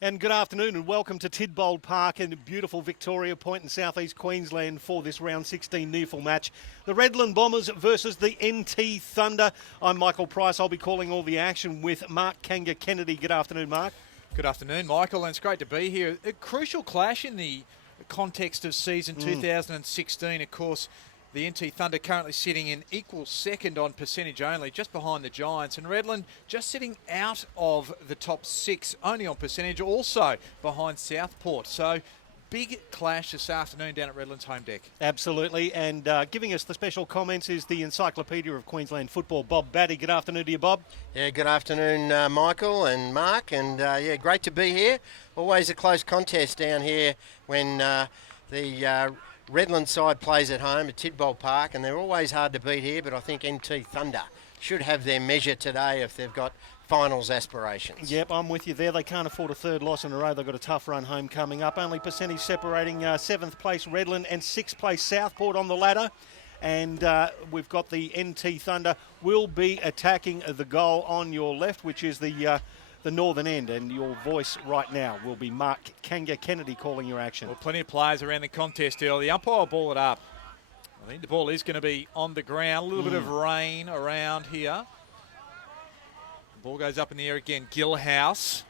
And good afternoon and welcome to Tidbold Park in beautiful Victoria Point in southeast Queensland for this round 16 NEAFL match. The Redland Bombers versus the NT Thunder. I'm Michael Price. I'll be calling all the action with Mark Kanga-Kennedy. Good afternoon, Mark. Good afternoon, Michael, and it's great to be here. A crucial clash in the context of season 2016, of course. The NT Thunder currently sitting in equal second on percentage only, just behind the Giants. And Redland just sitting out of the top six, only on percentage, also behind Southport. So, big clash this afternoon down at Redland's home deck. Absolutely. And giving us the special comments is the Encyclopedia of Queensland Football, Bob Batty. Good afternoon to you, Bob. Yeah, good afternoon, Michael and Mark. And yeah, great to be here. Always a close contest down here when the Redland side plays at home at Tidbold Park, and they're always hard to beat here, but I think NT Thunder should have their measure today if they've got finals aspirations. Yep, I'm with you there. They can't afford a third loss in a row. They've got a tough run home coming up. Only percentage separating 7th place Redland and 6th place Southport on the ladder. And we've got the NT Thunder will be attacking the goal on your left, which is the northern end, and your voice right now will be Mark Kanga-Kennedy calling your action. Well, plenty of players around the contest early. The umpire will ball it up. I think the ball is going to be on the ground. A little bit of rain around here. The ball goes up in the air again. Gillhouse.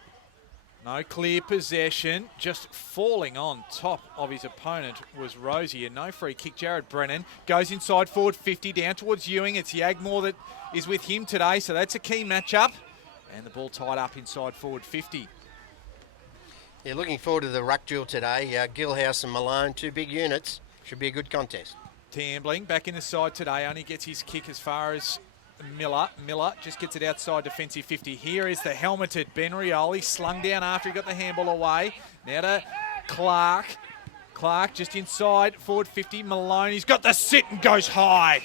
No clear possession. Just falling on top of his opponent was Rosie. And no free kick. Jared Brennan goes inside forward 50 down towards Ewing. It's Yagmore that is with him today, so that's a key matchup. And the ball tied up inside forward 50. Yeah, looking forward to the ruck duel today. Gillhouse and Malone, two big units. Should be a good contest. Tambling back in the side today. Only gets his kick as far as Miller. Miller just gets it outside defensive 50. Here is the helmeted Ben Rioli. Slung down after he got the handball away. Now to Clark. Clark just inside forward 50. Malone. He's got the sit and goes high.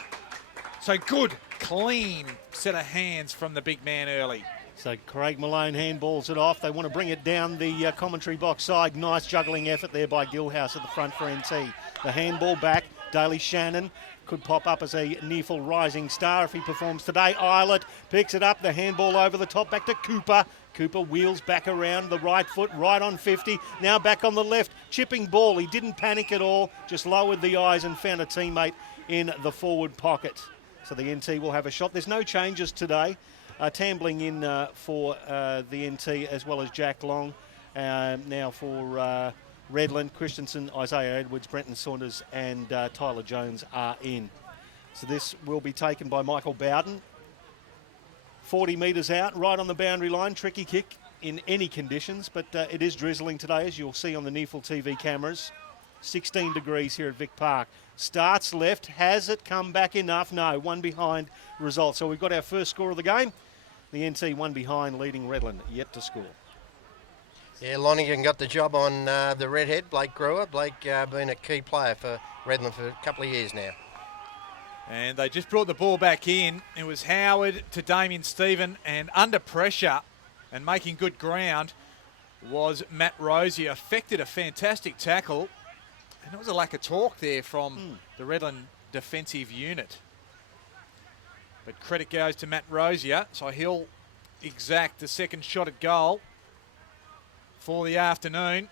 So good, clean set of hands from the big man early. So Craig Malone handballs it off. They want to bring it down the commentary box side. Nice juggling effort there by Gillhouse at the front for NT. The handball back. Daly Shannon could pop up as a NEAFL rising star if he performs today. Eilert picks it up. The handball over the top back to Cooper. Cooper wheels back around the right foot, right on 50. Now back on the left. Chipping ball. He didn't panic at all. Just lowered the eyes and found a teammate in the forward pocket. So the NT will have a shot. There's no changes today. Tambling in for the NT as well as Jack Long. Now for Redland, Christensen, Isaiah Edwards, Brenton Saunders and Tyler Jones are in. So this will be taken by Michael Bowden. 40 metres out, right on the boundary line. Tricky kick in any conditions, but it is drizzling today, as you'll see on the NEAFL TV cameras. 16 degrees here at Vic Park. Starts left. Has it come back enough? No, one behind result. So we've got our first score of the game. The NT one behind, leading Redland, yet to score. Yeah, Lonergan got the job on the redhead, Blake Brewer. Blake been a key player for Redland for a couple of years now. And they just brought the ball back in. It was Howard to Damien Stephen, and under pressure and making good ground was Matt Rosie. Affected a fantastic tackle. And it was a lack of talk there from the Redland defensive unit. But credit goes to Matt Rosier, so he'll exact the second shot at goal for the afternoon.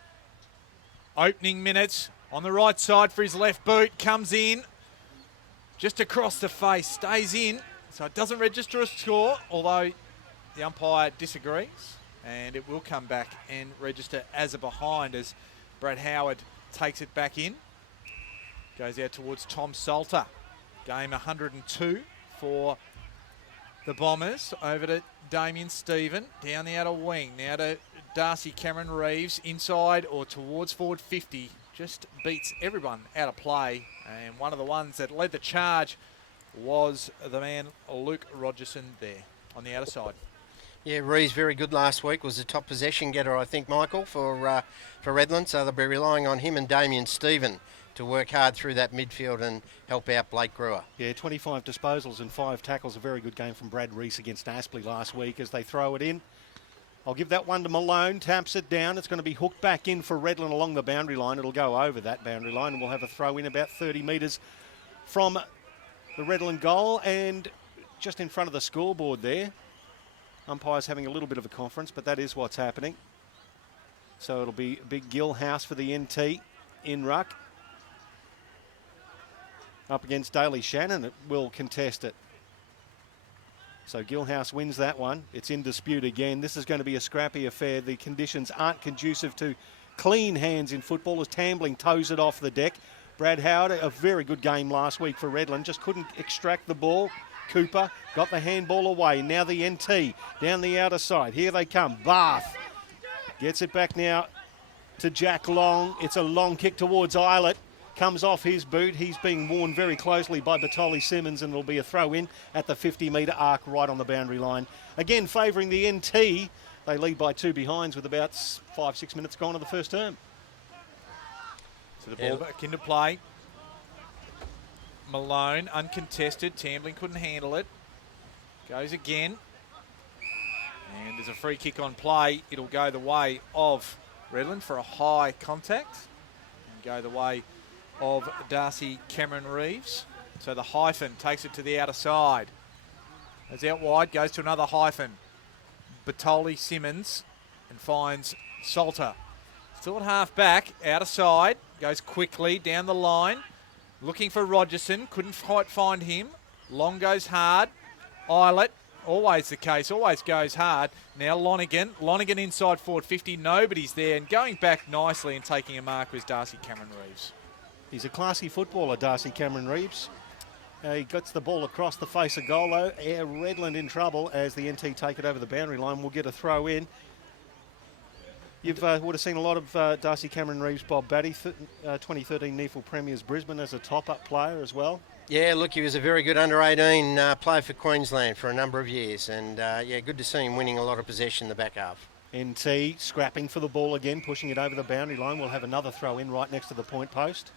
Opening minutes on the right side for his left boot. Comes in just across the face, stays in. So it doesn't register a score, although the umpire disagrees. And it will come back and register as a behind as Brad Howard takes it back in. Goes out towards Tom Salter. Game 102 for the Bombers. Over to Damien Stephen. Down the outer wing. Now to Darcy Cameron Reeves. Inside or towards forward 50. Just beats everyone out of play. And one of the ones that led the charge was the man Luke Rogerson there on the outer side. Yeah, Reeves very good last week. Was the top possession getter, I think, Michael, for Redland. So they'll be relying on him and Damien Stephen to work hard through that midfield and help out Blake Brewer. Yeah, 25 disposals and 5 tackles. A very good game from Brad Reese against Aspley last week as they throw it in. I'll give that one to Malone. Taps it down. It's going to be hooked back in for Redland along the boundary line. It'll go over that boundary line and we'll have a throw in about 30 metres from the Redland goal and just in front of the scoreboard there. Umpires having a little bit of a conference, but that is what's happening. So it'll be big Gilhouse for the NT in ruck. Up against Daly Shannon, it will contest it. So Gilhouse wins that one. It's in dispute again. This is going to be a scrappy affair. The conditions aren't conducive to clean hands in football as Tambling toes it off the deck. Brad Howard, a very good game last week for Redland, just couldn't extract the ball. Cooper got the handball away. Now the NT down the outer side. Here they come. Bath gets it back now to Jack Long. It's a long kick towards Eilert. Comes off his boot. He's being worn very closely by Batoli Simmons, and it'll be a throw in at the 50-metre arc right on the boundary line. Again, favouring the NT. They lead by 2 behinds with about 5-6 minutes gone of the first term. So the ball back into play. Malone, uncontested. Tambling couldn't handle it. Goes again. And there's a free kick on play. It'll go the way of Redland for a high contact. And go the way of Darcy Cameron Reeves. So the hyphen takes it to the outer side. As out wide, goes to another hyphen. Batoli Simmons and finds Salter. Still at half back, outer side, goes quickly down the line. Looking for Rogerson, couldn't quite find him. Long goes hard. Eilert, always the case, always goes hard. Now Lonigan inside forward 50, nobody's there. And going back nicely and taking a mark was Darcy Cameron Reeves. He's a classy footballer, Darcy Cameron Reeves. He gets the ball across the face of goal, though. Redland in trouble as the NT take it over the boundary line. We'll get a throw in. You would have seen a lot of Darcy Cameron Reeves, Bob Batty, 2013 NEAFL Premiers Brisbane as a top-up player as well. Yeah, look, he was a very good under-18 player for Queensland for a number of years. And, yeah, good to see him winning a lot of possession in the back half. NT scrapping for the ball again, pushing it over the boundary line. We'll have another throw in right next to the point post.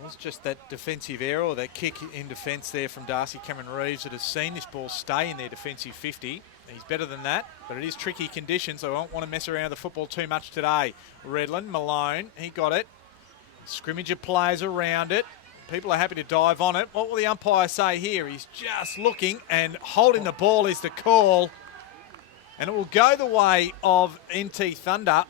It was just that defensive error, or that kick in defence there from Darcy Cameron Reeves that has seen this ball stay in their defensive 50. He's better than that, but it is tricky conditions, so I don't want to mess around with the football too much today. Redland, Malone, he got it. Scrimmage of players around it. People are happy to dive on it. What will the umpire say here? He's just looking, and holding the ball is the call. And it will go the way of NT Thunder.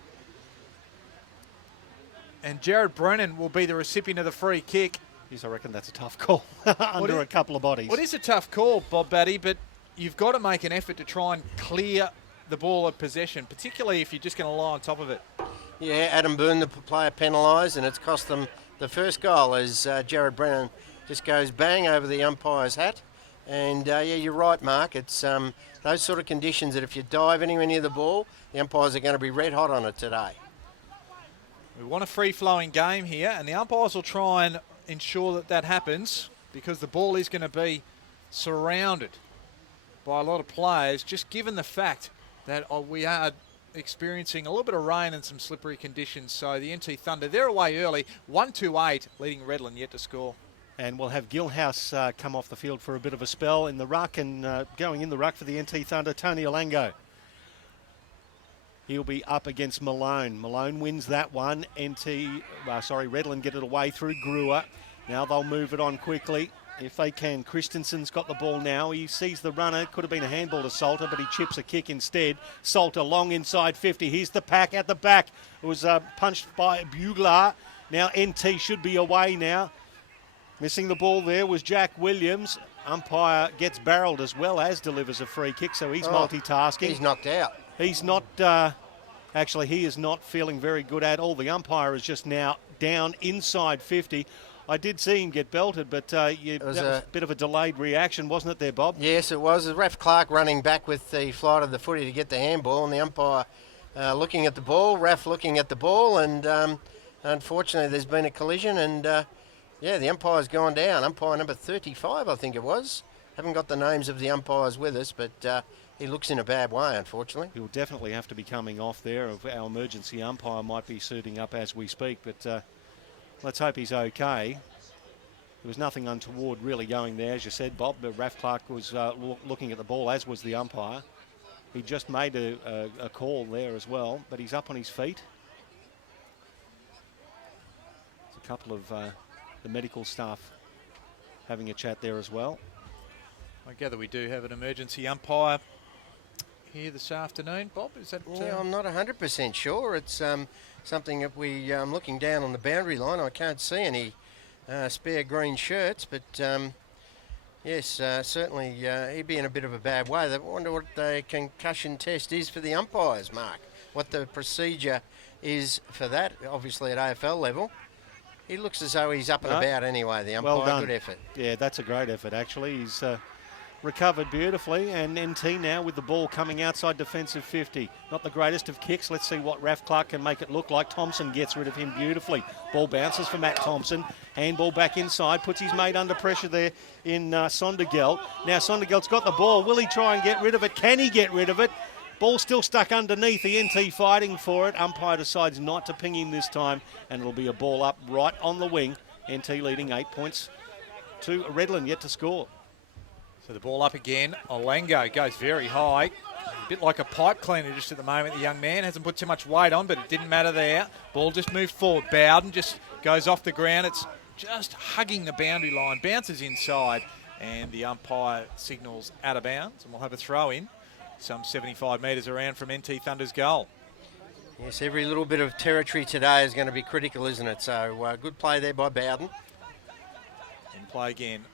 And Jared Brennan will be the recipient of the free kick. Yes, I reckon that's a tough call under a couple of bodies. Well, it is a tough call, Bob Batty, but you've got to make an effort to try and clear the ball of possession, particularly if you're just going to lie on top of it. Yeah, Adam Boone, the player penalised, and it's cost them the first goal as Jared Brennan just goes bang over the umpire's hat. And, yeah, you're right, Mark. It's those sort of conditions that if you dive anywhere near the ball, the umpires are going to be red hot on it today. We want a free-flowing game here, and the umpires will try and ensure that that happens because the ball is going to be surrounded by a lot of players, just given the fact that we are experiencing a little bit of rain and some slippery conditions. So the NT Thunder, they're away early, 1-2-8, leading Redland yet to score. And we'll have Gilhouse come off the field for a bit of a spell in the ruck, and going in the ruck for the NT Thunder, Tony Alango. He'll be up against Malone. Malone wins that one. Redland get it away through Brewer. Now they'll move it on quickly if they can. Christensen's got the ball now. He sees the runner. Could have been a handball to Salter, but he chips a kick instead. Salter long inside 50. Here's the pack at the back. It was punched by Bugler. Now NT should be away now. Missing the ball there was Jack Williams. Umpire gets barreled as well as delivers a free kick, so he's multitasking. He's knocked out. He's not, actually he is not feeling very good at all. The umpire is just now down inside 50. I did see him get belted, but that was a bit of a delayed reaction, wasn't it there, Bob? Yes, it was. Ref Clark running back with the flight of the footy to get the handball, and the umpire looking at the ball, ref looking at the ball, and unfortunately there's been a collision, and yeah, the umpire's gone down. Umpire number 35, I think it was. Haven't got the names of the umpires with us, but he looks in a bad way, unfortunately. He'll definitely have to be coming off there. Our emergency umpire might be suiting up as we speak, but let's hope he's okay. There was nothing untoward really going there, as you said, Bob. But Raf Clark was looking at the ball, as was the umpire. He just made a call there as well, but he's up on his feet. There's a couple of the medical staff having a chat there as well. I gather we do have an emergency umpire here this afternoon, Bob? Is that? Yeah, I'm not 100% sure. It's something that I'm looking down on the boundary line. I can't see any spare green shirts, but yes, certainly he'd be in a bit of a bad way. I wonder what the concussion test is for the umpires, Mark. What the procedure is for that, obviously at AFL level. He looks as though he's up and about anyway, the umpire. Well done. Good effort. Yeah, that's a great effort, actually. He's recovered beautifully, and NT now with the ball coming outside defensive 50. Not the greatest of kicks. Let's see what Raf Clark can make it look like. Thompson gets rid of him beautifully. Ball bounces for Matt Thompson. Handball back inside, puts his mate under pressure there in Sondergeld. Now Sondergeld's got the ball. Will he try and get rid of it? Can he get rid of it? Ball still stuck underneath. The NT fighting for it. Umpire decides not to ping him this time, and it'll be a ball up right on the wing. NT leading 8 points to Redland, yet to score. So the ball up again. Olango goes very high. A bit like a pipe cleaner just at the moment. The young man hasn't put too much weight on, but it didn't matter there. Ball just moved forward. Bowden just goes off the ground. It's just hugging the boundary line. Bounces inside, and the umpire signals out of bounds, and we'll have a throw in. Some 75 metres around from NT Thunder's goal. Yes, every little bit of territory today is going to be critical, isn't it? So good play there by Bowden. And play again.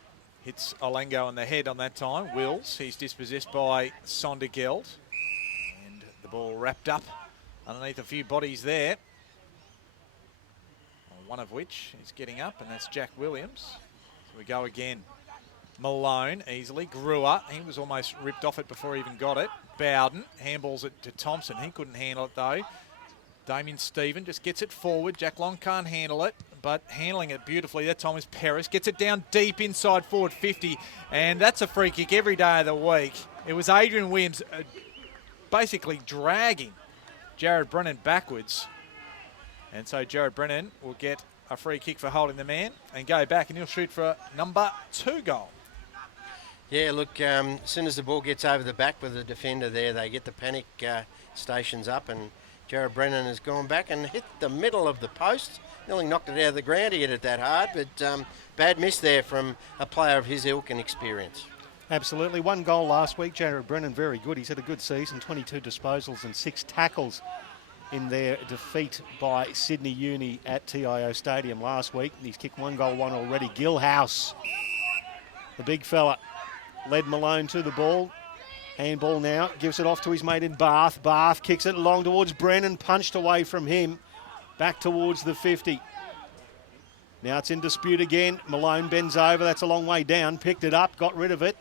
Hits Olango on the head on that time. Wills, he's dispossessed by Sondergeld. And the ball wrapped up underneath a few bodies there. One of which is getting up, and that's Jack Williams. So we go again. Malone easily. Brewer, he was almost ripped off it before he even got it. Bowden handballs it to Thompson. He couldn't handle it though. Damien Stephen just gets it forward. Jack Long can't handle it, but handling it beautifully that time is Paris. Gets it down deep inside forward 50, and that's a free kick every day of the week. It was Adrian Williams basically dragging Jared Brennan backwards, and so Jared Brennan will get a free kick for holding the man and go back, and he'll shoot for a number 2 goal. Yeah, look, as soon as the ball gets over the back with the defender there, they get the panic stations up, and Jared Brennan has gone back and hit the middle of the post. Nearly knocked it out of the ground. He hit it that hard, but bad miss there from a player of his ilk and experience. Absolutely. 1 goal last week. Jared Brennan, very good. He's had a good season, 22 disposals and 6 tackles in their defeat by Sydney Uni at TIO Stadium last week. He's kicked 1 goal, 1 already. Gilhouse, the big fella, led Malone to the ball. Handball now, gives it off to his mate in Bath. Bath kicks it along towards Brennan, punched away from him. Back towards the 50. Now it's in dispute again. Malone bends over, that's a long way down. Picked it up, got rid of it.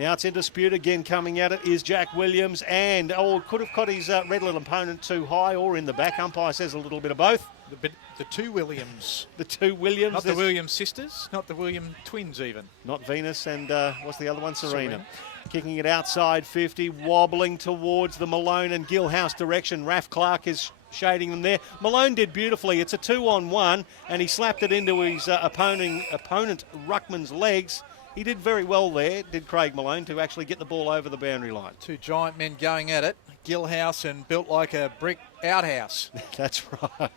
Now it's in dispute again. Coming at it is Jack Williams, and could have caught his Redland opponent too high or in the back. Umpire says a little bit of both. The 2 Williams. The 2 Williams. Not the Williams sisters, not the Williams twins even. Not Venus and what's the other one? Serena. Kicking it outside 50, wobbling towards the Malone and Gilhouse direction. Raf Clark is shading them there. Malone did beautifully. It's a 2-on-1, and he slapped it into his opponent Ruckman's legs. He did very well there, did Craig Malone, to actually get the ball over the boundary line. 2 giant men going at it. Gilhouse and built like a brick outhouse. That's right.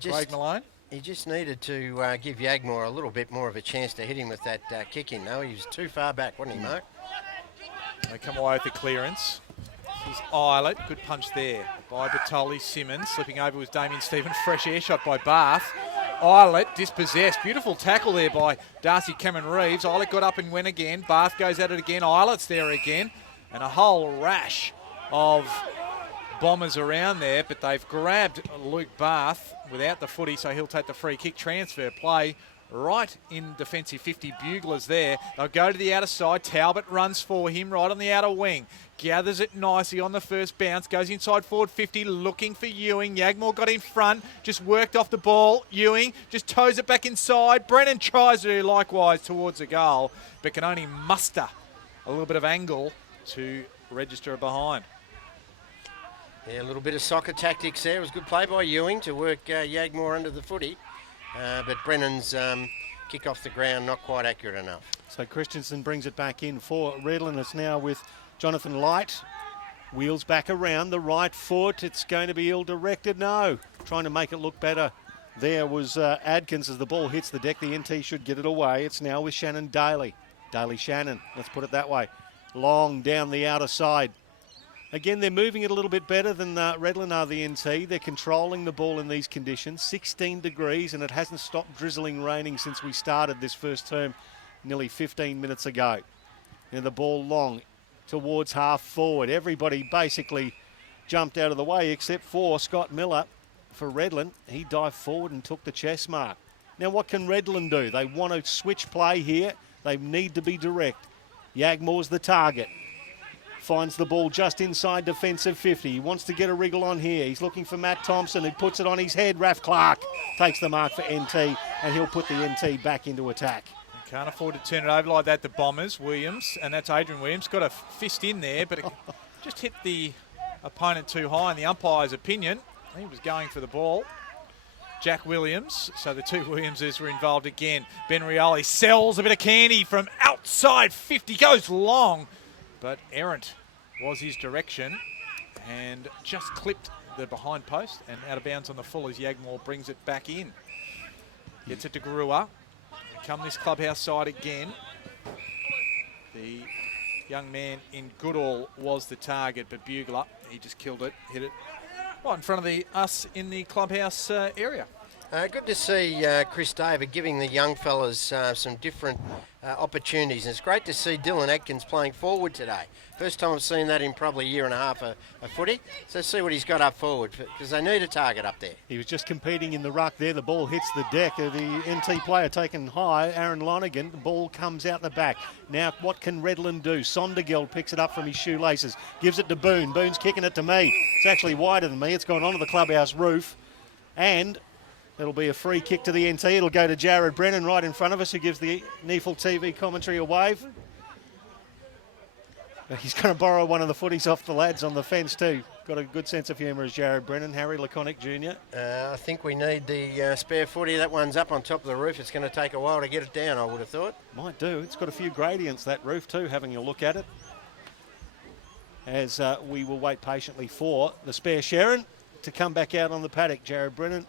Craig Malone. He just needed to give Yagmore a little bit more of a chance to hit him with that kick in. No, he was too far back, wasn't he, Mark? They come away with the clearance. This is Eilert. Good punch there by Bartoli. Simmons slipping over with Damien Stephen. Fresh air shot by Bath. Eilert dispossessed. Beautiful tackle there by Darcy Cameron Reeves. Eilert got up and went again. Bath goes at it again. Eilert's there again. And a whole rash of bombers around there. But they've grabbed Luke Bath without the footy, so he'll take the free kick. Transfer play right in defensive 50. Buglers there. They'll go to the outer side. Talbot runs for him right on the outer wing. Gathers it nicely on the first bounce. Goes inside forward 50, looking for Ewing. Yagmore got in front. Just worked off the ball. Ewing just toes it back inside. Brennan tries to do likewise towards the goal, but can only muster a little bit of angle to register behind. Yeah, a little bit of soccer tactics there. It was good play by Ewing to work Yagmore under the footy. But Brennan's kick off the ground, not quite accurate enough. So Christensen brings it back in for Redland. It's now with Jonathan Light. Wheels back around the right foot. It's going to be ill-directed. No. Trying to make it look better. There was Adkins as the ball hits the deck. The NT should get it away. It's now with Shannon Daly. Daly Shannon, let's put it that way. Long down the outer side. Again, they're moving it a little bit better than Redland are, the NT. They're controlling the ball in these conditions. 16 degrees, and it hasn't stopped drizzling raining since we started this first term nearly 15 minutes ago. And the ball long towards half forward. Everybody basically jumped out of the way except for Scott Miller for Redland. He dived forward and took the chest mark. Now, what can Redland do? They want to switch play here. They need to be direct. Yagmore's the target. Finds the ball just inside defensive 50. He wants to get a wriggle on here. He's looking for Matt Thompson, who puts it on his head. Raf Clark takes the mark for NT, and he'll put the NT back into attack. Can't afford to turn it over like that, the Bombers. Williams, and that's Adrian Williams, got a fist in there, but it just hit the opponent too high in the umpire's opinion. He was going for the ball. Jack Williams, so the two Williamses were involved again. Ben Rioli sells a bit of candy from outside 50, goes long, but errant was his direction and just clipped the behind post and out of bounds on the full as Yagmore brings it back in. Gets it to Grua. Come this clubhouse side again. The young man in Goodall was the target, but Bugler, he just killed it, hit it right in front of us in the clubhouse area. Good to see Chris David giving the young fellas some different opportunities. And it's great to see Dylan Atkins playing forward today. First time I've seen that in probably a year and a half of footy. So see what he's got up forward, because they need a target up there. He was just competing in the ruck there. The ball hits the deck of the NT player taken high, Aaron Lonergan. The ball comes out the back. Now what can Redland do? Sondergeld picks it up from his shoelaces, gives it to Boone. Boone's kicking it to me. It's actually wider than me. It's gone onto the clubhouse roof. And it'll be a free kick to the NT. It'll go to Jared Brennan right in front of us, who gives the NEAFL TV commentary a wave. He's going to borrow one of the footies off the lads on the fence too. Got a good sense of humour as Jared Brennan. Harry Laconic Jr. I think we need the spare footy. That one's up on top of the roof. It's going to take a while to get it down, I would have thought. Might do. It's got a few gradients, that roof too, having a look at it. As we will wait patiently for the spare Sharon to come back out on the paddock. Jared Brennan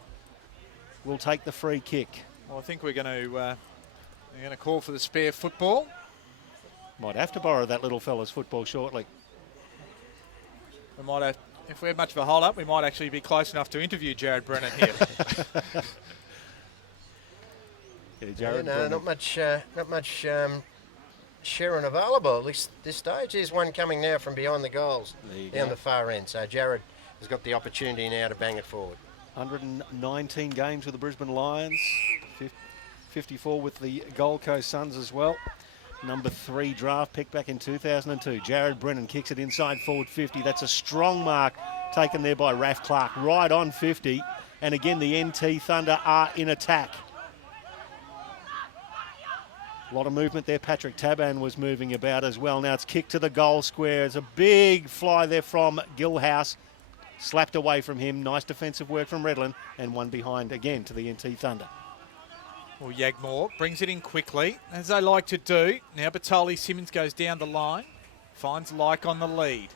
will take the free kick. Well, I think we're going to call for the spare football. Might have to borrow that little fella's football shortly. We might have, if we had much of a hold up, we might actually be close enough to interview Jared Brennan here. Jared Brennan. Not much Sharon available at least this stage. There's one coming now from behind the goals down the far end. So Jared has got the opportunity now to bang it forward. 119 games with the Brisbane Lions, 54 with the Gold Coast Suns as well. Number 3 draft pick back in 2002. Jared Brennan kicks it inside forward 50. That's a strong mark taken there by Raf Clark, right on 50. And again, the NT Thunder are in attack. A lot of movement there. Patrick Taban was moving about as well. Now it's kicked to the goal square. It's a big fly there from Gilhouse. Slapped away from him. Nice defensive work from Redland. And one behind again to the NT Thunder. Well, Yagmore brings it in quickly, as they like to do. Now Batoli Simmons goes down the line. Finds Like on the lead.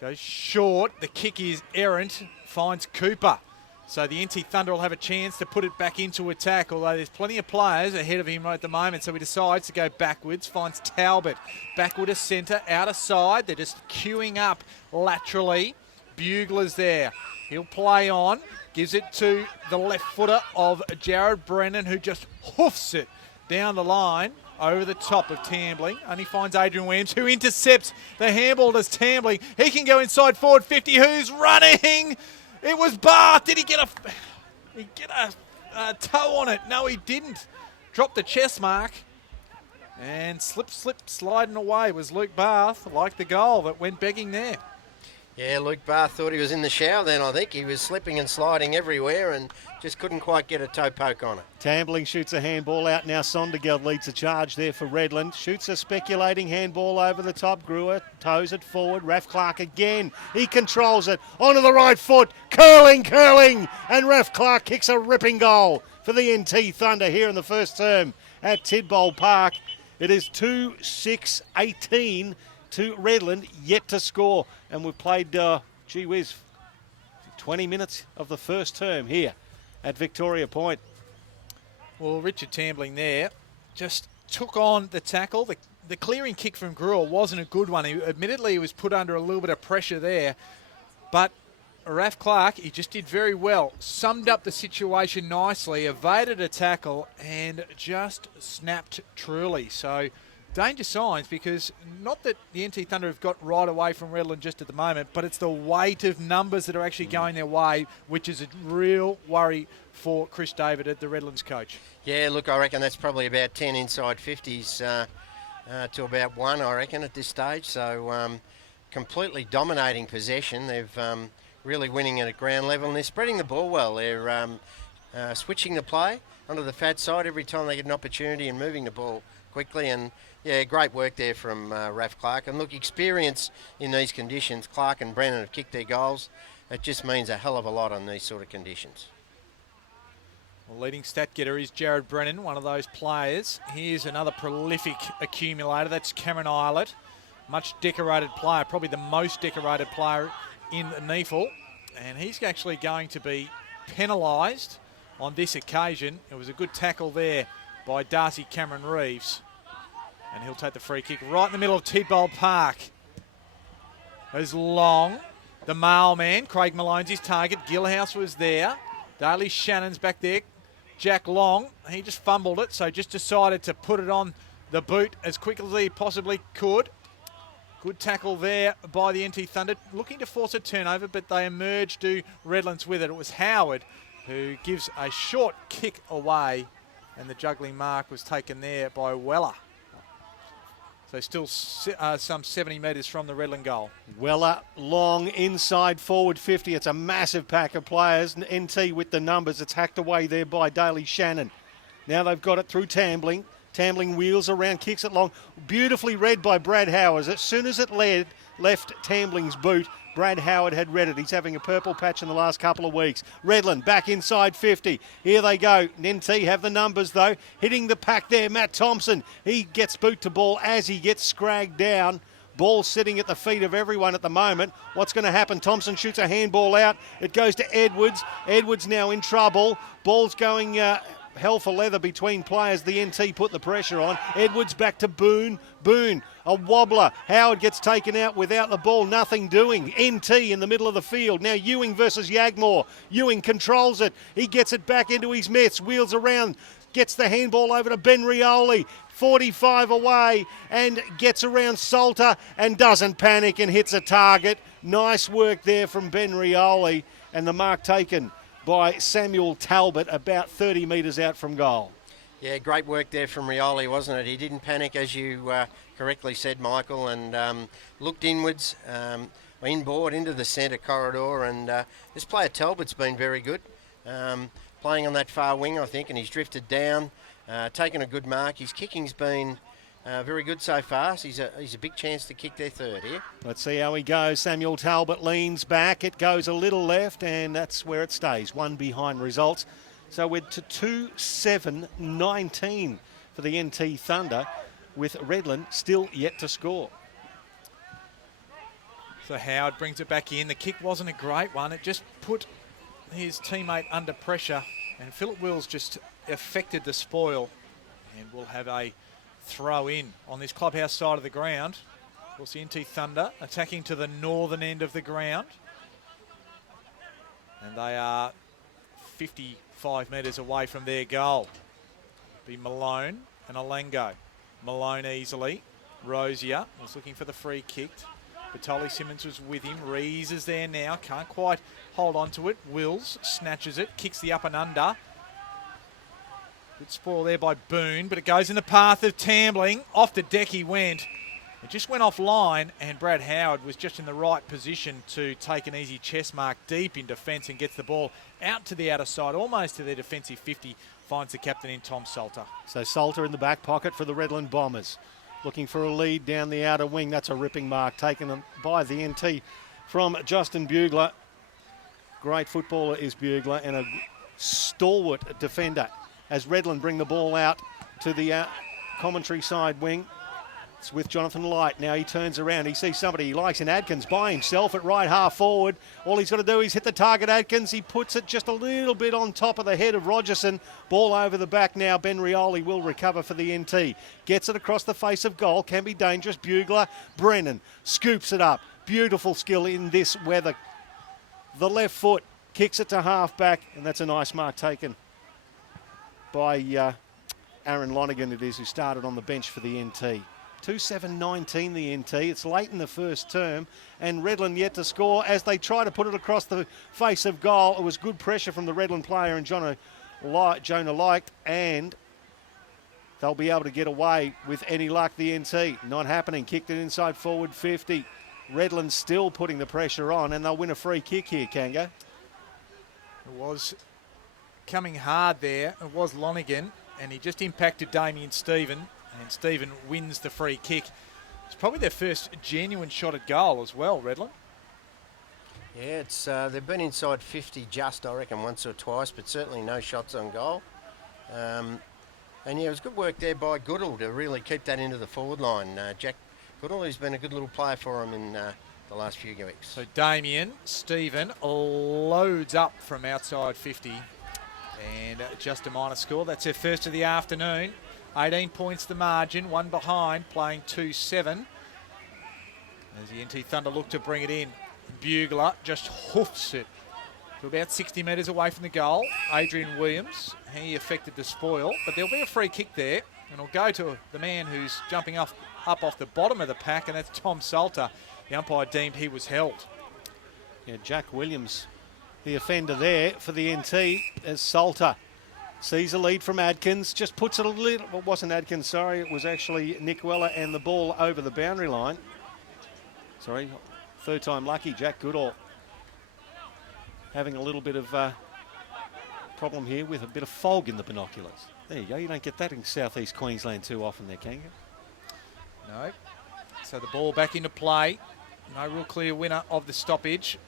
Goes short. The kick is errant. Finds Cooper. So the NT Thunder will have a chance to put it back into attack, although there's plenty of players ahead of him right at the moment. So he decides to go backwards. Finds Talbot. Backward to centre. Out of side. They're just queuing up laterally. Bugler's there. He'll play on. Gives it to the left footer of Jared Brennan, who just hoofs it down the line over the top of Tambling. Only finds Adrian Williams, who intercepts the handball as Tambling. He can go inside forward 50. Who's running? It was Barth. Did he get a toe on it? No, he didn't. Dropped the chest mark. And slip, sliding away was Luke Barth, like the goal that went begging there. Yeah, Luke Barth thought he was in the shower then, I think. He was slipping and sliding everywhere and just couldn't quite get a toe poke on it. Tambling shoots a handball out. Now Sondergeld leads the charge there for Redland. Shoots a speculating handball over the top. Grua toes it forward. Raf Clark again. He controls it onto the right foot. Curling. And Raf Clark kicks a ripping goal for the NT Thunder here in the first term at Tidbold Park. It is 2-6-18 to Redland, yet to score. And we've played, 20 minutes of the first term here at Victoria Point. Well, Richard Tambling there just took on the tackle. The the clearing kick from Gruel wasn't a good one. Admittedly, he was put under a little bit of pressure there, but Raf Clark, he just did very well. Summed up the situation nicely, evaded a tackle, and just snapped truly. So, danger signs, because not that the NT Thunder have got right away from Redland just at the moment, but it's the weight of numbers that are actually going their way, which is a real worry for Chris David at the Redlands coach. Yeah, look, I reckon that's probably about 10 inside 50s to about 1, I reckon, at this stage. So completely dominating possession. They've really winning it at ground level, and they're spreading the ball well. They're switching the play onto the fat side every time they get an opportunity and moving the ball quickly. And yeah, great work there from Raf Clark. And look, experience in these conditions. Clark and Brennan have kicked their goals. It just means a hell of a lot on these sort of conditions. Well, leading stat getter is Jared Brennan, one of those players. Here's another prolific accumulator. That's Cameron Eilert. Much decorated player, probably the most decorated player in NEAFL. And he's actually going to be penalised on this occasion. It was a good tackle there by Darcy Cameron Reeves. And he'll take the free kick right in the middle of Tidbold Park. As Long, the mailman, Craig Malone's his target. Gillhouse was there. Daly Shannon's back there. Jack Long, he just fumbled it, so just decided to put it on the boot as quickly as he possibly could. Good tackle there by the NT Thunder, looking to force a turnover, but they emerged to Redlands with it. It was Howard who gives a short kick away, and the juggling mark was taken there by Weller. So still some 70 metres from the Redland goal. Weller, Long, inside forward 50. It's a massive pack of players. NT with the numbers. It's hacked away there by Daly Shannon. Now they've got it through Tambling. Tambling wheels around, kicks it long. Beautifully read by Brad Howard. As soon as it left Tambling's boot, Brad Howard had read it. He's having a purple patch in the last couple of weeks. Redland back inside 50. Here they go. NT have the numbers though. Hitting the pack there, Matt Thompson. He gets boot to ball as he gets scragged down. Ball sitting at the feet of everyone at the moment. What's going to happen? Thompson shoots a handball out. It goes to Edwards. Edwards now in trouble. Ball's going hell for leather between players. The NT put the pressure on. Edwards back to Boone. Boone, a wobbler. Howard gets taken out without the ball. Nothing doing. NT in the middle of the field. Now Ewing versus Yagmore. Ewing controls it. He gets it back into his mitts. Wheels around. Gets the handball over to Ben Rioli. 45 away and gets around Salter and doesn't panic and hits a target. Nice work there from Ben Rioli, and the mark taken by Samuel Talbot about 30 metres out from goal. Yeah, great work there from Rioli, wasn't it? He didn't panic, as you correctly said, Michael, and looked inwards, inboard into the centre corridor, and this player Talbot's been very good. Playing on that far wing, I think, and he's drifted down, taken a good mark. His kicking's been very good so far. So he's a big chance to kick their third here. Let's see how he goes. Samuel Talbot leans back. It goes a little left, and that's where it stays. One behind results. So we're to 2-7-19 for the NT Thunder, with Redland still yet to score. So Howard brings it back in. The kick wasn't a great one. It just put his teammate under pressure, and Philip Wills just affected the spoil, and we'll have a throw in on this clubhouse side of the ground. Of course, the NT Thunder attacking to the northern end of the ground, and they are 55 metres away from their goal. Be Malone and Alango. Malone easily. Rosier was looking for the free kick. Batoli Simmons was with him. Rees is there now. Can't quite hold on to it. Wills snatches it. Kicks the up and under. Good spoil there by Boone, but it goes in the path of Tambling. Off the deck he went. It just went offline, and Brad Howard was just in the right position to take an easy chest mark deep in defence and gets the ball out to the outer side, almost to their defensive 50. Finds the captain in Tom Salter. So Salter in the back pocket for the Redland Bombers. Looking for a lead down the outer wing. That's a ripping mark taken by the NT from Justin Bugler. Great footballer is Bugler, and a stalwart defender as Redland bring the ball out to the commentary side wing. It's with Jonathan Light. Now he turns around. He sees somebody he likes in Adkins by himself at right half forward. All he's got to do is hit the target, Adkins. He puts it just a little bit on top of the head of Rogerson. Ball over the back now. Ben Rioli will recover for the NT. Gets it across the face of goal. Can be dangerous. Bugler. Brennan scoops it up. Beautiful skill in this weather. The left foot kicks it to half back, and that's a nice mark taken by Aaron Lonergan, it is, who started on the bench for the NT. 2-7-19 the NT. It's late in the first term, and Redland yet to score as they try to put it across the face of goal. It was good pressure from the Redland player and Jonah Liked, and they'll be able to get away with any luck. The NT not happening. Kicked it inside forward 50. Redland still putting the pressure on, and they'll win a free kick here, Kanga. It was coming hard there. It was Lonergan, and he just impacted Damien Stephen. And Stephen wins the free kick. It's probably their first genuine shot at goal as well, Redland. Yeah, it's they've been inside 50 just, I reckon, once or twice, but certainly no shots on goal. And yeah, it was good work there by Goodall to really keep that into the forward line. Jack Goodall, who's been a good little player for him in the last few weeks. So Damien Stephen loads up from outside 50 and just a minor score. That's their first of the afternoon. 18 points the margin, one behind, playing 2-7. As the NT Thunder look to bring it in. Bugler just hoofs it to about 60 metres away from the goal. Adrian Williams, he affected the spoil, but there'll be a free kick there, and it'll go to the man who's jumping up off the bottom of the pack, and that's Tom Salter. The umpire deemed he was held. Yeah, Jack Williams, the offender there for the NT, as Salter sees a lead from Adkins, just puts it a little, well, it wasn't Adkins, sorry, it was actually Nick Weller, and the ball over the boundary line. Sorry, third time lucky, Jack Goodall. Having a little bit of problem here with a bit of fog in the binoculars. There you go, you don't get that in southeast Queensland too often there, Kanga. No. So the ball back into play. No real clear winner of the stoppage.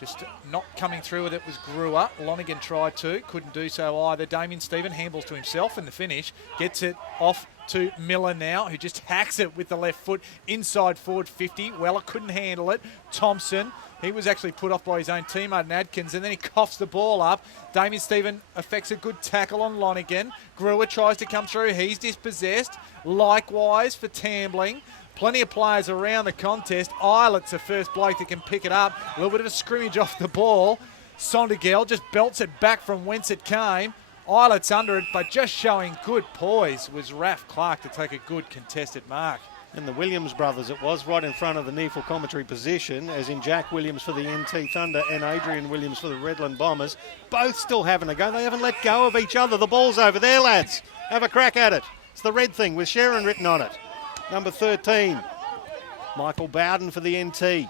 Just not coming through with it was Brewer. Lonergan tried to, couldn't do so either. Damien Stephen handles to himself in the finish. Gets it off to Miller now, who just hacks it with the left foot inside forward 50. Weller couldn't handle it. Thompson, he was actually put off by his own teammate Adkins, and then he coughs the ball up. Damien Stephen affects a good tackle on Lonergan. Brewer tries to come through. He's dispossessed. Likewise for Tambling. Plenty of players around the contest. Islet's the first bloke that can pick it up. A little bit of a scrimmage off the ball. Sondergeld just belts it back from whence it came. Islet's under it, but just showing good poise was Raph Clark to take a good contested mark. And the Williams brothers it was, right in front of the NEAFL commentary position, as in Jack Williams for the NT Thunder and Adrian Williams for the Redland Bombers. Both still having a go. They haven't let go of each other. The ball's over there, lads. Have a crack at it. It's the red thing with Sharon written on it. Number 13, Michael Bowden for the NT.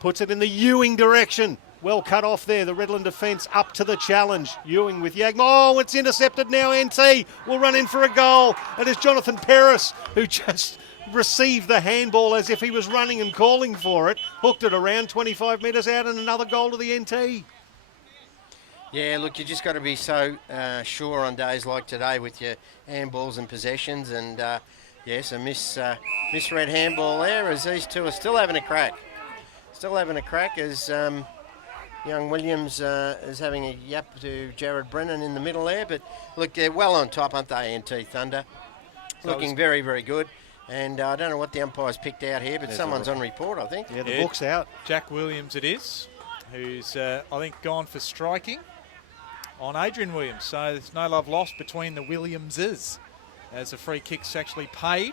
Puts it in the Ewing direction. Well cut off there. The Redland defence up to the challenge. Ewing with Yagma. Oh, it's intercepted now. NT will run in for a goal. It is Jonathan Paris who just received the handball as if he was running and calling for it. Hooked it around 25 metres out, and another goal to the NT. Yeah, look, you just got to be so sure on days like today with your handballs and possessions, and yes, a misread handball there as these two are still having a crack. Still having a crack as young Williams is having a yap to Jared Brennan in the middle there. But look, they're well on top, aren't they, NT Thunder? Looking very, very good. And I don't know what the umpire's picked out here, but someone's on report, I think. Yeah, the book's out. Jack Williams it is, who's, I think, gone for striking on Adrian Williams. So there's no love lost between the Williamses, as the free kick's actually paid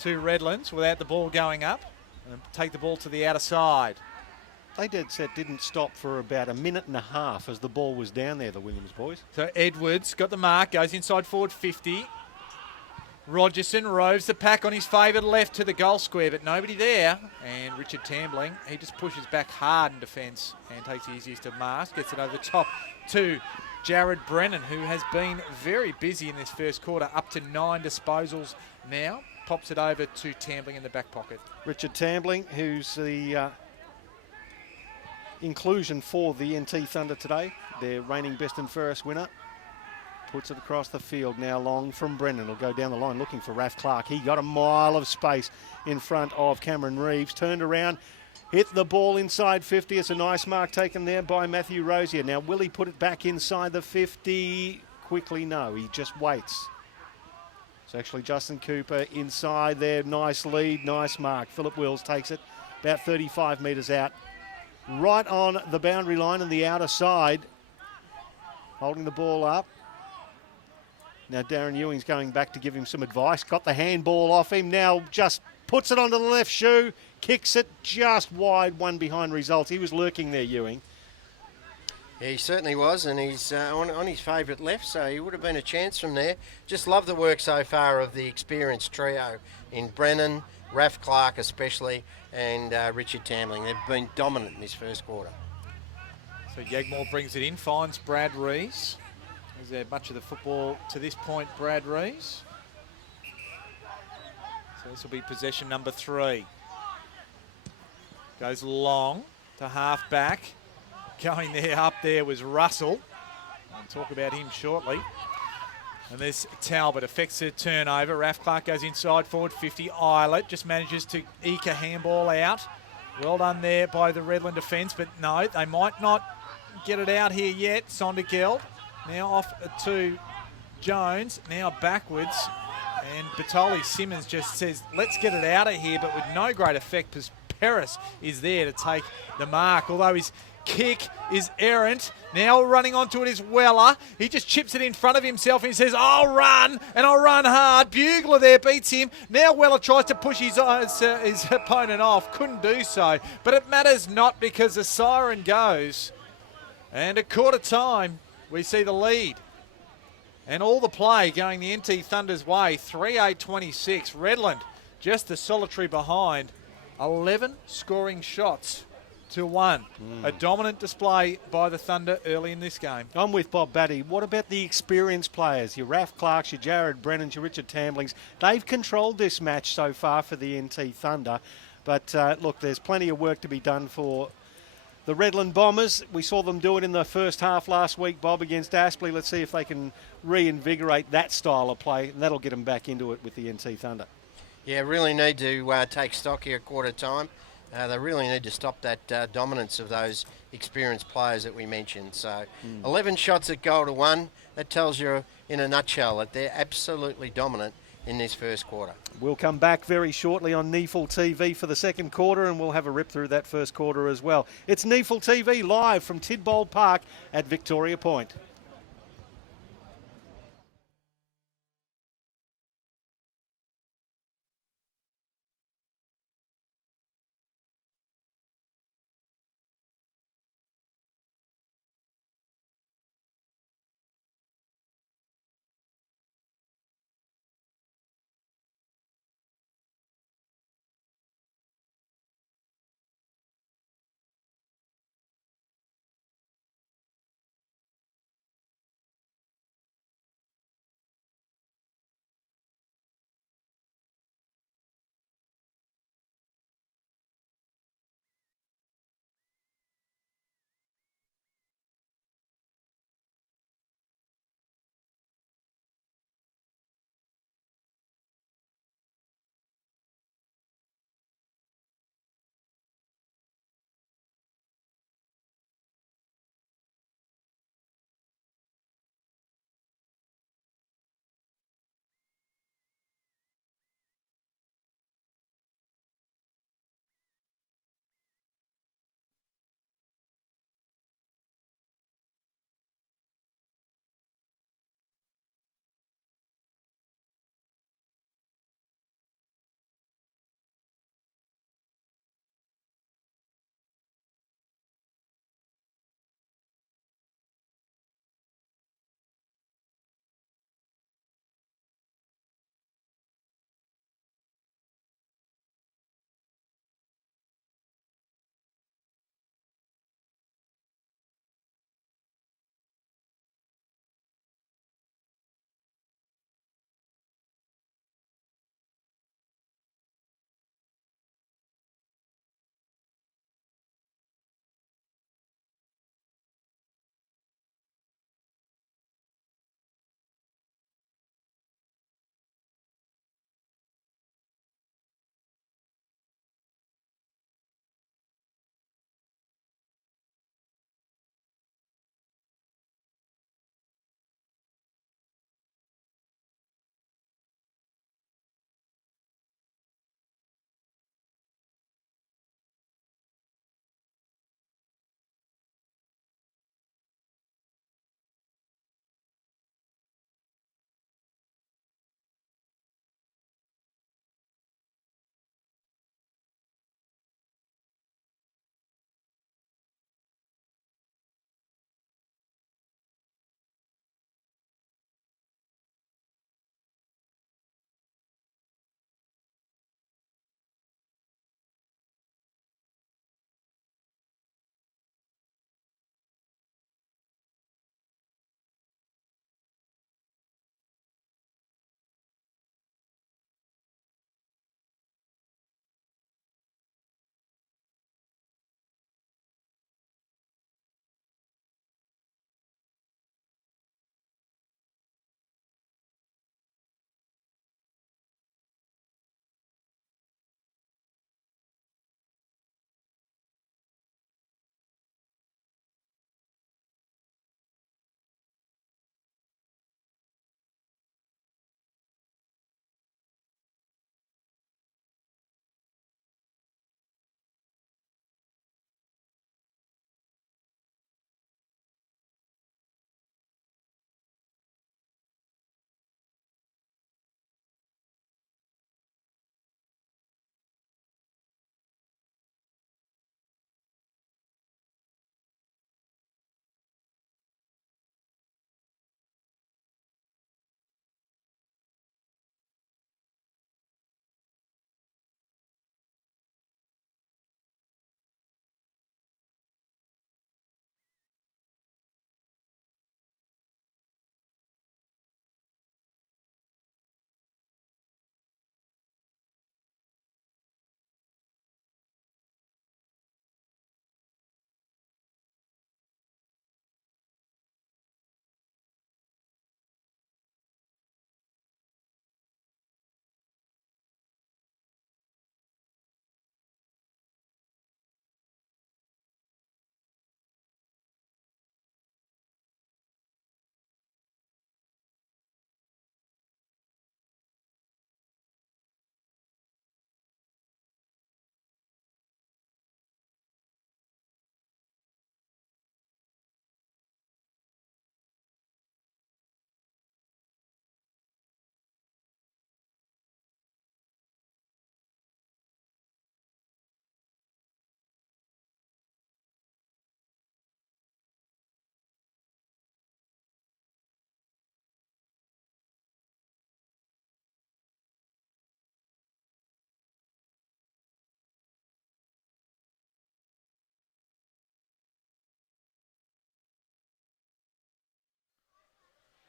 to Redlands without the ball going up, and take the ball to the outer side. They didn't stop for about a minute and a half as the ball was down there, the Williams boys. So Edwards got the mark, goes inside forward 50. Rogerson roves the pack on his favoured left to the goal square, but nobody there. And Richard Tambling, he just pushes back hard in defence and takes the easiest of marks, gets it over the top to Jared Brennan, who has been very busy in this first quarter, up to 9 disposals now. Pops it over to Tambling in the back pocket. Richard Tambling, who's the inclusion for the NT Thunder today, their reigning best and fairest winner. Puts it across the field now, long from Brennan. Will go down the line looking for Raf Clark. He got a mile of space in front of Cameron Reeves. Turned around, hit the ball inside 50. It's a nice mark taken there by Matthew Rosier. Now, will he put it back inside the 50 quickly? No, he just waits. It's actually Justin Cooper inside there. Nice lead, nice mark. Philip Wills takes it about 35 metres out. Right on the boundary line on the outer side. Holding the ball up. Now Darren Ewing's going back to give him some advice. Got the handball off him. Now just puts it onto the left shoe. Kicks it just wide. One behind results. He was lurking there, Ewing. Yeah, he certainly was, and he's on his favourite left, so he would have been a chance from there. Just love the work so far of the experienced trio in Brennan, Raf Clark especially, and Richard Tambling. They've been dominant in this first quarter. So Yegmore brings it in, finds Brad Rees. Is there much of the football to this point, Brad Rees? So this will be possession number 3. Goes long to half back. Going there, up there was Russell. I'll talk about him shortly. And there's Talbot, affects the turnover. Raf Clark goes inside, forward 50. Eilert just manages to eke a handball out. Well done there by the Redland defence, but no, they might not get it out here yet. Sondergeld now off to Jones, now backwards. And Batoli Simmons just says, let's get it out of here, but with no great effect because Peris is there to take the mark, although his kick is errant. Now running onto it is Weller. He just chips it in front of himself and he says, I'll run, and I'll run hard. Bugler there beats him. Now Weller tries to push his opponent off. Couldn't do so. But it matters not because the siren goes. And at quarter time, we see the lead. And all the play going the NT Thunder's way. 3-8-26. Redland just a solitary behind. 11 scoring shots to 1. A dominant display by the Thunder early in this game. I'm with Bob Batty. What about the experienced players? Your Raf Clarks, your Jared Brennans, your Richard Tamblings. They've controlled this match so far for the NT Thunder. But look, there's plenty of work to be done for the Redland Bombers. We saw them do it in the first half last week, Bob, against Aspley. Let's see if they can reinvigorate that style of play, and that'll get them back into it with the NT Thunder. Yeah, really need to take stock here at quarter time. They really need to stop that dominance of those experienced players that we mentioned. So 11 shots at goal to 1. That tells you in a nutshell that they're absolutely dominant in this first quarter. We'll come back very shortly on NEAFL TV for the second quarter, and we'll have a rip through that first quarter as well. It's NEAFL TV live from Tidbold Park at Victoria Point.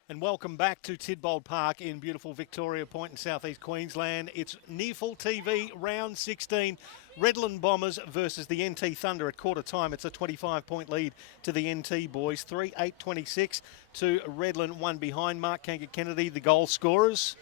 And welcome back to Tidbold Park in beautiful Victoria Point in southeast Queensland. It's NEAFL TV round 16. Redland Bombers versus the NT Thunder at quarter time. It's a 25-point lead to the NT boys. 3-8-26 to Redland, one behind. Mark Kennedy, the goal scorers.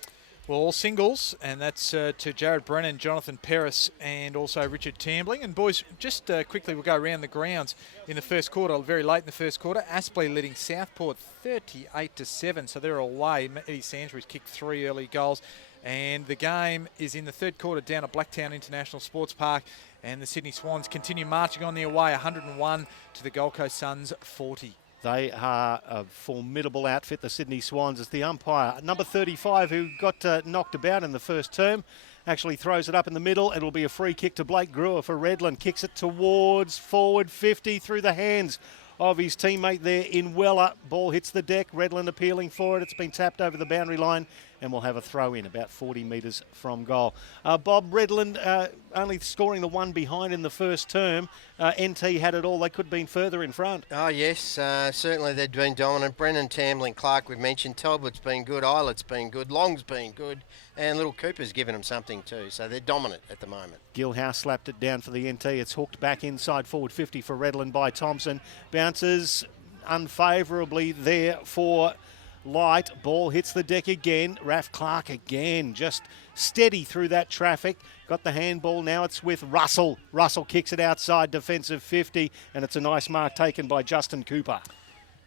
Well, all singles, and that's to Jared Brennan, Jonathan Peris, and also Richard Tambling. And boys, just quickly, we'll go around the grounds in the first quarter, very late in the first quarter. Aspley leading Southport 38-7, so they're away. Eddie Sainsbury's kicked 3 early goals. And the game is in the third quarter down at Blacktown International Sports Park. And the Sydney Swans continue marching on their way, 101 to the Gold Coast Suns 40. They are a formidable outfit, the Sydney Swans. It's the umpire, number 35, who got knocked about in the first term. Actually throws it up in the middle. It'll be a free kick to Blake Brewer for Redland. Kicks it towards forward 50 through the hands of his teammate there in Weller. Ball hits the deck. Redland appealing for it. It's been tapped over the boundary line and we'll have a throw in about 40 metres from goal. Bob, Redland only scoring the one behind in the first term. NT had it all. They could have been further in front. Oh, yes. Certainly they've been dominant. Brennan, Tambling, Clark, we've mentioned. Talbot's been good. Islet's been good. Long's been good. And Little Cooper's given them something too. So they're dominant at the moment. Gilhouse slapped it down for the NT. It's hooked back inside forward 50 for Redland by Thompson. Bounces unfavourably there for Light. Ball hits the deck again. Raf Clark again, just steady through that traffic. Got the handball. Now it's with Russell. Russell kicks it outside defensive 50, and it's a nice mark taken by Justin Cooper.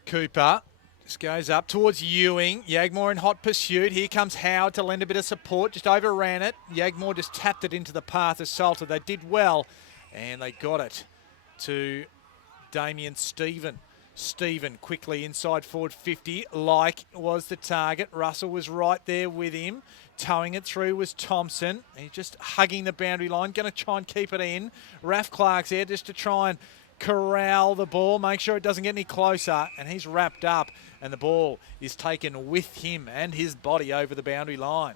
Cooper just goes up towards Ewing. Yagmore in hot pursuit. Here comes Howard to lend a bit of support. Just overran it. Yagmore just tapped it into the path of Salter. They did well, and they got it to Damien Stephen. Stephen quickly inside forward 50, like was the target. Russell was right there with him. Towing it through was Thompson. He's just hugging the boundary line, going to try and keep it in. Raf Clark's there just to try and corral the ball, make sure it doesn't get any closer, and he's wrapped up, and the ball is taken with him and his body over the boundary line.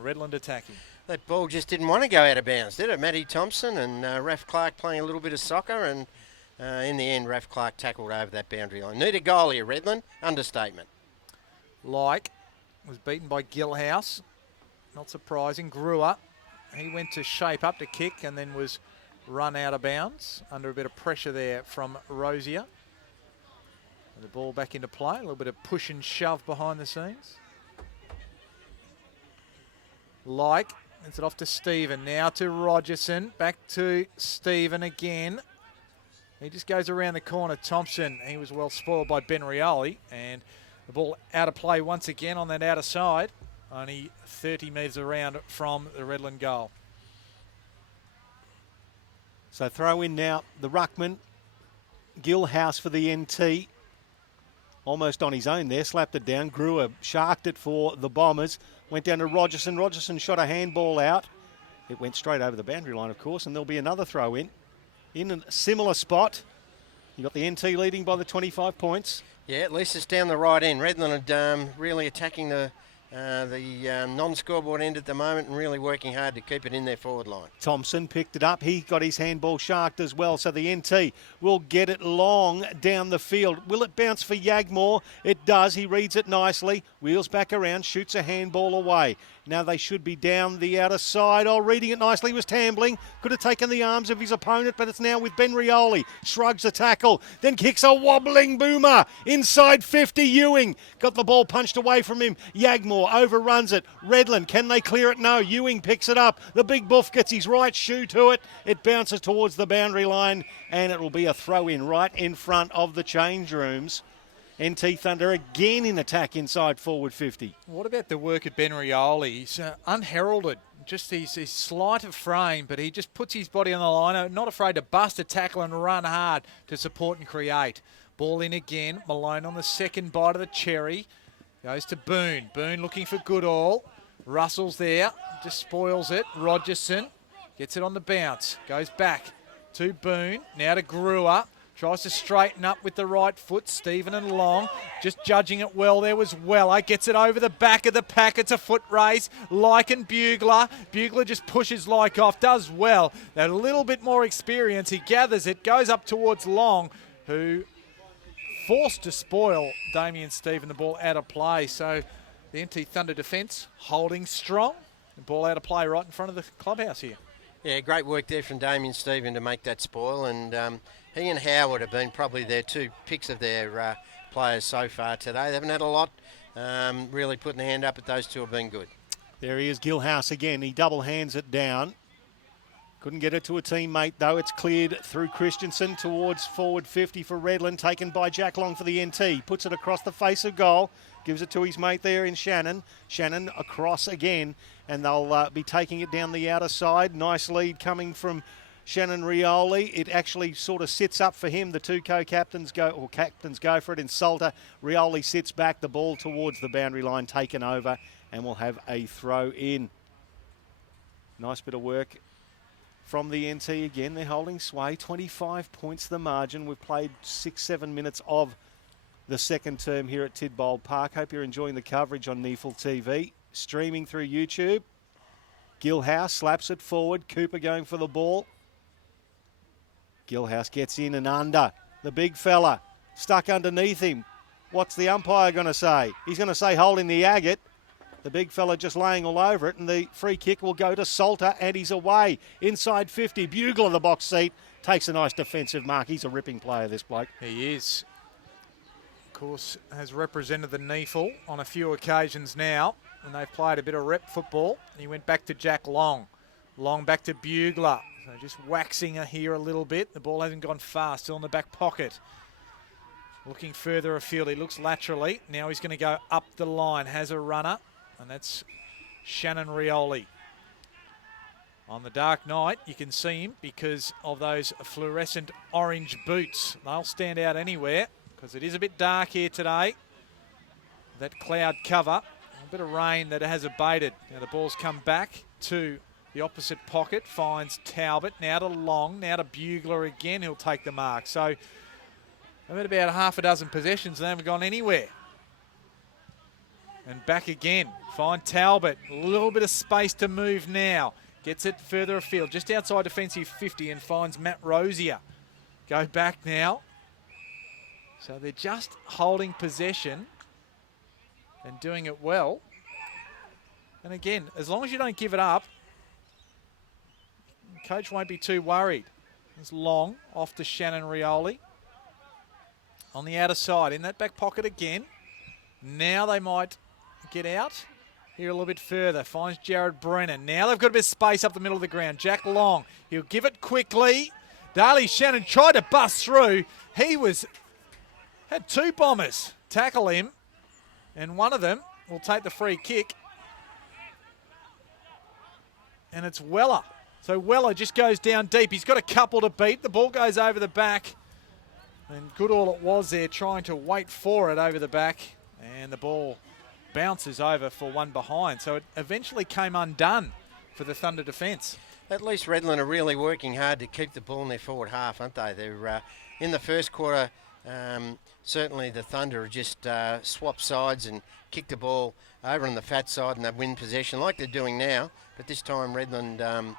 Redland attacking. That ball just didn't want to go out of bounds, did it? Matty Thompson and Raf Clark playing a little bit of soccer, and in the end, Raf Clark tackled over that boundary line. Need a goal here, Redland. Understatement. Like was beaten by Gilhouse. Not surprising. Brewer, he went to shape up to kick and then was run out of bounds under a bit of pressure there from Rosier. And the ball back into play. A little bit of push and shove behind the scenes. Like, it's it off to Stephen. Now to Rogerson. Back to Stephen again. He just goes around the corner. Thompson, he was well spoiled by Ben Rioli. And the ball out of play once again on that outer side. Only 30 metres around from the Redland goal. So throw in now the ruckman. Gilhouse for the NT. Almost on his own there. Slapped it down. Brewer sharked it for the Bombers. Went down to Rogerson. Rogerson shot a handball out. It went straight over the boundary line, of course, and there'll be another throw in a similar spot. You got the NT leading by the 25 points. Yeah, at least it's down the right end. Redland are really attacking the non-scoreboard end at the moment and really working hard to keep it in their forward line. Thompson picked it up. He got his handball sharked as well. So the NT will get it long down the field. Will it bounce for Yagmore? It does. He reads it nicely. Wheels back around. Shoots a handball away. Now they should be down the outer side. Oh, reading it nicely was Tambling. Could have taken the arms of his opponent, but it's now with Ben Rioli. Shrugs the tackle, then kicks a wobbling boomer. Inside 50, Ewing. Got the ball punched away from him. Yagmore overruns it. Redland, can they clear it? No. Ewing picks it up. The big buff gets his right shoe to it. It bounces towards the boundary line, and it will be a throw-in right in front of the change rooms. NT Thunder again in attack inside forward 50. What about the work of Ben Rioli? He's unheralded. Just he's slight of frame, but he just puts his body on the line. Not afraid to bust a tackle and run hard to support and create. Ball in again. Malone on the second bite of the cherry. Goes to Boone. Boone looking for Goodall. Russell's there. Just spoils it. Rogerson gets it on the bounce. Goes back to Boone. Now to Brewer. Tries to straighten up with the right foot. Stephen and Long just judging it well. There was Weller. Gets it over the back of the pack. It's a foot race. Like and Bugler. Bugler just pushes Like off. Does well. That a little bit more experience. He gathers it. Goes up towards Long, who forced to spoil Damien Stephen the ball out of play. So the NT Thunder defence holding strong. The ball out of play right in front of the clubhouse here. Yeah, great work there from Damien Stephen to make that spoil, and he and Howard have been probably their two picks of their players so far today. They haven't had a lot, really putting the hand up, but those two have been good. There he is, Gilhouse again. He double hands it down. Couldn't get it to a teammate, though. It's cleared through Christensen towards forward 50 for Redland, taken by Jack Long for the NT. Puts it across the face of goal. Gives it to his mate there in Shannon. Shannon across again, and they'll be taking it down the outer side. Nice lead coming from Shannon Rioli. It actually sort of sits up for him. The two captains go for it in Salter. Rioli sits back, the ball towards the boundary line, taken over, and we'll have a throw in. Nice bit of work from the NT again. They're holding sway. 25 points the margin. We've played 6-7 minutes of the second term here at Tidbold Park. Hope you're enjoying the coverage on NEAFL TV. Streaming through YouTube. Gilhouse slaps it forward. Cooper going for the ball. Gilhouse gets in and under. The big fella stuck underneath him. What's the umpire going to say? He's going to say holding the agate. The big fella just laying all over it, and the free kick will go to Salter, and he's away. Inside 50, Bugler, the box seat, takes a nice defensive mark. He's a ripping player, this bloke. He is. Of course, has represented the NEAFL on a few occasions now, and they've played a bit of rep football. He went back to Jack Long. Long back to Bugler. So just waxing her here a little bit. The ball hasn't gone far, still in the back pocket. Looking further afield, he looks laterally. Now he's going to go up the line, has a runner, and that's Shannon Rioli. On the dark night, you can see him because of those fluorescent orange boots. They'll stand out anywhere because it is a bit dark here today. That cloud cover, a bit of rain that has abated. Now the ball's come back to the opposite pocket, finds Talbot, now to Long, now to Bugler again, he'll take the mark. So they've had about half a dozen possessions and they haven't gone anywhere. And back again, find Talbot, a little bit of space to move now. Gets it further afield, just outside defensive 50 and finds Matt Rosier. Go back now. So they're just holding possession and doing it well. And again, as long as you don't give it up, coach won't be too worried. It's Long off to Shannon Rioli. On the outer side, in that back pocket again. Now they might get out. Here a little bit further, finds Jared Brennan. Now they've got a bit of space up the middle of the ground. Jack Long, he'll give it quickly. Daly Shannon tried to bust through. He had two bombers tackle him, and one of them will take the free kick. And it's Weller. So Weller just goes down deep. He's got a couple to beat. The ball goes over the back. And good all it was there, trying to wait for it over the back. And the ball bounces over for one behind. So it eventually came undone for the Thunder defence. At least Redland are really working hard to keep the ball in their forward half, aren't they? They're in the first quarter, certainly the Thunder have just swapped sides and kicked the ball over on the fat side and they win possession like they're doing now. But this time Redland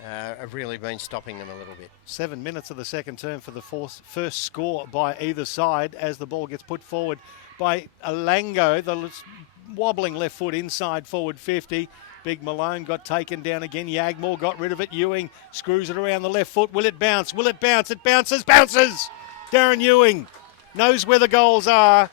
have really been stopping them a little bit. 7 minutes of the second term for the first score by either side as the ball gets put forward by Alango, the wobbling left foot inside forward 50. Big Malone got taken down again. Yagmore got rid of it. Ewing screws it around the left foot. Will it bounce? Will it bounce? It bounces. Bounces! Darren Ewing knows where the goals are.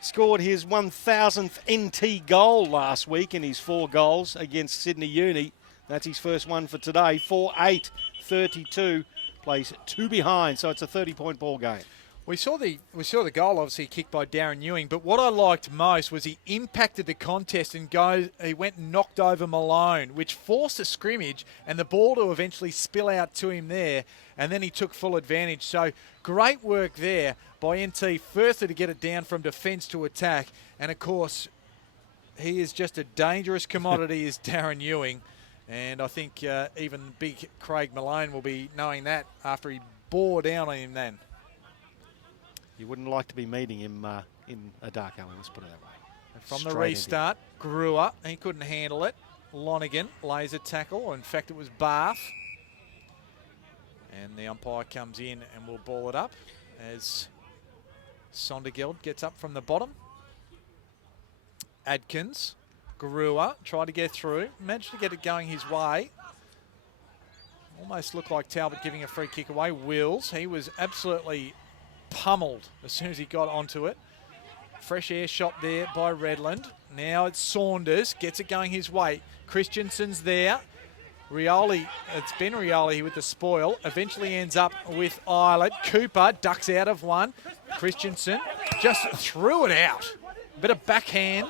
Scored his 1,000th NT goal last week in his 4 goals against Sydney Uni. That's his first one for today. 4-8, 32. Plays 2 behind, so it's a 30-point ball game. We saw the goal, obviously kicked by Darren Ewing, but what I liked most was he impacted the contest and he went and knocked over Malone, which forced a scrimmage and the ball to eventually spill out to him there, and then he took full advantage. So great work there by NT, firstly to get it down from defence to attack, and of course he is just a dangerous commodity is Darren Ewing, and I think even big Craig Malone will be knowing that after he bore down on him then. You wouldn't like to be meeting him in a dark alley, let's put it that way. From the restart, Brewer, he couldn't handle it. Lonergan lays a tackle. In fact, it was Bath. And the umpire comes in and will ball it up as Sondergeld gets up from the bottom. Adkins, Garua tried to get through, managed to get it going his way. Almost looked like Talbot giving a free kick away. Wills, he was absolutely pummeled as soon as he got onto it. Fresh air shot there by Redland. Now it's Saunders, gets it going his way. Christensen's there. Rioli, it's Ben Rioli with the spoil. Eventually ends up with Islet. Cooper ducks out of one. Christensen just threw it out. A bit of backhand.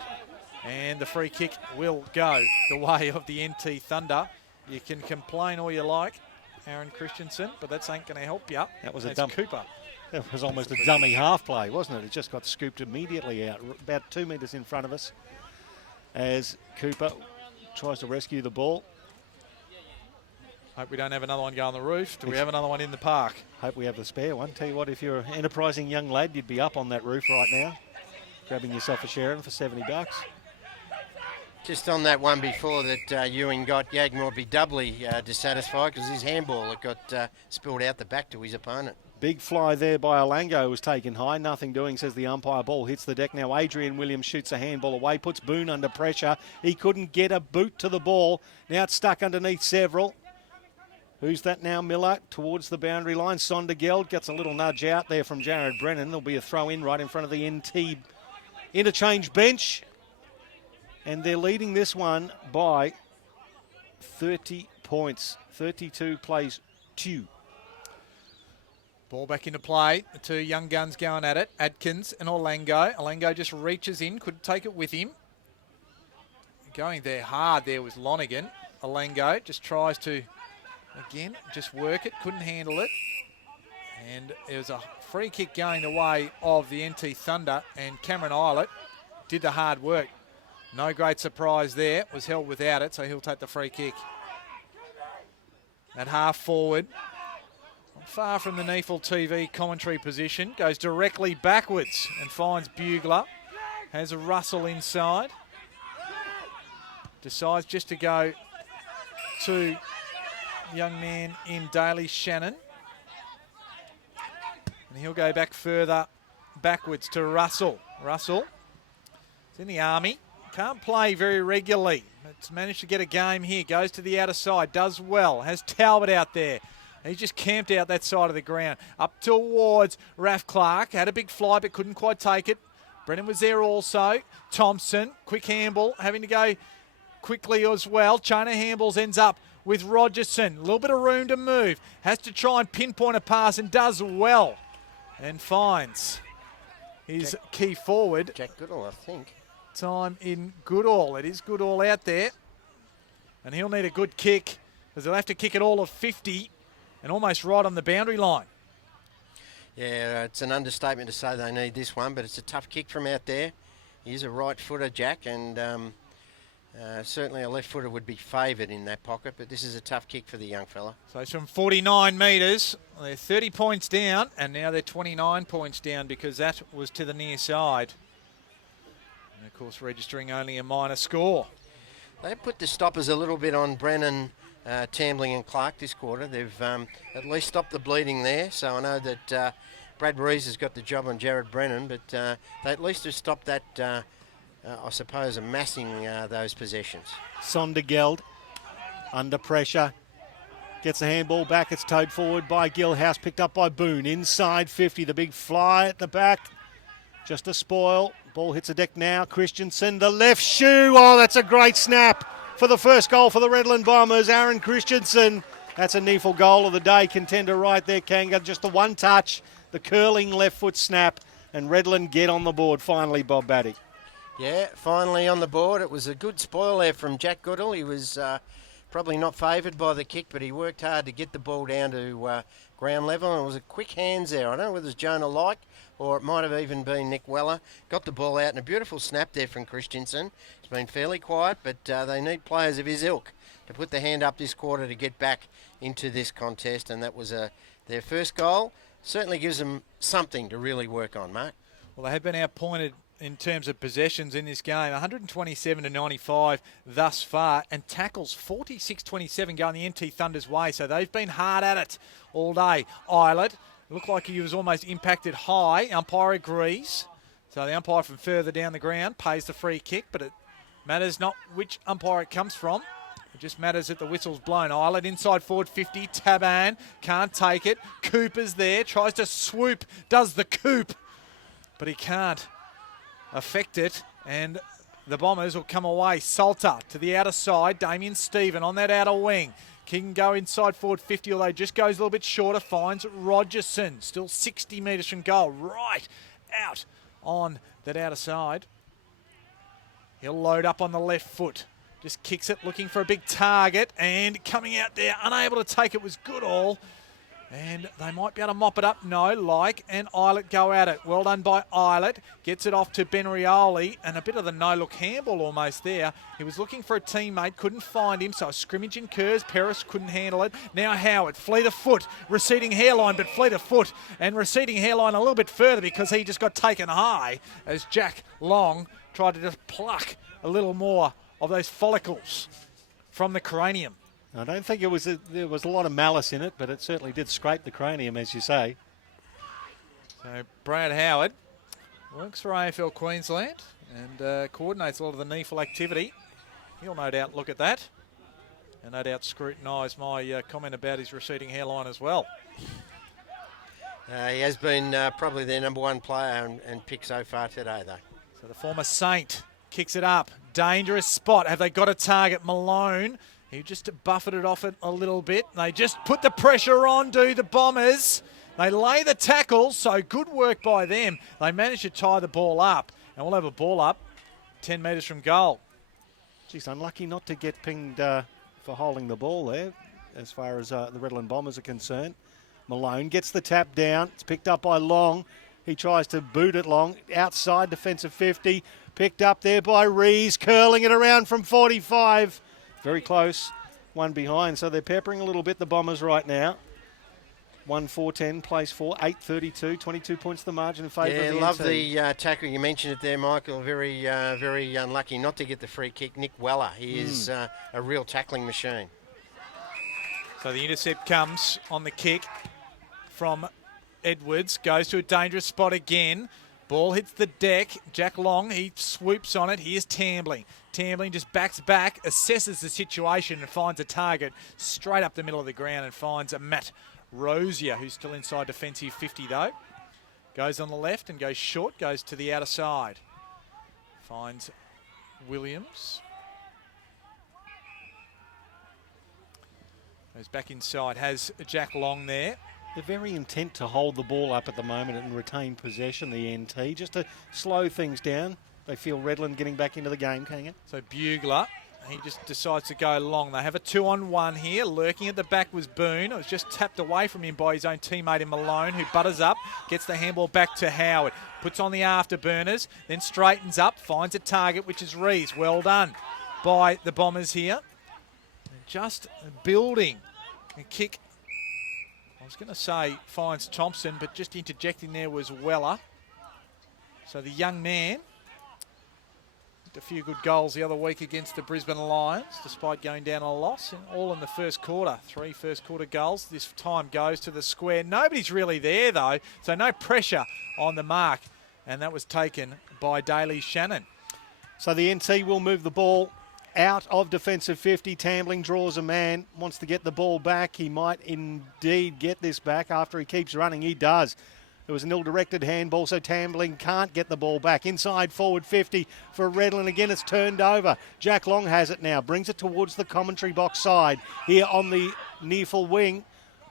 And the free kick will go the way of the NT Thunder. You can complain all you like, Aaron Christensen, but that ain't going to help you. That was a Cooper. That was almost a dummy half play, wasn't it? It just got scooped immediately out, about 2 metres in front of us, as Cooper tries to rescue the ball. Hope we don't have another one go on the roof. Do we have another one in the park? Hope we have the spare one. Tell you what, if you're an enterprising young lad, you'd be up on that roof right now, grabbing yourself a Sharon for $70. Just on that one before that Ewing got, Yagman would be doubly dissatisfied because his handball it got spilled out the back to his opponent. Big fly there by Alango was taken high. Nothing doing, says the umpire. Ball hits the deck. Now Adrian Williams shoots a handball away, puts Boone under pressure. He couldn't get a boot to the ball. Now it's stuck underneath several. Who's that now? Miller towards the boundary line. Sondergeld gets a little nudge out there from Jared Brennan. There'll be a throw in right in front of the NT interchange bench. And they're leading this one by 30 points. 32 plays 2. Ball back into play. The two young guns going at it. Adkins and Olango. Olango just reaches in. Couldn't take it with him. Going there hard there was Lonergan. Olango just tries to, again, just work it. Couldn't handle it. And it was a free kick going the way of the NT Thunder. And Cameron Islet did the hard work. No great surprise there. Was held without it, so he'll take the free kick. At half forward, not far from the NEAFL TV commentary position, goes directly backwards and finds Bugler. Has a Russell inside. Decides just to go to young man in Daly Shannon. And he'll go back further backwards to Russell. Russell is in the army. Can't play very regularly. It's managed to get a game here. Goes to the outer side. Does well. Has Talbot out there. He's just camped out that side of the ground. Up towards Raf Clark. Had a big fly but couldn't quite take it. Brennan was there also. Thompson. Quick handball. Having to go quickly as well. Chain of handballs ends up with Rogerson. A little bit of room to move. Has to try and pinpoint a pass and does well. And finds his key forward. Jack Goodall, I think. Time in Goodall. It is Goodall out there. And he'll need a good kick because he'll have to kick it all of 50 and almost right on the boundary line. Yeah, it's an understatement to say they need this one, but it's a tough kick from out there. He's a right footer, Jack, and certainly a left footer would be favoured in that pocket, but this is a tough kick for the young fella. So it's from 49 metres. They're 30 points down, and now they're 29 points down because that was to the near side. And, of course, registering only a minor score. They put the stoppers a little bit on Brennan, Tambling and Clark this quarter. They've at least stopped the bleeding there. So I know that Brad Rees has got the job on Jared Brennan, but they at least have stopped that, I suppose, amassing those possessions. Sondergeld under pressure. Gets the handball back. It's towed forward by Gilhouse. Picked up by Boone. Inside 50. The big fly at the back. Just a spoil. Ball hits the deck now. Christensen, the left shoe. Oh, that's a great snap for the first goal for the Redland Bombers. Aaron Christensen. That's a NEAFL goal of the day. Contender right there, Kanga. Just the one touch. The curling left foot snap. And Redland get on the board finally, Bob Batty. Yeah, finally on the board. It was a good spoil there from Jack Goodall. He was probably not favoured by the kick, but he worked hard to get the ball down to ground level. And it was a quick hands there. I don't know whether it was Jonah Like or it might have even been Nick Weller. Got the ball out and a beautiful snap there from Christensen. It's been fairly quiet, but they need players of his ilk to put the hand up this quarter to get back into this contest. And that was their first goal. Certainly gives them something to really work on, mate. Well, they have been outpointed in terms of possessions in this game, 127 to 95 thus far, and tackles 46-27 going the NT Thunder's way. So they've been hard at it all day. Islet It looked like he was almost impacted high. Umpire agrees. So the umpire from further down the ground pays the free kick, but it matters not which umpire it comes from. It just matters that the whistle's blown. Islet inside forward 50. Taban can't take it. Cooper's there. Tries to swoop. Does the Coop. But he can't affect it. And the Bombers will come away. Salter to the outer side. Damien Stephen on that outer wing. Can go inside forward 50, although just goes a little bit shorter. Finds Rogerson. Still 60 metres from goal. Right out on that outer side. He'll load up on the left foot. Just kicks it, looking for a big target. And coming out there, unable to take it, was Goodall. And they might be able to mop it up. No, and Islet go at it. Well done by Islet. Gets it off to Benrioli. And a bit of the no-look handball almost there. He was looking for a teammate, couldn't find him. So a scrimmage incurs. Peris couldn't handle it. Now Howard, fleet of foot. Receding hairline, but fleet of foot. And receding hairline a little bit further because he just got taken high as Jack Long tried to just pluck a little more of those follicles from the cranium. I don't think there was a lot of malice in it, but it certainly did scrape the cranium, as you say. So Brad Howard works for AFL Queensland and coordinates a lot of the NEAFL activity. He'll no doubt look at that and no doubt scrutinise my comment about his receding hairline as well. He has been probably their number one player and pick so far today, though. So the former Saint kicks it up. Dangerous spot. Have they got a target? Malone. He just buffeted off it a little bit. They just put the pressure on, do the Bombers. They lay the tackle, so good work by them. They managed to tie the ball up, and we'll have a ball up 10 metres from goal. Geez, unlucky not to get pinged for holding the ball there, as far as the Redland Bombers are concerned. Malone gets the tap down. It's picked up by Long. He tries to boot it Long. Outside defensive 50. Picked up there by Rees, curling it around from 45. Very close, one behind. So they're peppering a little bit, the Bombers right now. 1-4-10, place 4, 8-32, 22 points the margin in favour of the NT. Love the tackle. You mentioned it there, Michael. Very unlucky not to get the free kick. Nick Weller, he is a real tackling machine. So the intercept comes on the kick from Edwards. Goes to a dangerous spot again. Ball hits the deck. Jack Long, he swoops on it. Here's Tambling. Tambling just backs back, assesses the situation and finds a target straight up the middle of the ground and finds a Matt Rosier, who's still inside defensive 50 though. Goes on the left and goes short, goes to the outer side. Finds Williams. Goes back inside, has Jack Long there. They're very intent to hold the ball up at the moment and retain possession, the NT, just to slow things down. They feel Redland getting back into the game, Kanga. So Bugler, he just decides to go long. They have a 2-on-1 here. Lurking at the back was Boone. It was just tapped away from him by his own teammate in Malone, who butters up, gets the handball back to Howard. Puts on the afterburners, then straightens up, finds a target, which is Rees. Well done by the Bombers here. Just building a kick. I was going to say finds Thompson, but just interjecting there was Weller. So the young man a few good goals the other week against the Brisbane Lions, despite going down a loss, all in the first quarter. 3 first quarter goals. This time goes to the square. Nobody's really there, though, so no pressure on the mark, and that was taken by Daly Shannon. So the NT will move the ball out of defensive 50. Tambling draws a man, wants to get the ball back. He might indeed get this back after he keeps running. He does. It was an ill-directed handball, so Tambling can't get the ball back. Inside forward 50 for Redland. Again, it's turned over. Jack Long has it now. Brings it towards the commentary box side. Here on the NEAFL wing,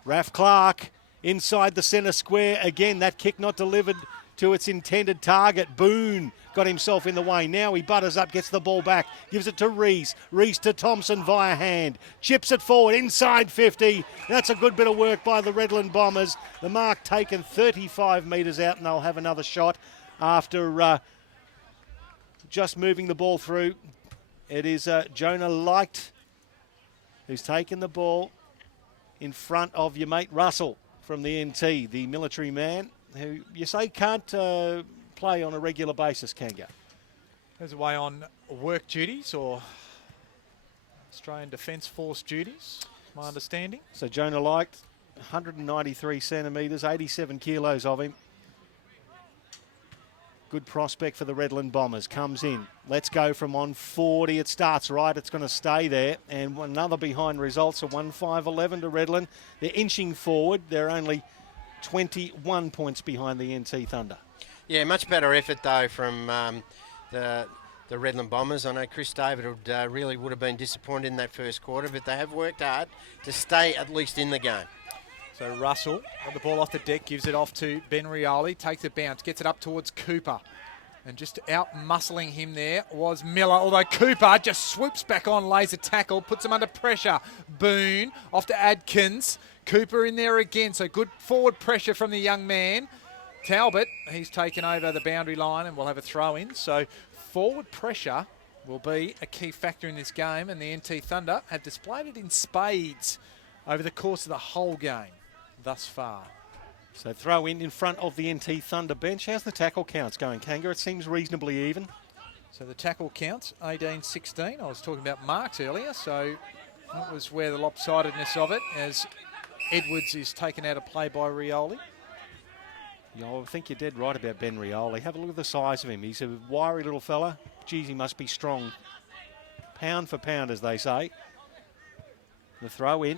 Raf Clark inside the centre square. Again, that kick not delivered to its intended target. Boone got himself in the way. Now he butters up, gets the ball back, gives it to Rees. Rees to Thompson via hand. Chips it forward, inside 50. That's a good bit of work by the Redland Bombers. The mark taken 35 metres out, and they'll have another shot after just moving the ball through. It is Jonah Light who's taken the ball in front of your mate Russell from the NT, the military man, who you say can't play on a regular basis, Kanga. Goes away on work duties or Australian Defence Force duties, my understanding. So Jonah Light 193 centimetres, 87 kilos of him. Good prospect for the Redland Bombers. Comes in. Let's go from 140. It starts right. It's going to stay there. And another behind results of 1.5.11 to Redland. They're inching forward. They're only 21 points behind the NT Thunder. Yeah, much better effort though from the Redland Bombers. I know Chris David would have been disappointed in that first quarter, but they have worked hard to stay at least in the game. So Russell got the ball off the deck, gives it off to Ben Rioli, takes a bounce, gets it up towards Cooper. And just out-muscling him there was Miller, although Cooper just swoops back on, lays a tackle, puts him under pressure. Boone off to Adkins. Cooper in there again, so good forward pressure from the young man. Talbot, he's taken over the boundary line and will have a throw in. So forward pressure will be a key factor in this game, and the NT Thunder have displayed it in spades over the course of the whole game thus far. So throw in front of the NT Thunder bench. How's the tackle counts going, Kanga? It seems reasonably even. So the tackle counts, 18-16. I was talking about marks earlier, so that was where the lopsidedness of it, as Edwards is taken out of play by Rioli. Yeah, I think you're dead right about Ben Rioli. Have a look at the size of him. He's a wiry little fella. Geez, he must be strong. Pound for pound, as they say. The throw in.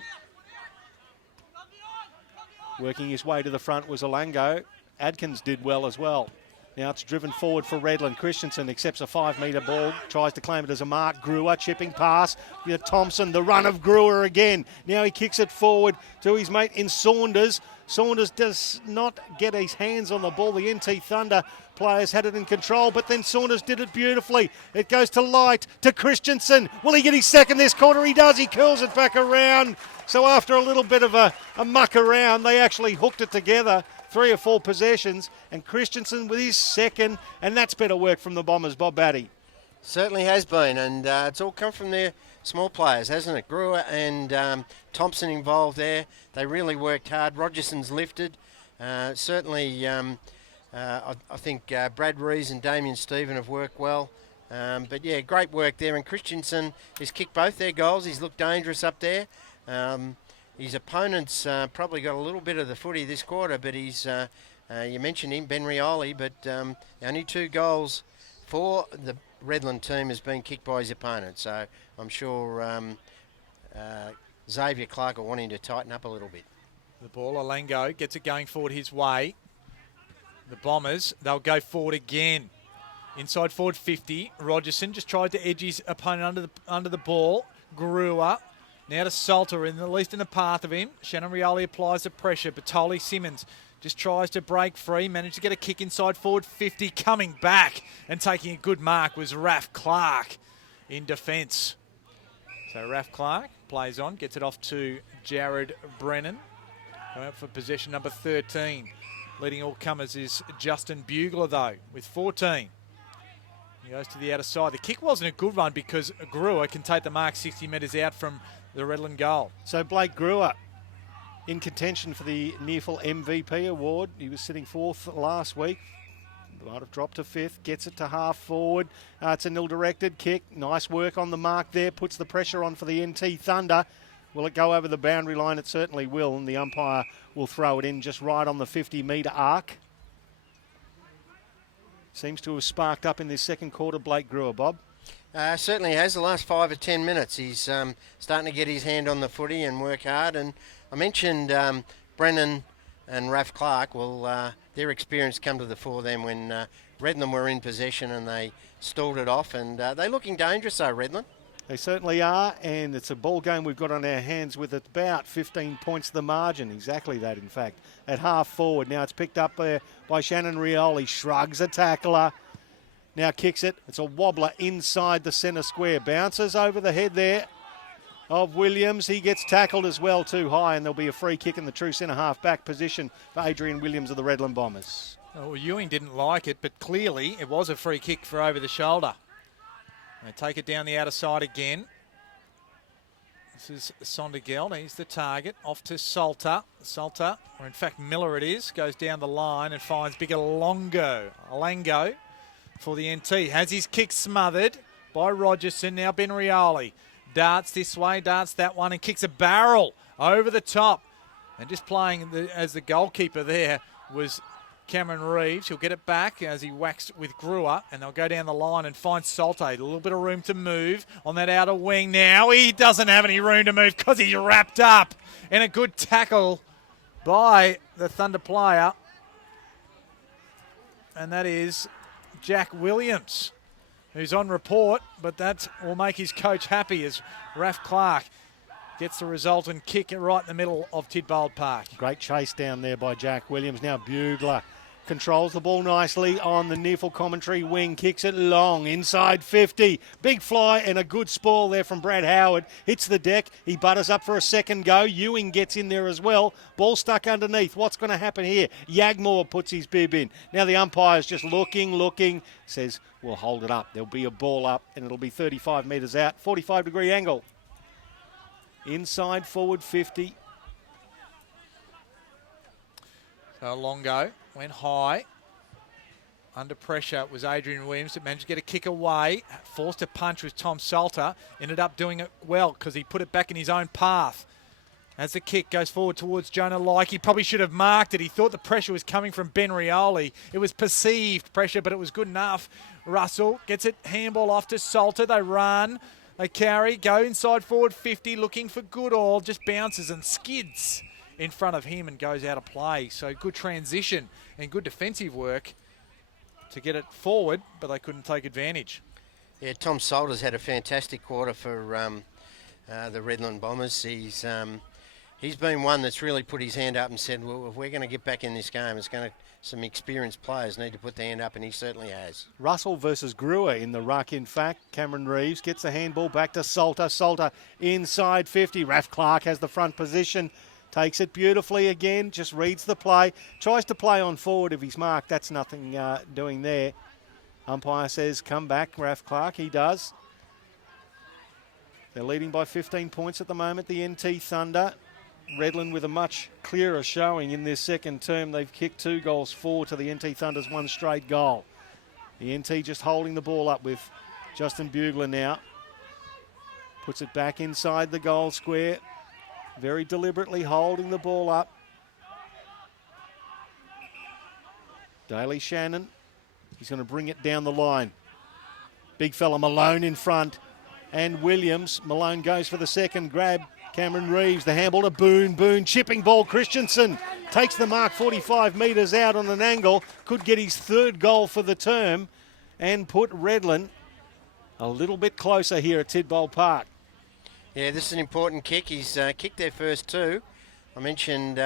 Working his way to the front was Alango. Adkins did well as well. Now it's driven forward for Redland. Christensen accepts a 5-metre ball, tries to claim it as a mark. Brewer chipping pass. Thompson, the run of Brewer again. Now he kicks it forward to his mate in Saunders. Saunders does not get his hands on the ball. The NT Thunder players had it in control, but then Saunders did it beautifully. It goes to Light, to Christensen. Will he get his second this quarter? He does. He curls it back around. So after a little bit of a muck around, they actually hooked it together. 3 or 4 possessions, and Christensen with his second, and that's better work from the Bombers, Bob Batty. Certainly has been, and it's all come from their small players, hasn't it? Brewer and Thompson involved there. They really worked hard. Rogerson's lifted. Certainly, I think Brad Rees and Damien Stephen have worked well. But yeah, great work there, and Christensen has kicked both their goals. He's looked dangerous up there. His opponent's probably got a little bit of the footy this quarter, but he's, you mentioned him, Ben Rioli, but only 2 goals for the Redland team has been kicked by his opponent. So I'm sure Xavier Clark will want him to tighten up a little bit. The ball, Alango gets it going forward his way. The Bombers, they'll go forward again. Inside forward 50. Rogerson just tried to edge his opponent under the ball. Brewer. Now to Salter, at least in the path of him. Shannon Rioli applies the pressure. Batoli Simmons just tries to break free. Managed to get a kick inside forward 50. Coming back and taking a good mark was Raf Clark in defence. So Raf Clark plays on, gets it off to Jared Brennan. Going up for possession number 13. Leading all comers is Justin Bugler, though, with 14. He goes to the outer side. The kick wasn't a good one because Brewer can take the mark 60 metres out from the Redland goal. So Blake Brewer in contention for the NEAFL MVP award. He was sitting 4th last week. Might have dropped to 5th. Gets it to half forward. It's a nil-directed kick. Nice work on the mark there. Puts the pressure on for the NT Thunder. Will it go over the boundary line? It certainly will. And the umpire will throw it in just right on the 50-metre arc. Seems to have sparked up in this second quarter, Blake Brewer, Bob. Certainly has. The last 5 or 10 minutes, he's starting to get his hand on the footy and work hard. And I mentioned Brennan and Raf Clark. Well, their experience come to the fore then when Redland were in possession and they stalled it off. And they're looking dangerous, though, Redland. They certainly are, and it's a ball game we've got on our hands with about 15 points the margin. Exactly that, in fact, at half forward. Now it's picked up there by Shannon Rioli. Shrugs a tackler. Now kicks it. It's a wobbler inside the centre square. Bounces over the head there of Williams. He gets tackled as well, too high, and there'll be a free kick in the true centre half back position for Adrian Williams of the Redland Bombers. Well, Ewing didn't like it, but clearly it was a free kick for over the shoulder. They take it down the outer side again. This is Sondergeld. He's the target. Off to Salter. Salter, or in fact Miller it is, goes down the line and finds bigger Alango for the NT. Has his kick smothered by Rogerson. Now Ben Rioli. Darts this way, darts that one, and kicks a barrel over the top. And just playing as the goalkeeper there was Cameron Reeves. He'll get it back as he waxed with Brewer, and they'll go down the line and find Salte. A little bit of room to move on that outer wing now. He doesn't have any room to move because he's wrapped up in a good tackle by the Thunder player. And that is Jack Williams, who's on report, but that will make his coach happy as Raf Clark gets the resultant kick right in the middle of Tidbold Park. Great chase down there by Jack Williams. Now Bugler controls the ball nicely on the NEAFL commentary wing, kicks it long, inside 50. Big fly and a good spoil there from Brad Howard. Hits the deck, he butters up for a second go. Ewing gets in there as well. Ball stuck underneath. What's going to happen here? Yagmore puts his bib in. Now the umpire's just looking, says, we'll hold it up. There'll be a ball up and it'll be 35 metres out, 45-degree angle. Inside forward 50. So Longo went high. Under pressure was Adrian Williams that managed to get a kick away. Forced a punch with Tom Salter. Ended up doing it well because he put it back in his own path. As the kick goes forward towards Jonah Like, he probably should have marked it. He thought the pressure was coming from Ben Rioli. It was perceived pressure, but it was good enough. Russell gets it, handball off to Salter. They run, they carry, go inside forward 50, looking for Goodall. Just bounces and skids in front of him and goes out of play. So good transition and good defensive work to get it forward, but they couldn't take advantage. Yeah, Tom Salter's had a fantastic quarter for the Redland Bombers. He's been one that's really put his hand up and said, well, if we're going to get back in this game, some experienced players need to put their hand up, and he certainly has. Russell versus Brewer in the ruck, in fact. Cameron Reeves gets the handball back to Salter. Salter inside 50. Raf Clark has the front position. Takes it beautifully again, just reads the play. Tries to play on forward if he's marked. That's nothing doing there. Umpire says, come back, Raf Clark. He does. They're leading by 15 points at the moment, the NT Thunder. Redland with a much clearer showing in this second term. They've kicked 2 goals, 4 to the NT Thunder's 1 straight goal. The NT just holding the ball up with Justin Bugler now. Puts it back inside the goal square. Very deliberately holding the ball up. Daly Shannon. He's going to bring it down the line. Big fella Malone in front. And Williams. Malone goes for the second grab. Cameron Reeves, the handball to Boone. Boone chipping ball. Christensen takes the mark 45 metres out on an angle. Could get his 3rd goal for the term and put Redland a little bit closer here at Tidbold Park. Yeah, this is an important kick. He's kicked their first 2. I mentioned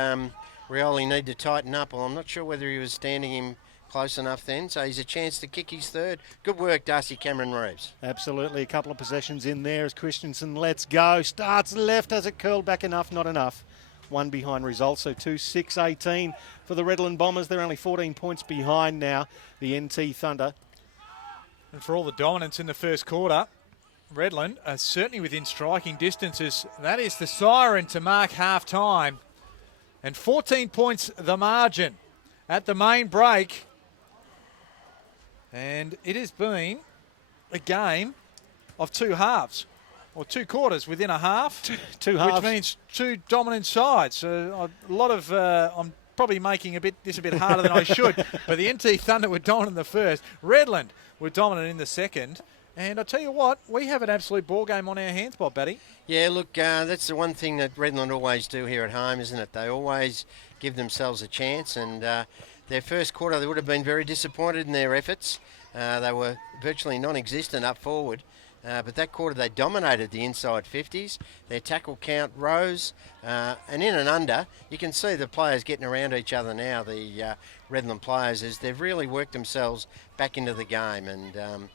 Rioli need to tighten up. Well, I'm not sure whether he was standing him close enough then, so he's a chance to kick his 3rd. Good work, Darcy Cameron Reeves. Absolutely, a couple of possessions in there as Christensen lets go. Starts left, has it curled back enough? Not enough. 1 behind result, so 2-6-18 for the Redland Bombers. They're only 14 points behind now, the NT Thunder. And for all the dominance in the first quarter, Redland are certainly within striking distances. That is the siren to mark half-time. And 14 points the margin at the main break. And it has been a game of 2 halves, or 2 quarters within a half. Two halves. Which means 2 dominant sides. So a lot of, I'm probably making this a bit harder than I should, but the NT Thunder were dominant in the first. Redland were dominant in the second. And I tell you what, we have an absolute ball game on our hands, Bob Batty. Yeah, look, that's the one thing that Redland always do here at home, isn't it? They always give themselves a chance, and their first quarter, they would have been very disappointed in their efforts. They were virtually non-existent up forward, but that quarter they dominated the inside 50s. Their tackle count rose, and in and under, you can see the players getting around each other now, the Redland players, as they've really worked themselves back into the game. And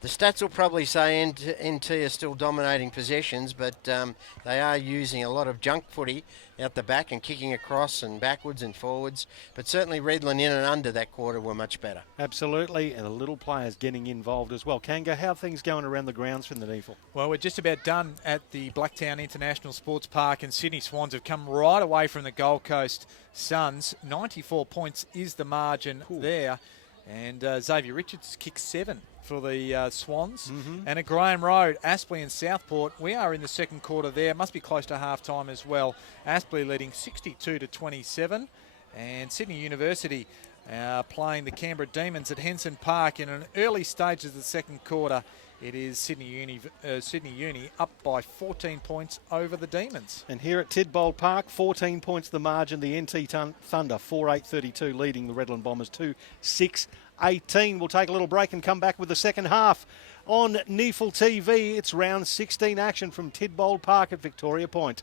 the stats will probably say NT are still dominating possessions, but they are using a lot of junk footy out the back and kicking across and backwards and forwards. But certainly Redland in and under that quarter were much better. Absolutely, and the little players getting involved as well. Kanga, how are things going around the grounds from the NEAFL? Well, we're just about done at the Blacktown International Sports Park, and Sydney Swans have come right away from the Gold Coast Suns. 94 points is the margin there. And Xavier Richards kicks 7 for the Swans. And at Graham Road, Aspley and Southport, we are in the second quarter there. It must be close to half-time as well. Aspley leading 62-27. And Sydney University playing the Canberra Demons at Henson Park in an early stage of the second quarter. It is Sydney Uni up by 14 points over the Demons. And here at Tidbold Park, 14 points the margin. The NT Thunder, 4-8-32, leading the Redland Bombers 2-6-18. We'll take a little break and come back with the second half. On NEAFL TV, it's round 16 action from Tidbold Park at Victoria Point.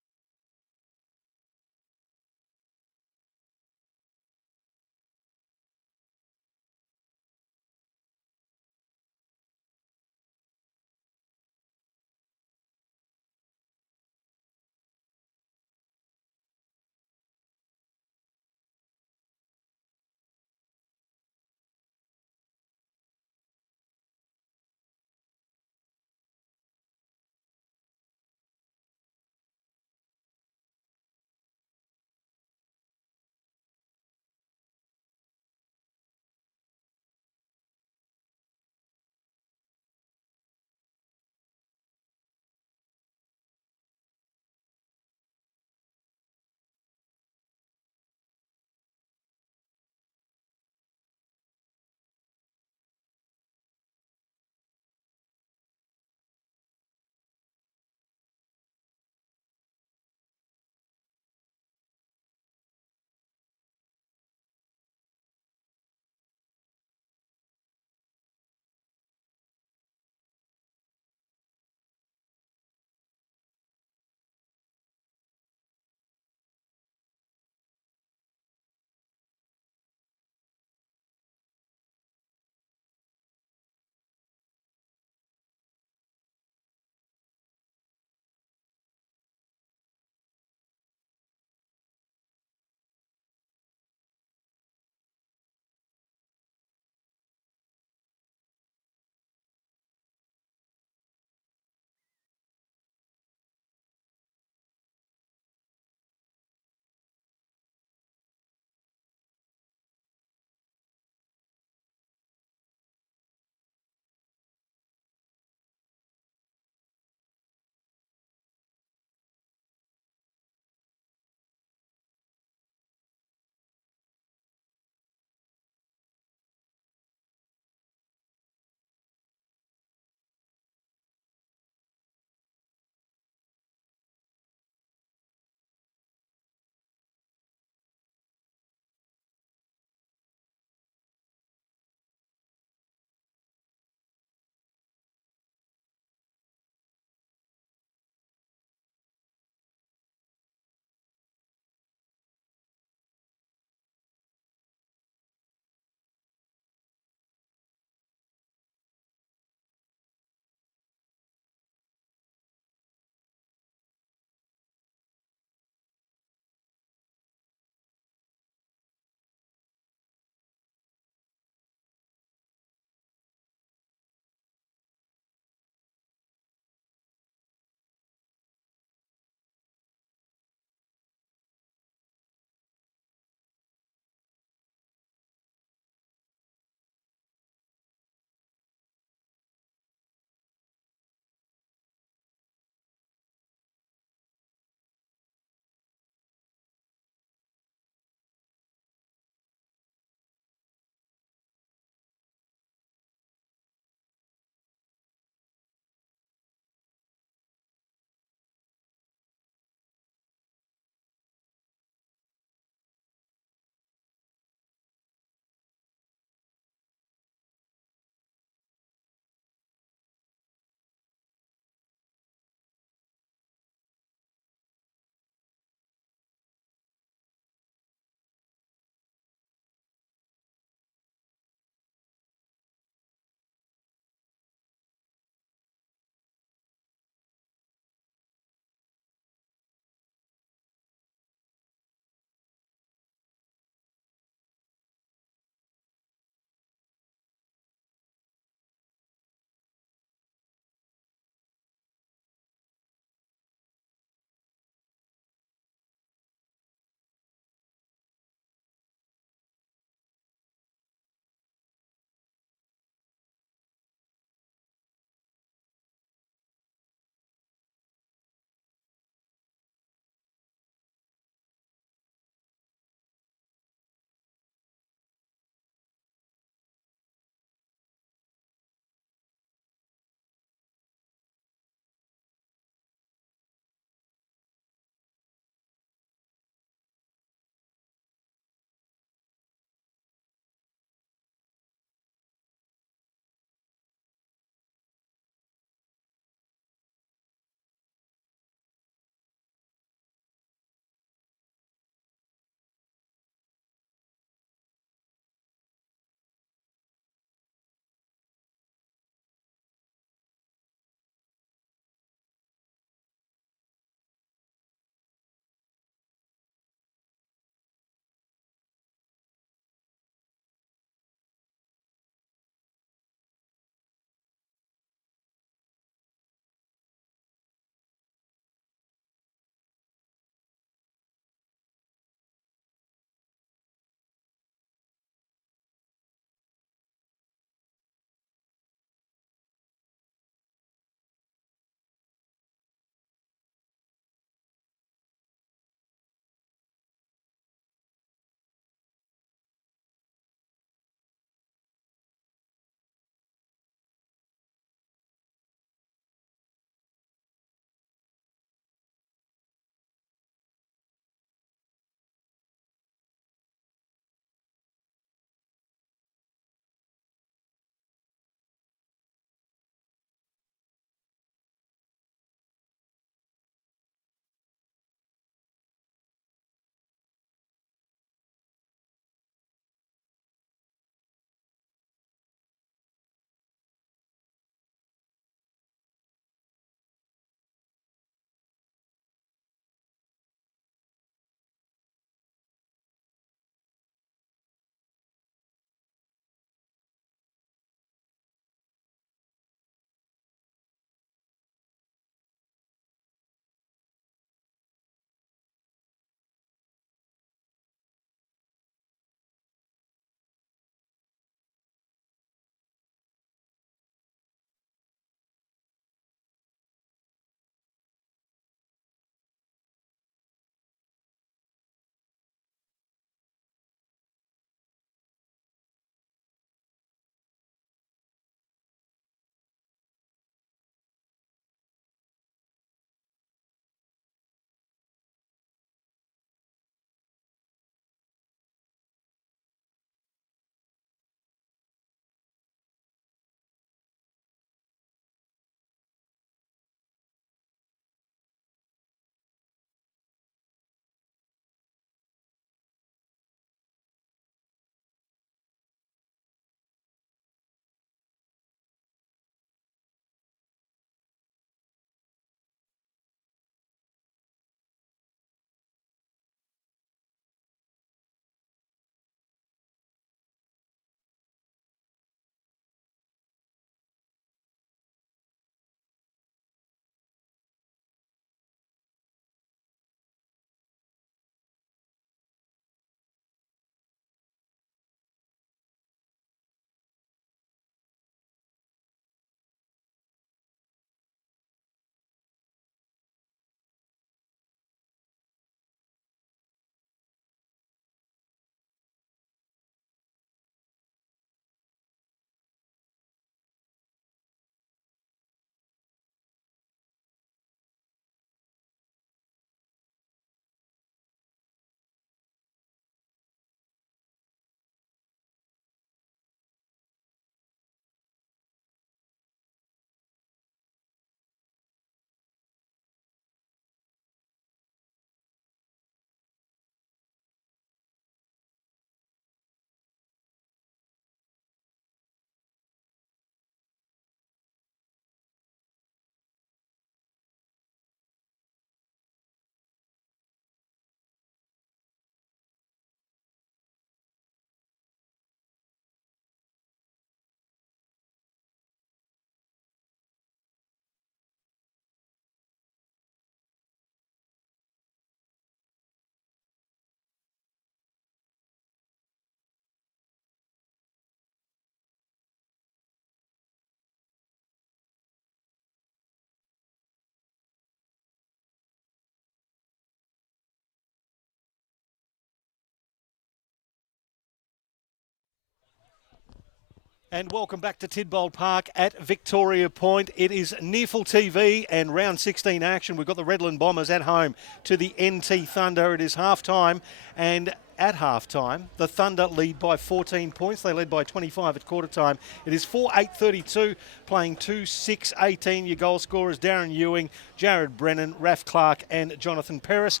And welcome back to Tidbold Park at Victoria Point. It is NEAFL TV and round 16 action. We've got the Redland Bombers at home to the NT Thunder. It is half-time, and at half-time, the Thunder lead by 14 points. They led by 25 at quarter-time. It is 4-8-32, playing 2-6-18. Your goal scorers, Darren Ewing, Jared Brennan, Raf Clark and Jonathan Peris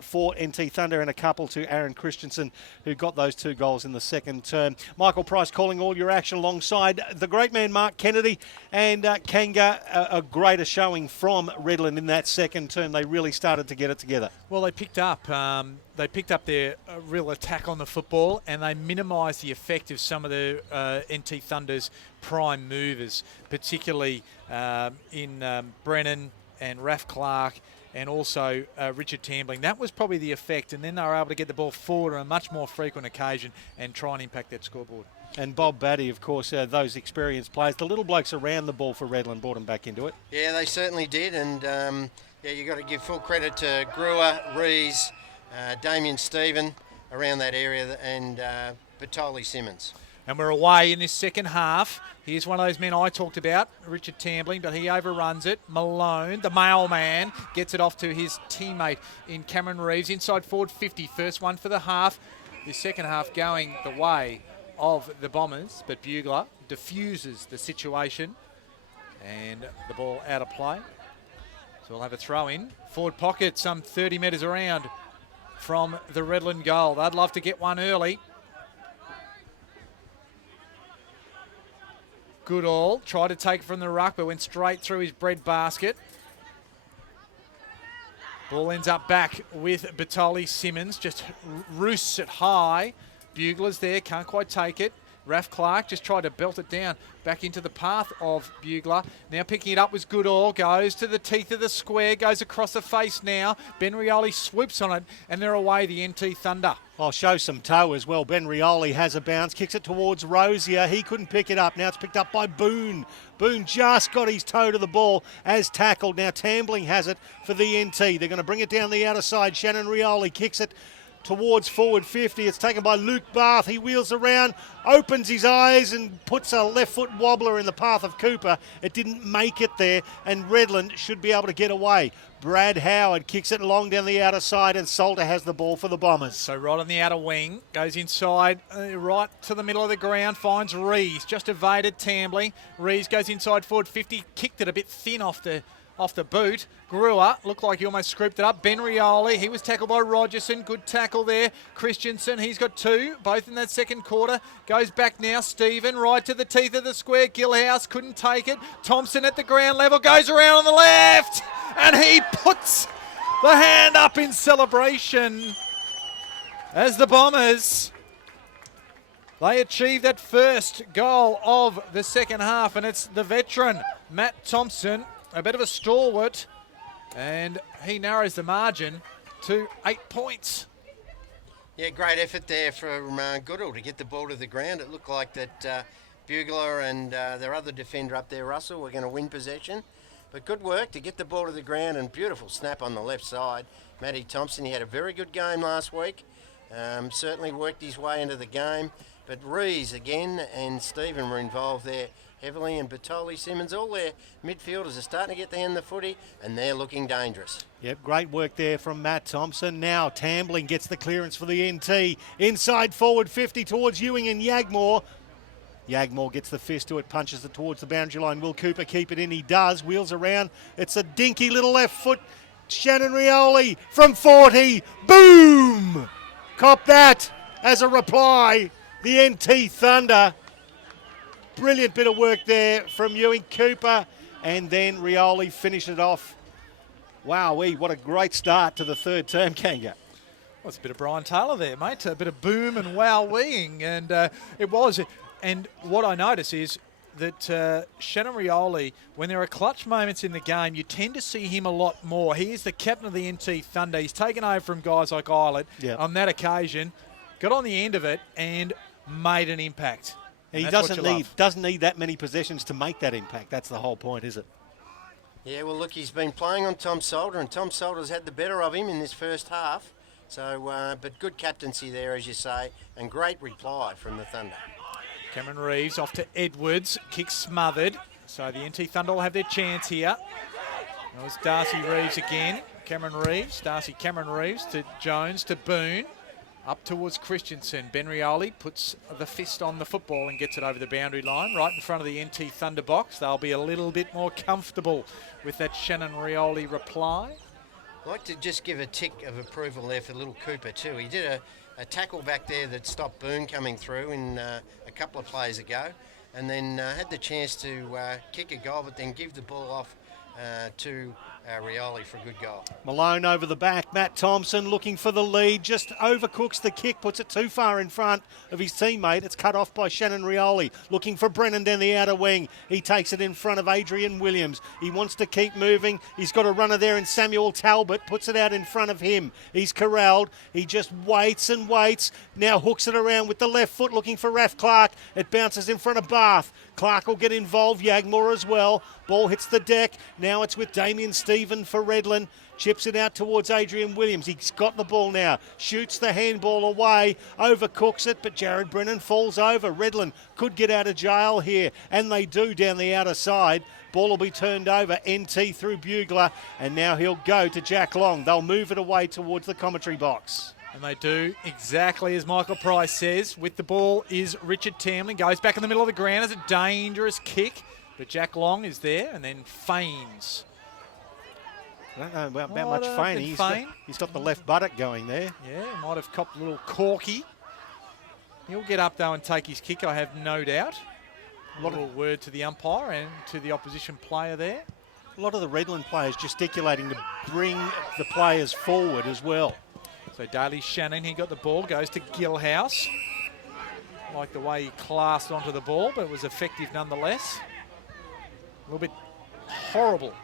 for NT Thunder, and a couple to Aaron Christensen, who got those 2 goals in the second term. Michael Price calling all your action alongside the great man Mark Kennedy, and Kanga, a greater showing from Redland in that second term. They really started to get it together. Well, they picked up their real attack on the football, and they minimised the effect of some of the NT Thunder's prime movers, particularly in Brennan and Raf Clark, and also Richard Tambling. That was probably the effect, and then they were able to get the ball forward on a much more frequent occasion and try and impact that scoreboard. And Bob Batty, of course, those experienced players, the little blokes around the ball for Redland, brought them back into it. Yeah, they certainly did, and you've got to give full credit to Brewer, Rees, Damien Stephen around that area, and Bertoli Simmons. And we're away in this second half. Here's one of those men I talked about, Richard Tambling, but he overruns it. Malone, the mailman, gets it off to his teammate in Cameron Reeves. Inside forward 50, first one for the half. The second half going the way of the Bombers, but Bugler diffuses the situation, and the ball out of play. So we'll have a throw in. Forward pocket, some 30 metres around from the Redland goal. They'd love to get one early. Goodall tried to take it from the ruck, but went straight through his bread basket. Ball ends up back with Bertoli Simmons, just roosts it high. Bugler's there, can't quite take it. Raf Clark just tried to belt it down back into the path of Bugler. Now picking it up was Goodall, goes to the teeth of the square, goes across the face now. Ben Rioli swoops on it, and they're away, the NT Thunder. I'll show some toe as well. Ben Rioli has a bounce, kicks it towards Rosier. He couldn't pick it up. Now it's picked up by Boone. Boone just got his toe to the ball as tackled. Now Tambling has it for the NT. They're going to bring it down the outer side. Shannon Rioli kicks it towards forward 50. It's taken by Luke Barth. He wheels around, opens his eyes and puts a left foot wobbler in the path of Cooper. It didn't make it there, and Redland should be able to get away. Brad Howard kicks it long down the outer side, and Salter has the ball for the Bombers. So right on the outer wing, goes inside, right to the middle of the ground, finds Rees, just evaded Tambling. Rees goes inside forward 50, kicked it a bit thin off the boot. Brewer looked like he almost scooped it up. Ben Rioli, he was tackled by Rogerson. Good tackle there. Christensen, he's got 2, both in that second quarter. Goes back now. Stephen, right to the teeth of the square. Gillhouse couldn't take it. Thompson at the ground level, goes around on the left, and he puts the hand up in celebration as the Bombers, they achieve that first goal of the second half, and it's the veteran, Matt Thompson, a bit of a stalwart, and he narrows the margin to 8 points. Yeah, great effort there from Goodall to get the ball to the ground. It looked like that Bugler and their other defender up there, Russell, were going to win possession. But good work to get the ball to the ground, and beautiful snap on the left side. Matty Thompson, he had a very good game last week. Certainly worked his way into the game. But Rees again and Stephen were involved there heavily, and Bertoli Simmons, all their midfielders are starting to get the hand in the footy, and they're looking dangerous. Yep, great work there from Matt Thompson. Now Tambling gets the clearance for the NT. Inside forward 50 towards Ewing and Yagmore. Yagmore gets the fist to it, punches it towards the boundary line. Will Cooper keep it in? He does. Wheels around. It's a dinky little left foot. Shannon Rioli from 40. Boom! Cop that as a reply. The NT Thunder. Brilliant bit of work there from Ewing, Cooper, and then Rioli finished it off. Wowee, what a great start to the third term, Kanga. Well, it's a bit of Brian Taylor there, mate. A bit of boom and wow-weeing, and it was. And what I notice is that Shannon Rioli, when there are clutch moments in the game, you tend to see him a lot more. He is the captain of the NT Thunder. He's taken over from guys like Islet on that occasion, got on the end of it, and made an impact. He doesn't need that many possessions to make that impact. That's the whole point, is it? Yeah, well, look, he's been playing on Tom Salter, and Tom Salter's had the better of him in this first half. So, but good captaincy there, as you say, and great reply from the Thunder. Cameron Reeves off to Edwards. Kick smothered. So the NT Thunder will have their chance here. That was Darcy Reeves again. Cameron Reeves. Cameron Reeves to Jones to Boone. Up towards Christensen. Ben Rioli puts the fist on the football and gets it over the boundary line, right in front of the NT Thunder box. They'll be a little bit more comfortable with that Shannon Rioli reply. I'd like to just give a tick of approval there for little Cooper too. He did a tackle back there that stopped Boone coming through in a couple of plays ago, and then had the chance to kick a goal, but then give the ball off to Rioli for a good goal. Malone over the back. Matt Thompson looking for the lead. Just overcooks the kick, puts it too far in front of his teammate. It's cut off by Shannon Rioli. Looking for Brennan down the outer wing. He takes it in front of Adrian Williams. He wants to keep moving. He's got a runner there in Samuel Talbot. Puts it out in front of him. He's corralled. He just waits and waits. Now hooks it around with the left foot looking for Raf Clark. It bounces in front of Bath. Clark will get involved. Yagmore as well. Ball hits the deck. Now it's with Damien Stephen for Redland. Chips it out towards Adrian Williams. He's got the ball now. Shoots the handball away. Overcooks it, but Jared Brennan falls over. Redland could get out of jail here, and they do down the outer side. Ball will be turned over. NT through Bugler, and now he'll go to Jack Long. They'll move it away towards the commentary box. And they do exactly as Michael Price says. With the ball is Richard Tamlin. Goes back in the middle of the ground. It's a dangerous kick. But Jack Long is there and then feigns. I don't know about much feigning. He's got the left buttock going there. Yeah, might have copped a little corky. He'll get up though and take his kick, I have no doubt. A little word to the umpire and to the opposition player there. A lot of the Redland players gesticulating to bring the players forward as well. So Daly Shannon, he got the ball, goes to Gilhouse. Like the way he classed onto the ball, but it was effective nonetheless. A little bit horrible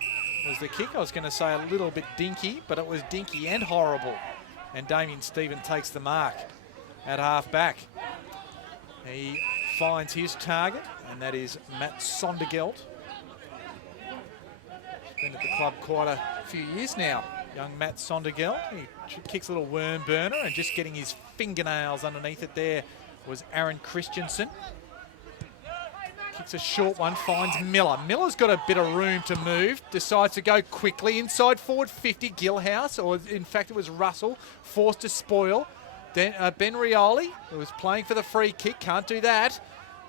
was the kick. I was going to say a little bit dinky, but it was dinky and horrible. And Damien Stephen takes the mark at half back. He finds his target, and that is Matt Sondergeld. Been at the club quite a few years now. Young Matt Sondergeld. He kicks a little worm burner, and just getting his fingernails underneath it there was Aaron Christensen. Kicks a short one, finds Miller. Miller's got a bit of room to move, decides to go quickly inside forward 50. Gilhouse, or in fact it was Russell, forced to spoil. Then Ben Rioli, who was playing for the free kick, can't do that.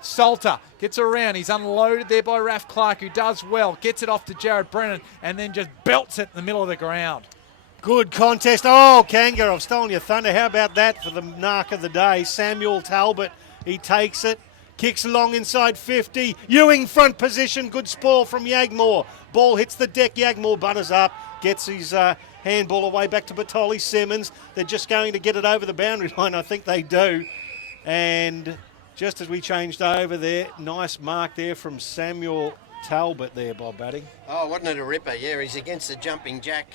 Salter gets around. He's unloaded there by Raf Clark, who does well. Gets it off to Jared Brennan and then just belts it in the middle of the ground. Good contest. Oh, Kanga, I've stolen your thunder. How about that for the narc of the day? Samuel Talbot, he takes it. Kicks long inside 50. Ewing front position. Good sprawl from Yagmore. Ball hits the deck. Yagmore butters up. Gets his handball away back to Batoli Simmons. They're just going to get it over the boundary line. I think they do. And just as we changed over there, nice mark there from Samuel Talbot there, Bob Batting. Oh, wasn't it a ripper? Yeah, he's against the jumping jack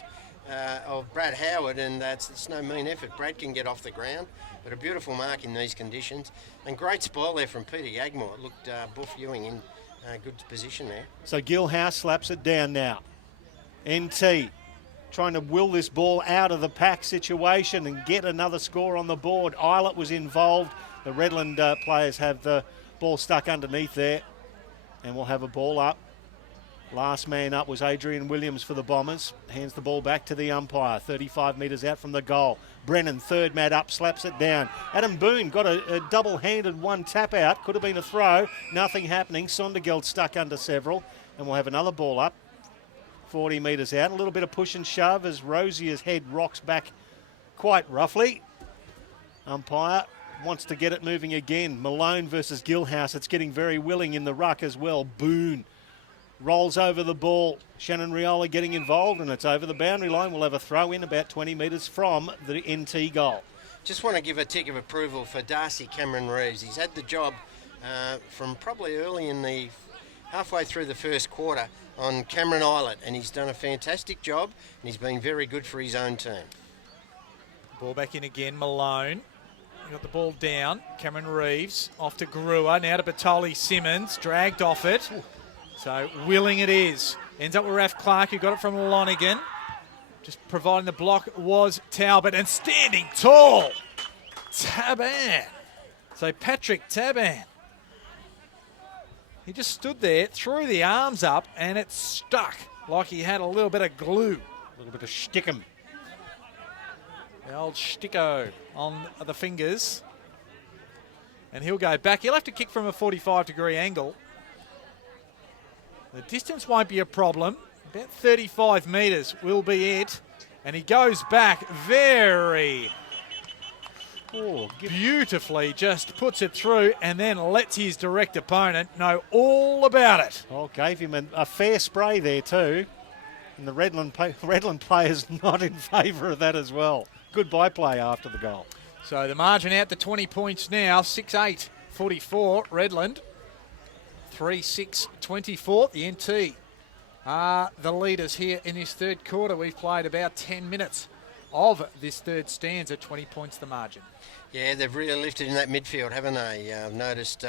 of Brad Howard, and it's no mean effort. Brad can get off the ground, but a beautiful mark in these conditions. And great spoil there from Peter Yagmore. It looked Buff Ewing in good position there. So Gilhouse slaps it down now. NT trying to will this ball out of the pack situation and get another score on the board. Eilert was involved. The Redland players have the ball stuck underneath there, and we'll have a ball up. Last man up was Adrian Williams for the Bombers. Hands the ball back to the umpire, 35 metres out from the goal. Brennan, third man up, slaps it down. Adam Boone got a double-handed one tap out. Could have been a throw. Nothing happening. Sondergeld stuck under several. And we'll have another ball up, 40 metres out. A little bit of push and shove as Rozier's head rocks back quite roughly. Umpire wants to get it moving again. Malone versus Gilhouse. It's getting very willing in the ruck as well. Boone rolls over the ball. Shannon Rioli getting involved, and it's over the boundary line. We'll have a throw in about 20 metres from the NT goal. Just want to give a tick of approval for Darcy Cameron Reeves. He's had the job from probably early in the halfway through the first quarter on Cameron Eilert, and he's done a fantastic job, and he's been very good for his own team. Ball back in again, Malone. Got the ball down. Cameron Reeves off to Grua, now to Batoli Simmons, dragged off it. So willing it is. Ends up with Raf Clark, who got it from Lonigan. Just providing the block was Talbot, and standing tall, Taban. So Patrick Taban He just stood there, threw the arms up, and it stuck like he had a little bit of glue. A little bit of stickum. The old sticko on the fingers. And he'll go back. He'll have to kick from a 45-degree angle. The distance won't be a problem. About 35 metres will be it. And he goes back very beautifully, just puts it through and then lets his direct opponent know all about it. Oh, gave him a fair spray there too. And the Redland players not in favour of that as well. Good byplay after the goal. So the margin out to 20 points now, 6-8, 44, Redland. 3-6, 24, the NT are the leaders here in this third quarter. We've played about 10 minutes of this third stanza, 20 points the margin. Yeah, they've really lifted in that midfield, haven't they? I've noticed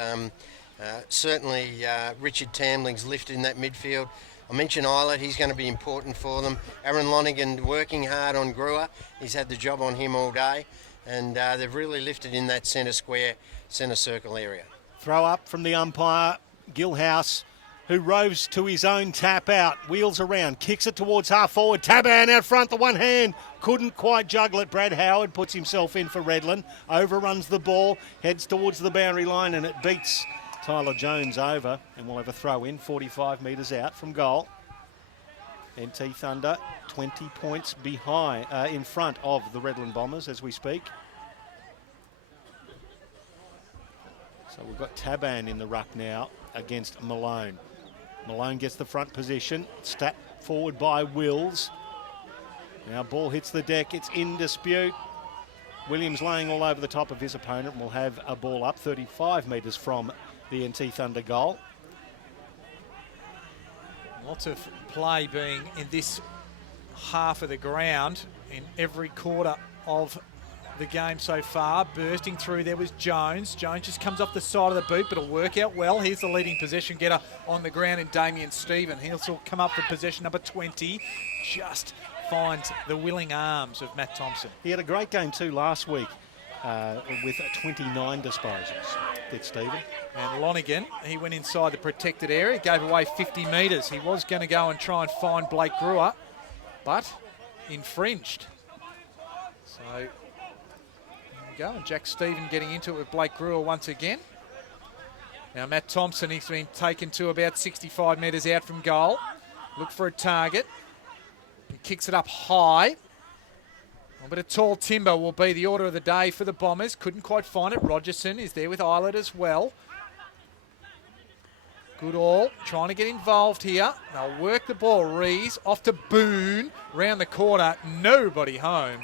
certainly Richard Tamling's lifted in that midfield. I mentioned Eilert, he's going to be important for them. Aaron Lonigan working hard on Brewer. He's had the job on him all day. And they've really lifted in that centre square, centre circle area. Throw up from the umpire, Gilhouse, who roves to his own tap out, wheels around, kicks it towards half forward. Taban out front, the one hand, couldn't quite juggle it. Brad Howard puts himself in for Redland, overruns the ball, heads towards the boundary line, and it beats Tyler Jones over, and we'll have a throw in 45 metres out from goal. NT Thunder 20 points behind, in front of the Redland Bombers as we speak. So we've got Taban in the ruck now against Malone. Malone gets the front position, stat forward by Wills. Now ball hits the deck, it's in dispute. Williams laying all over the top of his opponent and will have a ball up 35 metres from the NT Thunder goal. Lots of play being in this half of the ground in every quarter of the game so far. Bursting through there was Jones. Jones just comes off the side of the boot, but it'll work out well. Here's the leading possession getter on the ground in Damien Stephen. He'll still come up for possession number 20. Just finds the willing arms of Matt Thompson. He had a great game too last week with 29 disposals, did Stephen. And Lonigan, he went inside the protected area, gave away 50 metres. He was going to go and try and find Blake Brewer, but infringed. So there we go, and Jack Stephen getting into it with Blake Brewer once again. Now Matt Thompson, he's been taken to about 65 metres out from goal. Look for a target. He kicks it up high. A bit of tall timber will be the order of the day for the Bombers. Couldn't quite find it. Rogerson is there with Eilert as well. Goodall trying to get involved here. They'll work the ball. Rees off to Boone. Round the corner. Nobody home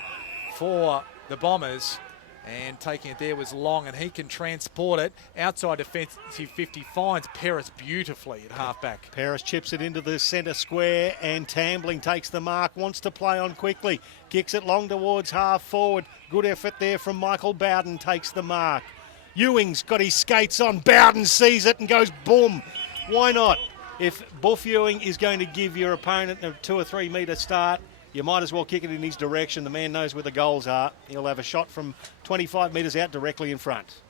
for the Bombers. And taking it there was Long, and he can transport it. Outside defensive 50 finds Paris beautifully at halfback. Paris chips it into the centre square, and Tambling takes the mark, wants to play on quickly. Kicks it long towards half forward. Good effort there from Michael Bowden, takes the mark. Ewing's got his skates on. Bowden sees it and goes boom. Why not? If Buff Ewing is going to give your opponent a 2 or 3 metre start, you might as well kick it in his direction. The man knows where the goals are. He'll have a shot from 25 metres out directly in front.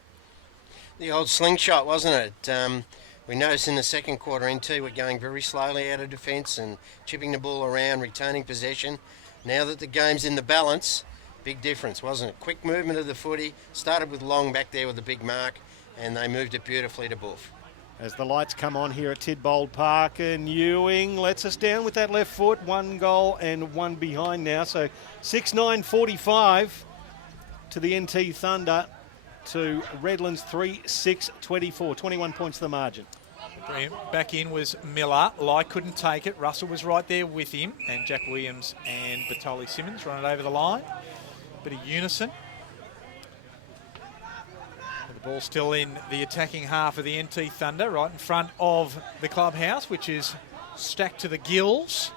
The old slingshot, wasn't it? We noticed in the second quarter NT we're going very slowly out of defence and chipping the ball around, retaining possession. Now that the game's in the balance, big difference, wasn't it? Quick movement of the footy. Started with Long back there with a big mark, and they moved it beautifully to Buff. As the lights come on here at Tidbold Park, and Ewing lets us down with that left foot. 1 goal and 1 behind now. So 6-9-45 to the NT Thunder, to Redland's 3-6-24. 21 points the margin. Back in was Miller. Lai couldn't take it. Russell was right there with him. And Jack Williams and Batoli Simmons run it over the line. Bit of unison. The ball still in the attacking half of the NT Thunder, right in front of the clubhouse, which is stacked to the gills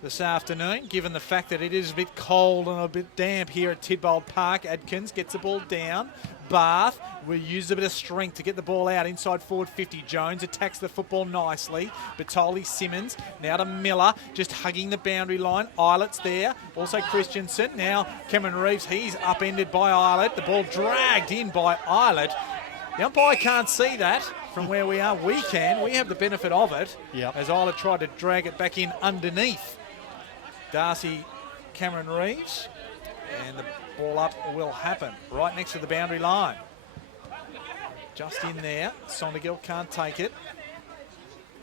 this afternoon, given the fact that it is a bit cold and a bit damp here at Tidbold Park. Adkins gets the ball down. Bath will use a bit of strength to get the ball out inside forward 50. Jones attacks the football nicely. Batoli Simmons now to Miller, just hugging the boundary line. Eilert's there, also Christensen. Now Cameron Reeves, he's upended by Eilert. The ball dragged in by Eilert. The umpire can't see that from where we are. We can. We have the benefit of it. Yep. As Isla tried to drag it back in underneath Darcy Cameron Reeves. And the ball up will happen right next to the boundary line. Just in there. Sondergill can't take it.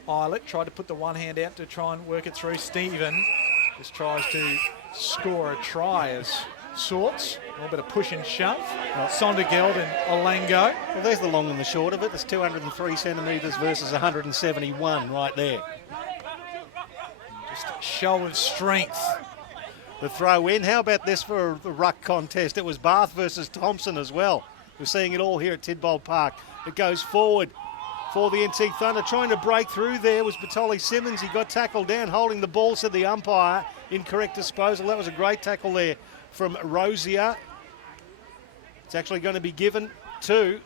Islet tried to put the one hand out to try and work it through. Stephen just tries to score a try as sorts. A little bit of push and shove. Sondergeld and Olango. Well, there's the long and the short of it. There's 203 centimetres versus 171 right there. Just a show of strength. The throw in. How about this for the ruck contest? It was Bath versus Thompson as well. We're seeing it all here at Tidbold Park. It goes forward for the NT Thunder. Trying to break through there was Batoli Simmons. He got tackled down, holding the ball, said the umpire. Incorrect disposal. That was a great tackle there from Rosier. It's actually going to be given to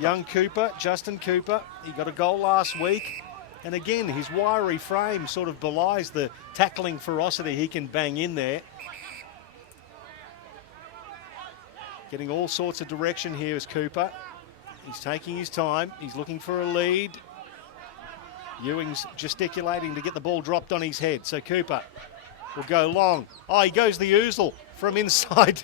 young Cooper, Justin Cooper. He got a goal last week. And again, his wiry frame sort of belies the tackling ferocity he can bang in there. Getting all sorts of direction here is Cooper. He's taking his time. He's looking for a lead. Ewing's gesticulating to get the ball dropped on his head. So Cooper will go long. Oh, he goes the oozle from inside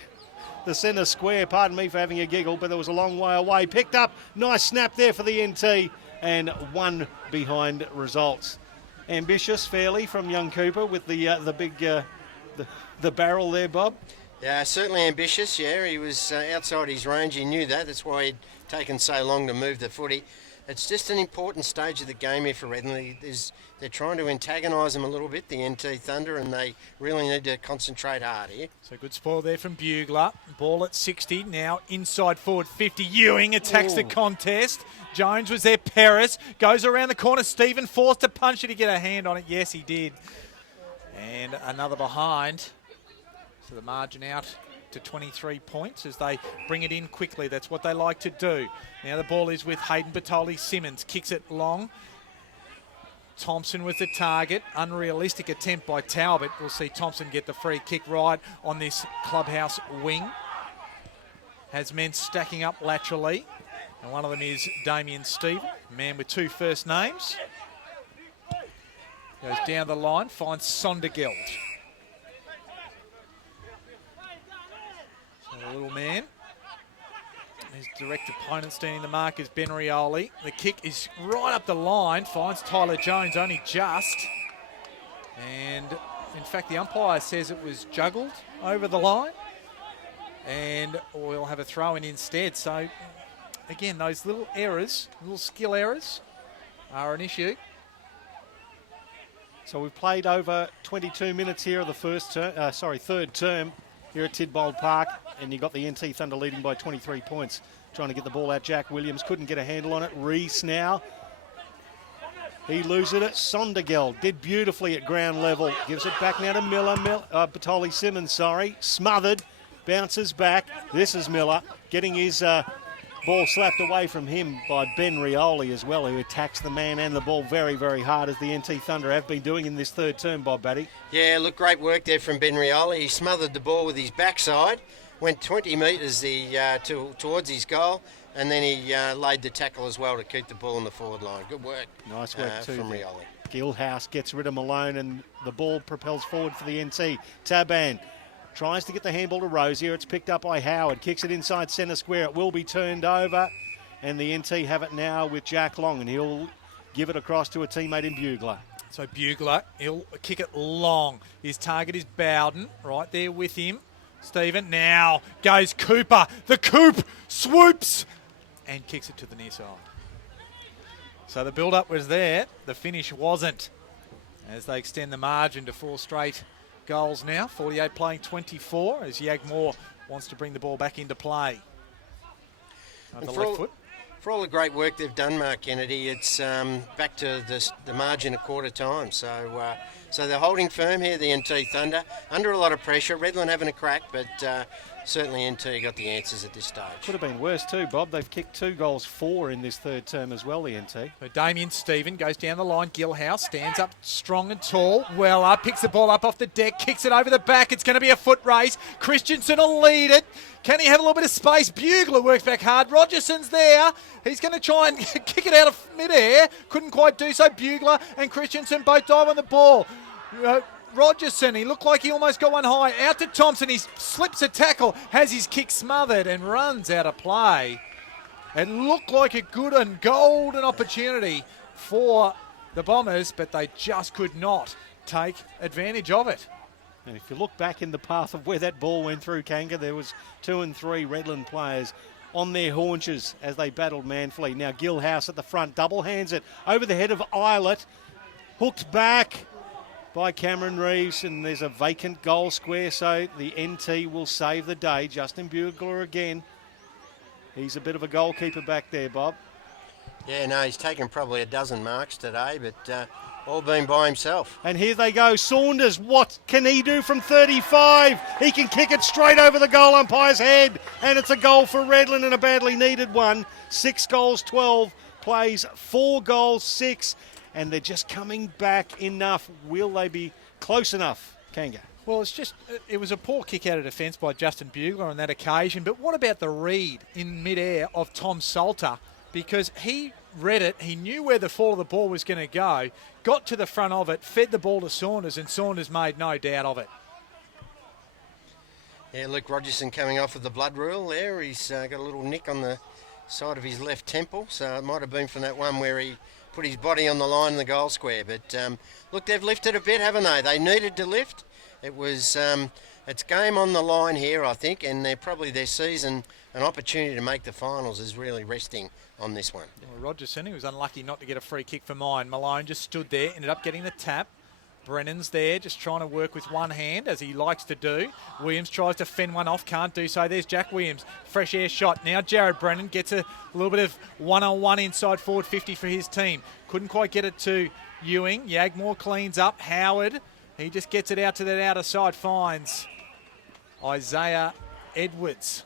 the centre square. Pardon me for having a giggle, but there was a long way away. Picked up. Nice snap there for the NT. And one behind results. Ambitious, fairly, from young Cooper with the big the barrel there, Bob. Yeah, certainly ambitious. Yeah, he was outside his range. He knew that. That's why he'd taken so long to move the footy. It's just an important stage of the game here for Redland. They're trying to antagonise them a little bit, the NT Thunder, and they really need to concentrate hard here. So good spoil there from Bugler. Ball at 60, now inside forward 50. Ewing attacks the contest. Jones was there. Paris goes around the corner. Stephen forced to punch it to get a hand on it. Yes, he did. And another behind. So the margin out to 23 points as they bring it in quickly. That's what they like to do. Now the ball is with Hayden Batoli. Simmons kicks it long. Thompson with the target. Unrealistic attempt by Talbot. We'll see Thompson get the free kick right on this clubhouse wing. Has men stacking up laterally. And one of them is Damien Stephen, man with two first names. Goes down the line, finds Sondergeld. So the little man. His direct opponent standing the mark is Ben Rioli. The kick is right up the line, finds Tyler Jones only just. And in fact, the umpire says it was juggled over the line. And we'll have a throw in instead. So again, those little errors, little skill errors are an issue. So we've played over 22 minutes here of the third term here at Tidbold Park, and you got the NT Thunder leading by 23 points. Trying to get the ball out, Jack Williams couldn't get a handle on it. Reese now, he loses it. Sondergeld did beautifully at ground level. Gives it back now to Batoli Simmons, smothered, bounces back. This is Miller getting his ball slapped away from him by Ben Rioli as well, who attacks the man and the ball very, very hard, as the NT Thunder have been doing in this third term, Bob Batty. Yeah, look, great work there from Ben Rioli. He smothered the ball with his backside, went 20 metres towards his goal, and then he laid the tackle as well to keep the ball in the forward line. Good work. Nice work too from Rioli. Gilhouse gets rid of Malone, and the ball propels forward for the NT. Taban tries to get the handball to Rosier. It's picked up by Howard. Kicks it inside centre square. It will be turned over. And the NT have it now with Jack Long, and he'll give it across to a teammate in Bugler. So Bugler, he'll kick it long. His target is Bowden, right there with him. Stephen, now goes Cooper. The Coop swoops and kicks it to the near side. So the build-up was there. The finish wasn't, as they extend the margin to 4 straight goals now. 48 playing 24 as Yagmore wants to bring the ball back into play. The left foot. For all the great work they've done, Mark Kennedy, it's back to the margin at quarter time. So they're holding firm here, the NT Thunder, under a lot of pressure. Redland having a crack, but certainly NT got the answers at this stage. Could have been worse too, Bob. They've kicked 2 goals, 4 in this third term as well, the NT. So Damien Stephen goes down the line. Gilhouse stands up strong and tall. Well up, picks the ball up off the deck, kicks it over the back. It's going to be a foot race. Christensen will lead it. Can he have a little bit of space? Bugler works back hard. Rogerson's there. He's going to try and kick it out of midair. Couldn't quite do so. Bugler and Christensen both dive on the ball. Rogerson, he looked like he almost got one high. Out to Thompson, he slips a tackle, has his kick smothered and runs out of play. It looked like a good and golden opportunity for the Bombers, but they just could not take advantage of it. And if you look back in the path of where that ball went through, Kanga, there was 2 and 3 Redland players on their haunches as they battled manfully. Now Gilhouse at the front, double hands it over the head of Eilert, hooked back by Cameron Reeves, and there's a vacant goal square, so the NT will save the day. Justin Bugler again. He's a bit of a goalkeeper back there, Bob. Yeah, no, he's taken probably a dozen marks today, but all been by himself. And here they go. Saunders, what can he do from 35? He can kick it straight over the goal umpire's head, and it's a goal for Redland, and a badly needed one. 6 goals, 12 plays, 4 goals, 6. And they're just coming back enough. Will they be close enough, Kanga? Well, it was a poor kick out of defence by Justin Bugler on that occasion. But what about the read in midair of Tom Salter? Because he read it, he knew where the fall of the ball was going to go, got to the front of it, fed the ball to Saunders, and Saunders made no doubt of it. Yeah, Luke Rogerson coming off with the blood rule there. He's got a little nick on the side of his left temple, so it might have been from that one where he put his body on the line in the goal square. But look, they've lifted a bit, haven't they? They needed to lift. It was it's game on the line here, I think, and they're probably their season, an opportunity to make the finals is really resting on this one. Well, Rogerson, he was unlucky not to get a free kick for mine. Malone just stood there, ended up getting the tap. Brennan's there, just trying to work with one hand, as he likes to do. Williams tries to fend one off, can't do so. There's Jack Williams, fresh air shot. Now Jared Brennan gets a little bit of one-on-one inside forward 50 for his team. Couldn't quite get it to Ewing. Yagmore cleans up. Howard, he just gets it out to that outer side, finds Isaiah Edwards.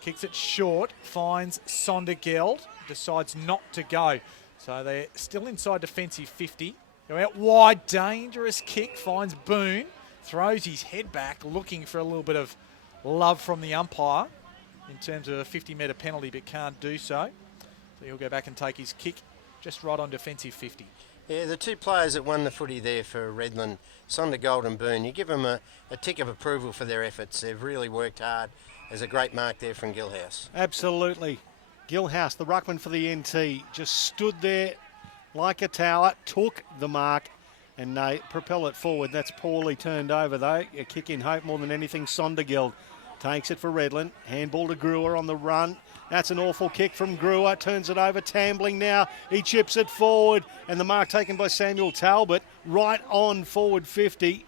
Kicks it short, finds Sondergeld, decides not to go. So they're still inside defensive 50. Go out wide, dangerous kick, finds Boone, throws his head back, looking for a little bit of love from the umpire in terms of a 50-metre penalty, but can't do so. So he'll go back and take his kick just right on defensive 50. Yeah, the 2 players that won the footy there for Redland, Sondergold and Boone, you give them a tick of approval for their efforts. They've really worked hard. There's a great mark there from Gilhouse. Absolutely. Gilhouse, the ruckman for the NT, just stood there like a tower, took the mark, and they propel it forward. That's poorly turned over, though. A kick in hope more than anything. Sondergeld takes it for Redland. Handball to Brewer on the run. That's an awful kick from Brewer. Turns it over. Tambling now. He chips it forward. And the mark taken by Samuel Talbot. Right on forward 50.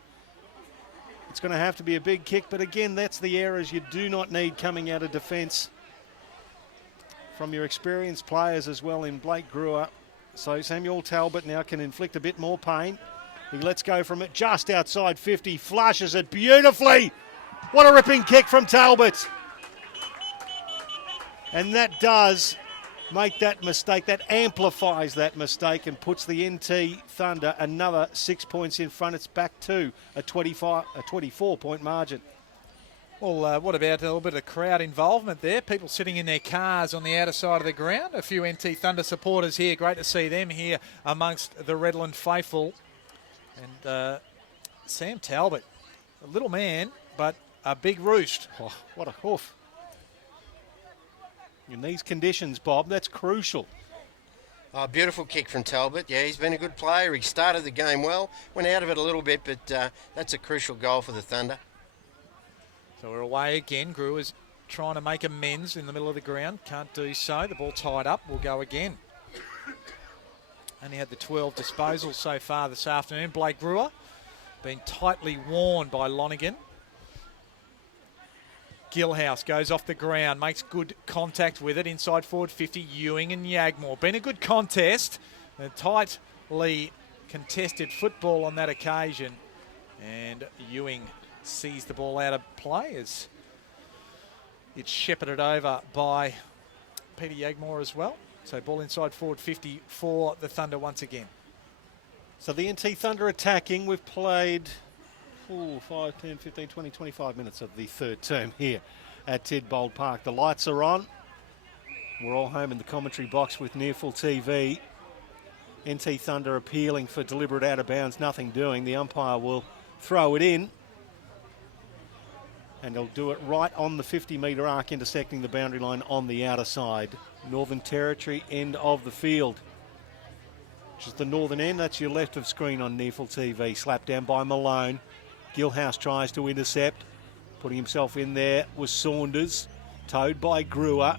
It's going to have to be a big kick. But again, that's the errors you do not need coming out of defence from your experienced players as well in Blake Brewer. So Samuel Talbot now can inflict a bit more pain. He lets go from it just outside 50. Flushes it beautifully. What a ripping kick from Talbot. And that does make that mistake. That amplifies that mistake and puts the NT Thunder another 6 points in front. It's back to a 24-point margin. Well, what about a little bit of crowd involvement there? People sitting in their cars on the outer side of the ground. A few NT Thunder supporters here. Great to see them here amongst the Redland faithful. And Sam Talbot, a little man, but a big roost. Oh, what a hoof. In these conditions, Bob, that's crucial. Oh, beautiful kick from Talbot. Yeah, he's been a good player. He started the game well, went out of it a little bit, but that's a crucial goal for the Thunder. So we're away again. Brewer's trying to make amends in the middle of the ground. Can't do so. The ball tied up. We'll go again. Only had the 12 disposals so far this afternoon. Blake Brewer been tightly worn by Lonigan. Gilhouse goes off the ground, makes good contact with it. Inside forward 50, Ewing and Yagmore. Been a good contest. A tightly contested football on that occasion. And Ewing sees the ball out of play as It's shepherded over by Peter Yagmore as well. So ball inside forward 50 for the Thunder once again. So the NT Thunder attacking. We've played 5, 10, 15, 20, 25 minutes of the third term here at Tidbold Park. The lights are on. We're all home in the commentary box with NEAFL TV. NT Thunder appealing for deliberate out of bounds, nothing doing. The umpire will throw it in. And they'll do it right on the 50-metre arc, intersecting the boundary line on the outer side. Northern Territory end of the field. Which is the northern end. That's your left of screen on NEAFL TV. Slapped down by Malone. Gilhouse tries to intercept. Putting himself in there was Saunders. Towed by Brewer.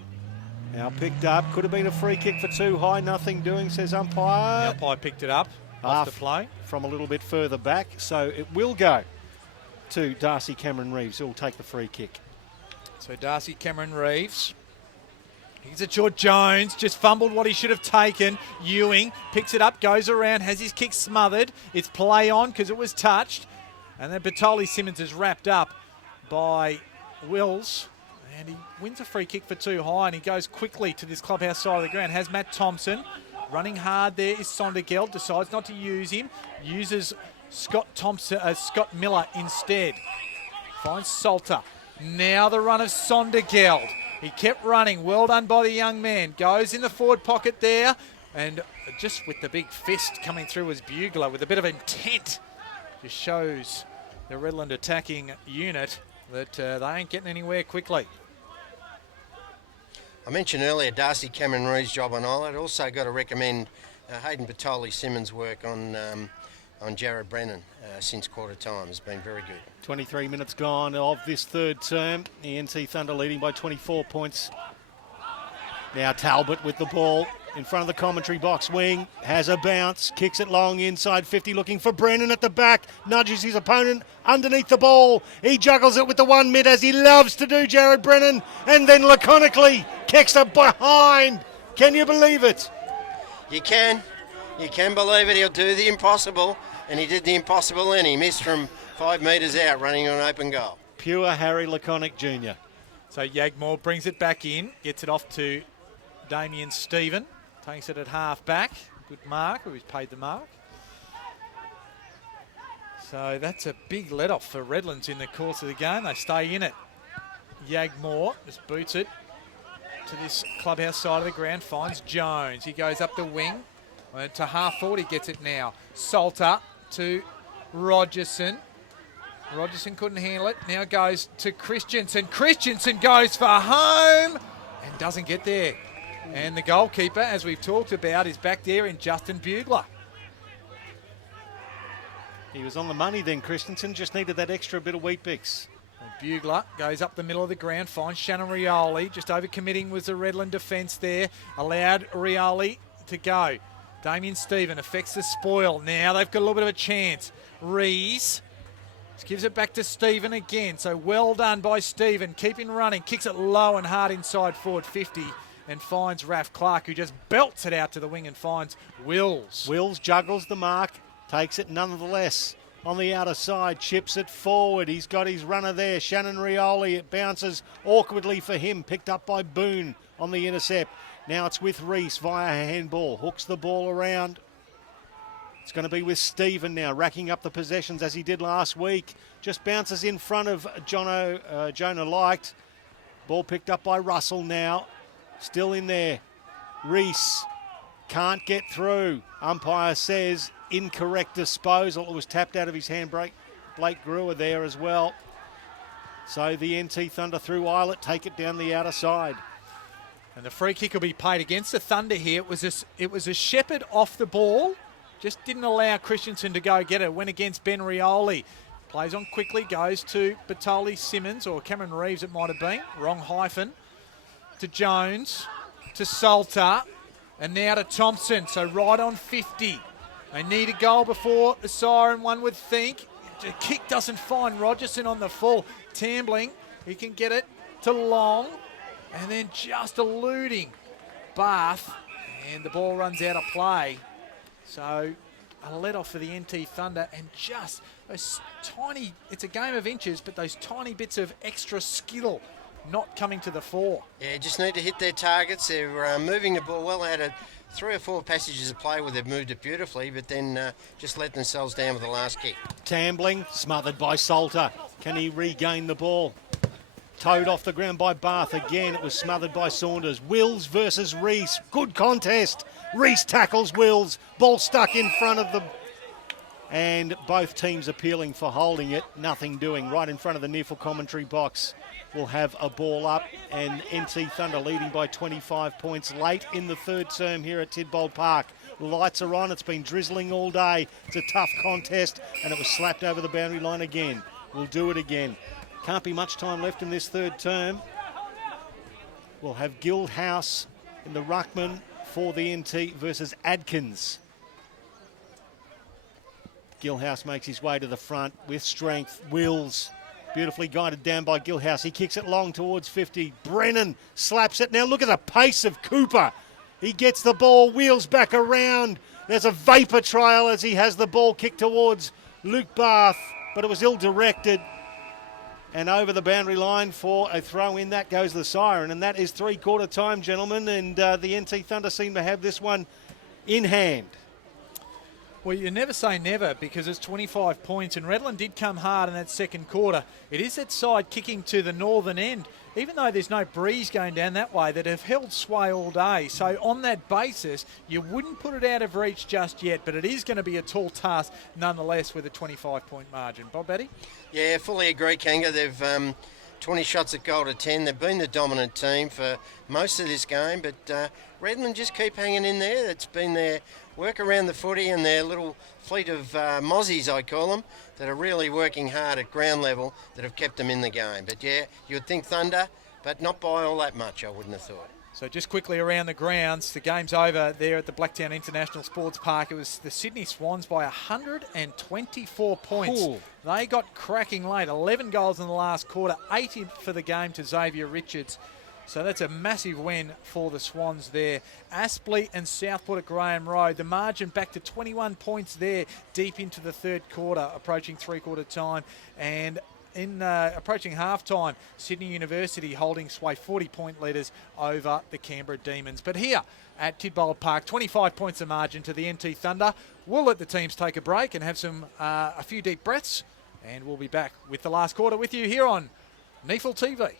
Now picked up. Could have been a free kick for too high. Nothing doing, says umpire. The umpire picked it up off the play. From a little bit further back. So it will go to Darcy Cameron Reeves, who will take the free kick. So Darcy Cameron Reeves. He's at George Jones, just fumbled what he should have taken. Ewing picks it up, goes around, has his kick smothered. It's play on because it was touched. And then Bertoli Simmons is wrapped up by Wills. And he wins a free kick for too high, and he goes quickly to this clubhouse side of the ground. Has Matt Thompson. Running hard there is Sondergeld, decides not to use him. Uses Scott Miller instead. Finds Salter. Now the run of Sondergeld. He kept running. Well done by the young man. Goes in the forward pocket there. And just with the big fist coming through as Bugler with a bit of intent. Just shows the Redland attacking unit that they ain't getting anywhere quickly. I mentioned earlier Darcy Cameron Reeves' job on Islet. Also got to recommend Hayden Bertoli Simmons' work on Jared Brennan since quarter time. Has been very good. 23 minutes gone of this third term. The NT Thunder leading by 24 points. Now Talbot with the ball in front of the commentary box. Wing has a bounce, kicks it long inside 50, looking for Brennan at the back, nudges his opponent underneath the ball. He juggles it with the 1 mid as he loves to do, Jared Brennan, and then laconically kicks it behind. Can you believe it? You can. You can believe it. He'll do the impossible, and he did the impossible and he missed from 5 metres out running on open goal. Pure Harry Laconic Jr. So Yagmore brings it back in, gets it off to Damien Stephen, takes it at half back. Good mark, who's paid the mark. So that's a big let-off for Redlands in the course of the game. They stay in it. Yagmore just boots it to this clubhouse side of the ground, finds Jones. He goes up the wing to half forward. He gets it now. Salter to Rogerson. Rogerson couldn't handle it. Now goes to Christensen. Christensen goes for home and doesn't get there. And the goalkeeper, as we've talked about, is back there in Justin Bugler. He was on the money then, Christensen. Just needed that extra bit of wheat bix. Bugler goes up the middle of the ground, finds Shannon Rioli. Just over-committing was the Redland defence there. Allowed Rioli to go. Damien Stephen affects the spoil. Now they've got a little bit of a chance. Rees gives it back to Stephen again. So well done by Stephen. Keeping running. Kicks it low and hard inside forward 50 and finds Raph Clark, who just belts it out to the wing and finds Wills. Wills juggles the mark. Takes it nonetheless. On the outer side, chips it forward. He's got his runner there, Shannon Rioli. It bounces awkwardly for him, picked up by Boone on the intercept. Now it's with Reese via handball. Hooks the ball around. It's going to be with Stephen now, racking up the possessions as he did last week. Just bounces in front of Jonah Light. Ball picked up by Russell now. Still in there. Reese can't get through. Umpire says incorrect disposal. It was tapped out of his hand. Blake Brewer there as well. So the NT Thunder through Islet take it down the outer side. And the free kick will be paid against the Thunder here. It was a Shepherd off the ball. Just didn't allow Christensen to go get it. Went against Ben Rioli. Plays on quickly. Goes to Bertoli Simmons, or Cameron Reeves it might have been. Wrong hyphen. To Jones. To Salter. And now to Thompson. So right on 50. They need a goal before the siren, one would think. The kick doesn't find Rogerson on the full. Tambling. He can get it to Long. And then just eluding Bath. And the ball runs out of play. So a let-off for the NT Thunder. And just those tiny, it's a game of inches, but those tiny bits of extra skill not coming to the fore. Yeah, just need to hit their targets. They're moving the ball well. They had 3 or 4 passages of play where they've moved it beautifully, but then just let themselves down with the last kick. Tambling, smothered by Salter. Can he regain the ball? Towed off the ground by Bath. Again, it was smothered by Saunders. Wills versus Reese. Good contest. Reese tackles Wills. Ball stuck in front of them. And both teams appealing for holding it. Nothing doing. Right in front of the NEAFL commentary box. We'll have a ball up, and NT Thunder leading by 25 points late in the third term here at Tidbold Park. Lights are on. It's been drizzling all day. It's a tough contest, and it was slapped over the boundary line again. We'll do it again. Can't be much time left in this third term. We'll have Guildhouse in the ruckman for the NT versus Adkins. Guildhouse makes his way to the front with strength. Wills, beautifully guided down by Guildhouse. He kicks it long towards 50. Brennan slaps it. Now look at the pace of Cooper. He gets the ball, wheels back around. There's a vapour trail as he has the ball kicked towards Luke Bath, but it was ill-directed. And over the boundary line for a throw in, that goes the siren. And that is three-quarter time, gentlemen. And the NT Thunder seem to have this one in hand. Well, you never say never, because it's 25 points, and Redland did come hard in that second quarter. It is that side kicking to the northern end, even though there's no breeze going down that way, that have held sway all day. So on that basis, you wouldn't put it out of reach just yet, but it is going to be a tall task nonetheless with a 25-point margin. Bob Batty? Yeah, fully agree, Kanga. They've 20 shots at goal to 10. They've been the dominant team for most of this game, but Redland just keep hanging in there. It's been their work around the footy and their little fleet of mozzies, I call them, that are really working hard at ground level that have kept them in the game. But yeah, you would think Thunder, but not by all that much, I wouldn't have thought. So just quickly around the grounds, the game's over there at the Blacktown International Sports Park. It was the Sydney Swans by 124 points. Cool. They got cracking late, 11 goals in the last quarter, 8 for the game to Xavier Richards. So that's a massive win for the Swans there. Aspley and Southport at Graham Road. The margin back to 21 points there deep into the third quarter, approaching three-quarter time. And in approaching half-time, Sydney University holding sway 40-point leaders over the Canberra Demons. But here at Tidbold Park, 25 points of margin to the NT Thunder. We'll let the teams take a break and have a few deep breaths. And we'll be back with the last quarter with you here on NEAFL TV.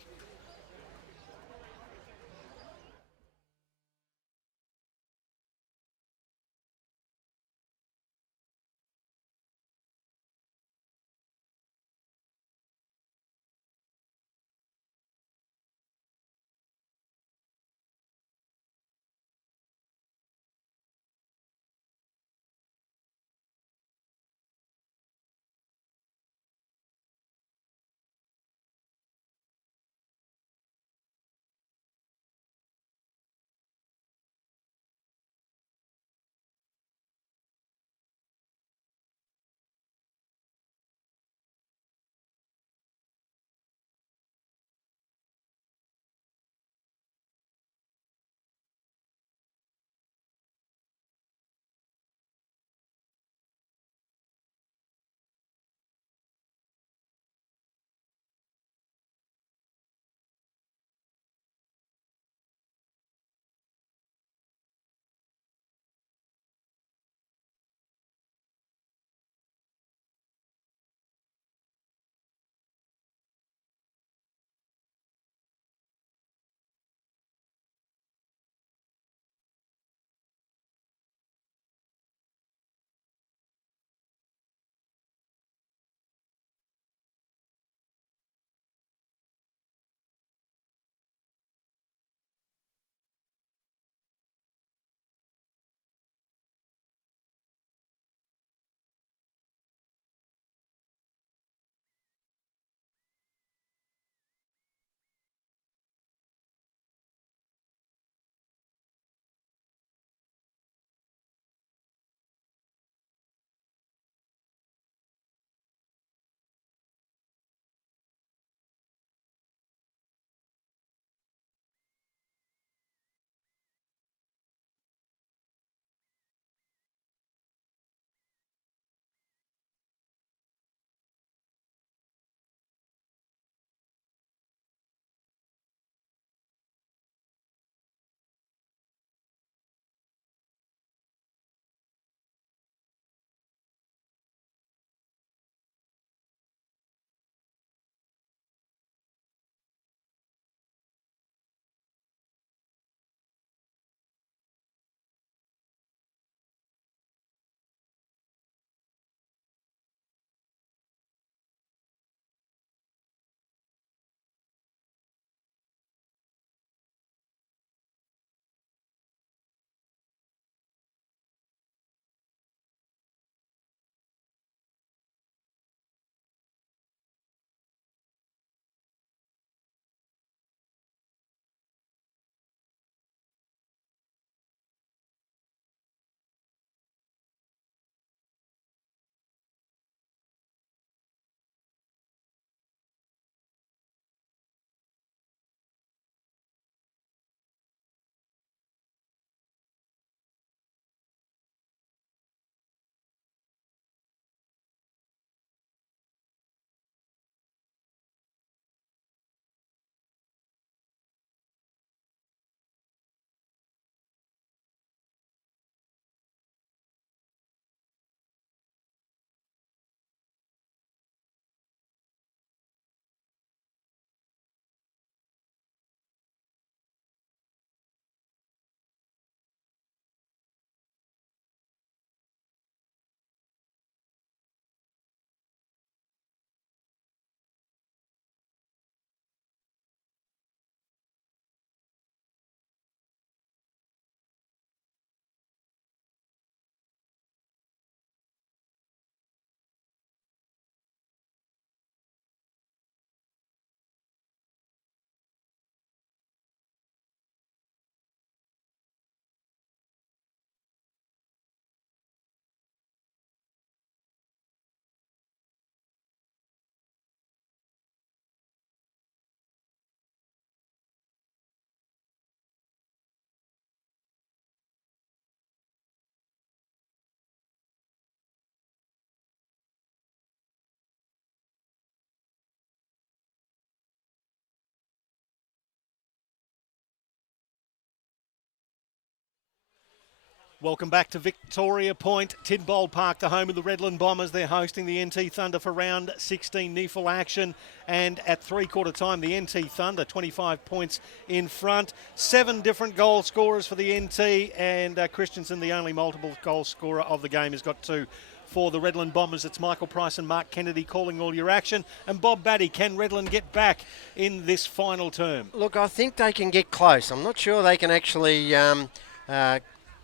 Welcome back to Victoria Point, Tidbold Park, the home of the Redland Bombers. They're hosting the NT Thunder for round 16 NEAFL action. And at three-quarter time, the NT Thunder, 25 points in front. 7 different goal scorers for the NT, and Christensen, the only multiple goal scorer of the game, has got 2 for the Redland Bombers. It's Michael Price and Mark Kennedy calling all your action. And Bob Batty, can Redland get back in this final term? Look, I think they can get close. I'm not sure they can actually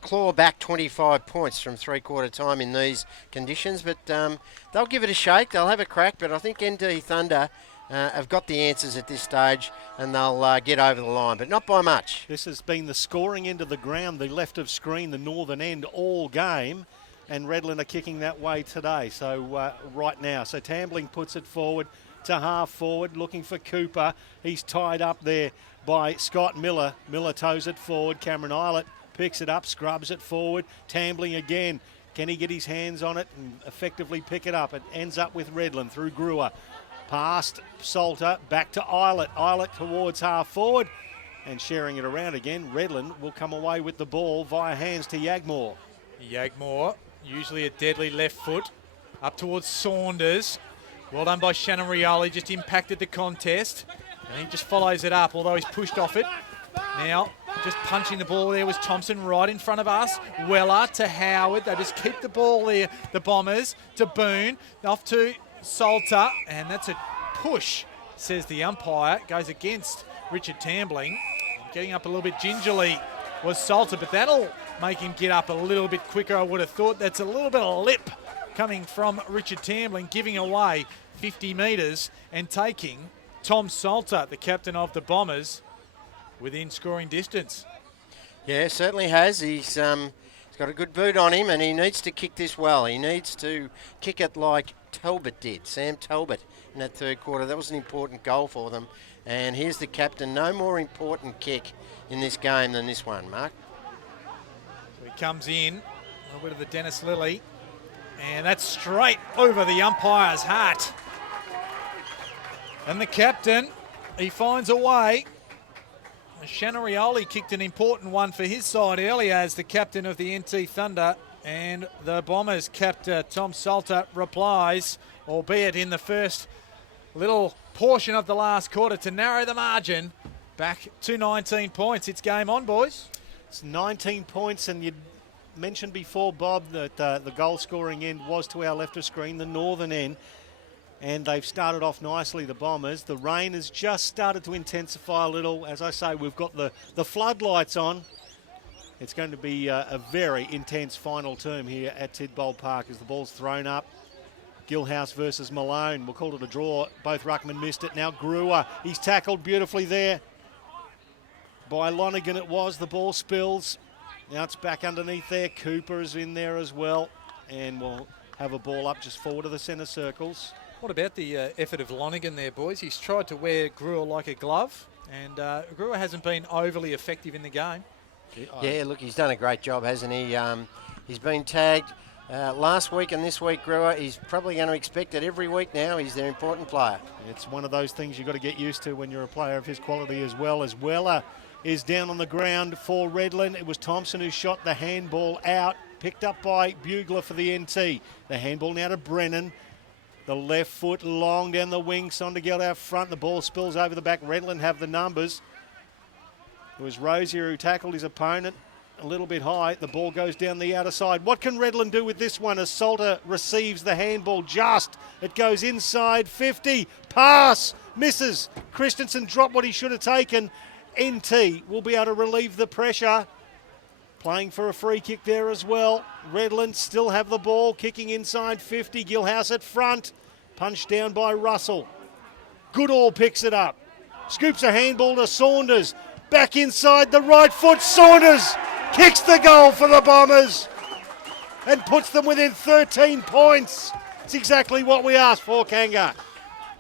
claw back 25 points from three-quarter time in these conditions, but they'll give it a shake. They'll have a crack, but I think NT Thunder have got the answers at this stage, and they'll get over the line, but not by much. This has been the scoring end of the ground, the left of screen, the northern end all game, and Redland are kicking that way today, so right now. So Tambling puts it forward to half forward, looking for Cooper. He's tied up there by Scott Miller. Miller toes it forward. Cameron Eilert picks it up, scrubs it forward. Tambling again. Can he get his hands on it and effectively pick it up? It ends up with Redland through Brewer. Past Salter, back to Eilert. Eilert towards half forward and sharing it around again. Redland will come away with the ball via hands to Yagmore. Yagmore, usually a deadly left foot, up towards Saunders. Well done by Shannon Rioli, just impacted the contest. And he just follows it up, although he's pushed off it. Now, just punching the ball there was Thompson right in front of us. Weller to Howard. They just keep the ball there, the Bombers, to Boone. Off to Salter, and that's a push, says the umpire. Goes against Richard Tambling. Getting up a little bit gingerly was Salter, but that'll make him get up a little bit quicker, I would have thought. That's a little bit of lip coming from Richard Tambling, giving away 50 metres and taking Tom Salter, the captain of the Bombers, within scoring distance. Yeah, certainly has. He's got a good boot on him, and he needs to kick this well. He needs to kick it like Talbot did, Sam Talbot, in that third quarter. That was an important goal for them. And here's the captain. No more important kick in this game than this one, Mark. So he comes in, a little bit of the Dennis Lilly, and that's straight over the umpire's hat. And the captain, he finds a way. Shannon Rioli kicked an important one for his side earlier as the captain of the NT Thunder, and the Bombers captain Tom Salter replies, albeit in the first little portion of the last quarter, to narrow the margin back to 19 points. It's game on, boys. It's 19 points, and you mentioned before, Bob, that the goal scoring end was to our left of screen, the northern end. And they've started off nicely, the Bombers. The rain has just started to intensify a little. As I say, we've got the floodlights on. It's going to be a very intense final term here at Tidbold Park as the ball's thrown up. Gilhouse versus Malone. We'll call it a draw. Both ruckmen missed it. Now Brewer, he's tackled beautifully there. By Lonergan it was. The ball spills. Now it's back underneath there. Cooper is in there as well. And we'll have a ball up just forward of the centre circles. What about the effort of Lonergan there, boys? He's tried to wear Brewer like a glove, and Brewer hasn't been overly effective in the game. Yeah, look, he's done a great job, hasn't he? He's been tagged last week and this week, Brewer. He's probably going to expect it every week now. He's their important player. It's one of those things you've got to get used to when you're a player of his quality as well. As Weller is down on the ground for Redland. It was Thompson who shot the handball out, picked up by Bugler for the NT. The handball now to Brennan. The left foot long down the wing. Sondergeld out front. The ball spills over the back. Redland have the numbers. It was Rosier who tackled his opponent a little bit high. The ball goes down the outer side. What can Redland do with this one as Salter receives the handball just? It goes inside 50. Pass. Misses. Christensen dropped what he should have taken. NT will be able to relieve the pressure. Playing for a free kick there as well. Redland still have the ball, kicking inside 50. Gilhouse at front. Punched down by Russell. Goodall picks it up. Scoops a handball to Saunders. Back inside the right foot. Saunders kicks the goal for the Bombers and puts them within 13 points. It's exactly what we asked for, Kanga.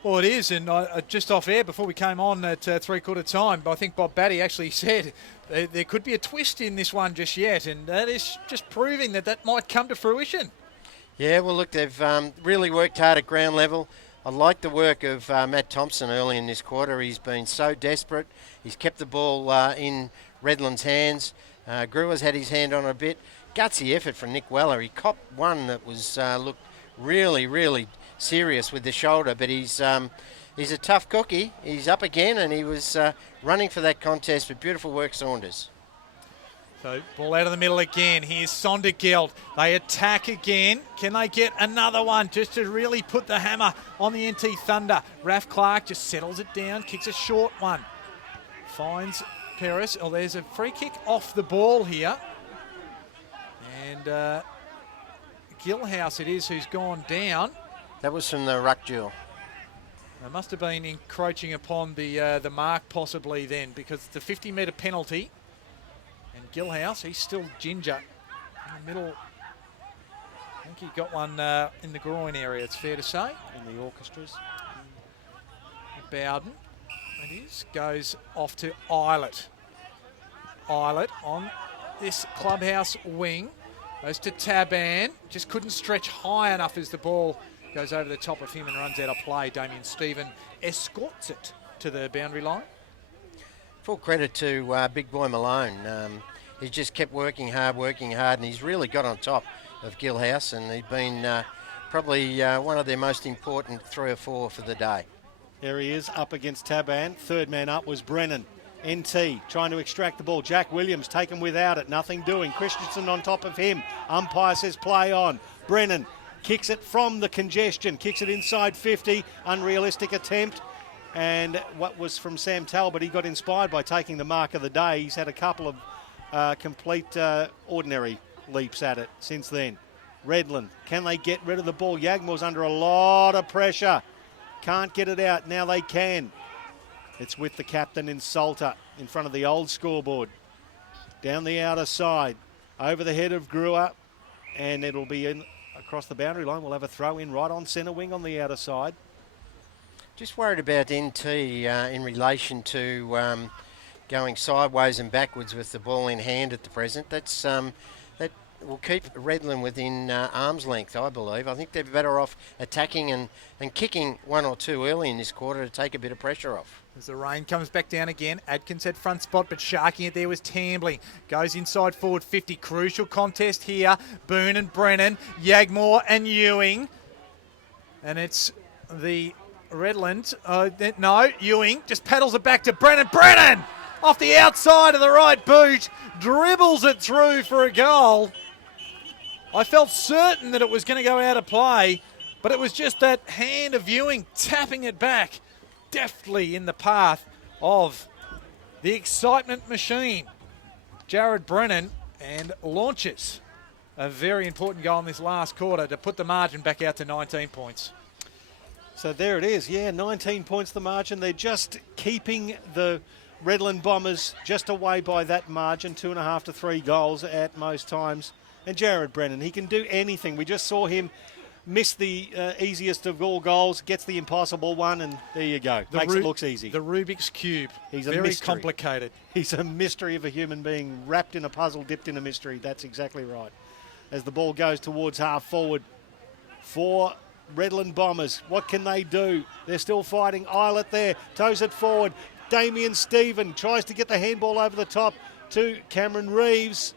Well, it is, and just off air before we came on at three-quarter time, I think Bob Batty actually said there could be a twist in this one just yet, and that is just proving that might come to fruition. Yeah, well, look, they've really worked hard at ground level. I like the work of Matt Thompson early in this quarter. He's been so desperate. He's kept the ball in Redland's hands. Brewer's had his hand on it a bit. gutsy effort from Nick Weller. He copped one that was looked really, really serious with the shoulder, but he's a tough cookie. He's up again, and he was running for that contest with beautiful work, Saunders. So ball out of the middle again. Here's Sondergeld. They attack again. Can they get another one just to really put the hammer on the NT Thunder? Raf Clark just settles it down, kicks a short one. Finds Paris. Oh, there's a free kick off the ball here. And Gilhouse it is who's gone down. That was from the ruck duel. They must have been encroaching upon the mark possibly then, because it's a 50-metre penalty. And Gilhouse, he's still ginger in the middle. I think he got one in the groin area, it's fair to say. In the orchestras. Bowden, it is, goes off to Eilert. Eilert on this clubhouse wing. Goes to Taban, just couldn't stretch high enough as the ball goes over the top of him and runs out of play. Damien Stephen escorts it to the boundary line. Full credit to Big Boy Malone. He's just kept working hard, and he's really got on top of Gilhouse, and he's been probably one of their most important 3 or 4 for the day. There he is, up against Taban. Third man up was Brennan. NT trying to extract the ball. Jack Williams taken without it, nothing doing. Christensen on top of him. Umpire says play on. Brennan kicks it from the congestion, kicks it inside 50. Unrealistic attempt. And what was from Sam Talbot, he got inspired by taking the mark of the day. He's had a couple of complete ordinary leaps at it since then. Redland, can they get rid of the ball? Yagmore's under a lot of pressure. Can't get it out. Now they can. It's with the captain in Salter in front of the old scoreboard. Down the outer side, over the head of Brewer, and it'll be in across the boundary line. We'll have a throw in right on centre wing on the outer side. Just worried about NT in relation to going sideways and backwards with the ball in hand at the present. That will keep Redland within arm's length, I believe. I think they're better off attacking and kicking 1 or 2 early in this quarter to take a bit of pressure off. As the rain comes back down again, Adkins at front spot, but sharking it there was Tambling. Goes inside forward 50. Crucial contest here. Boone and Brennan, Yagmore and Ewing. And it's the Redland. No, Ewing just paddles it back to Brennan. Brennan! Off the outside of the right boot. Dribbles it through for a goal. I felt certain that it was going to go out of play, but it was just that hand of Ewing tapping it back deftly in the path of the excitement machine. Jared Brennan, and launches a very important goal in this last quarter to put the margin back out to 19 points. So there it is. Yeah, 19 points the margin. They're just keeping the Redland Bombers just away by that margin, 2.5 to 3 goals at most times. And Jared Brennan, he can do anything. We just saw him miss the easiest of all goals, gets the impossible one, and there you go. Makes it look easy. The Rubik's Cube. He's very a mystery. Complicated. He's a mystery of a human being wrapped in a puzzle, dipped in a mystery. That's exactly right. As the ball goes towards half forward for Redland Bombers, what can they do? They're still fighting. Eilert there, toes it forward. Damien Stephen tries to get the handball over the top to Cameron Reeves.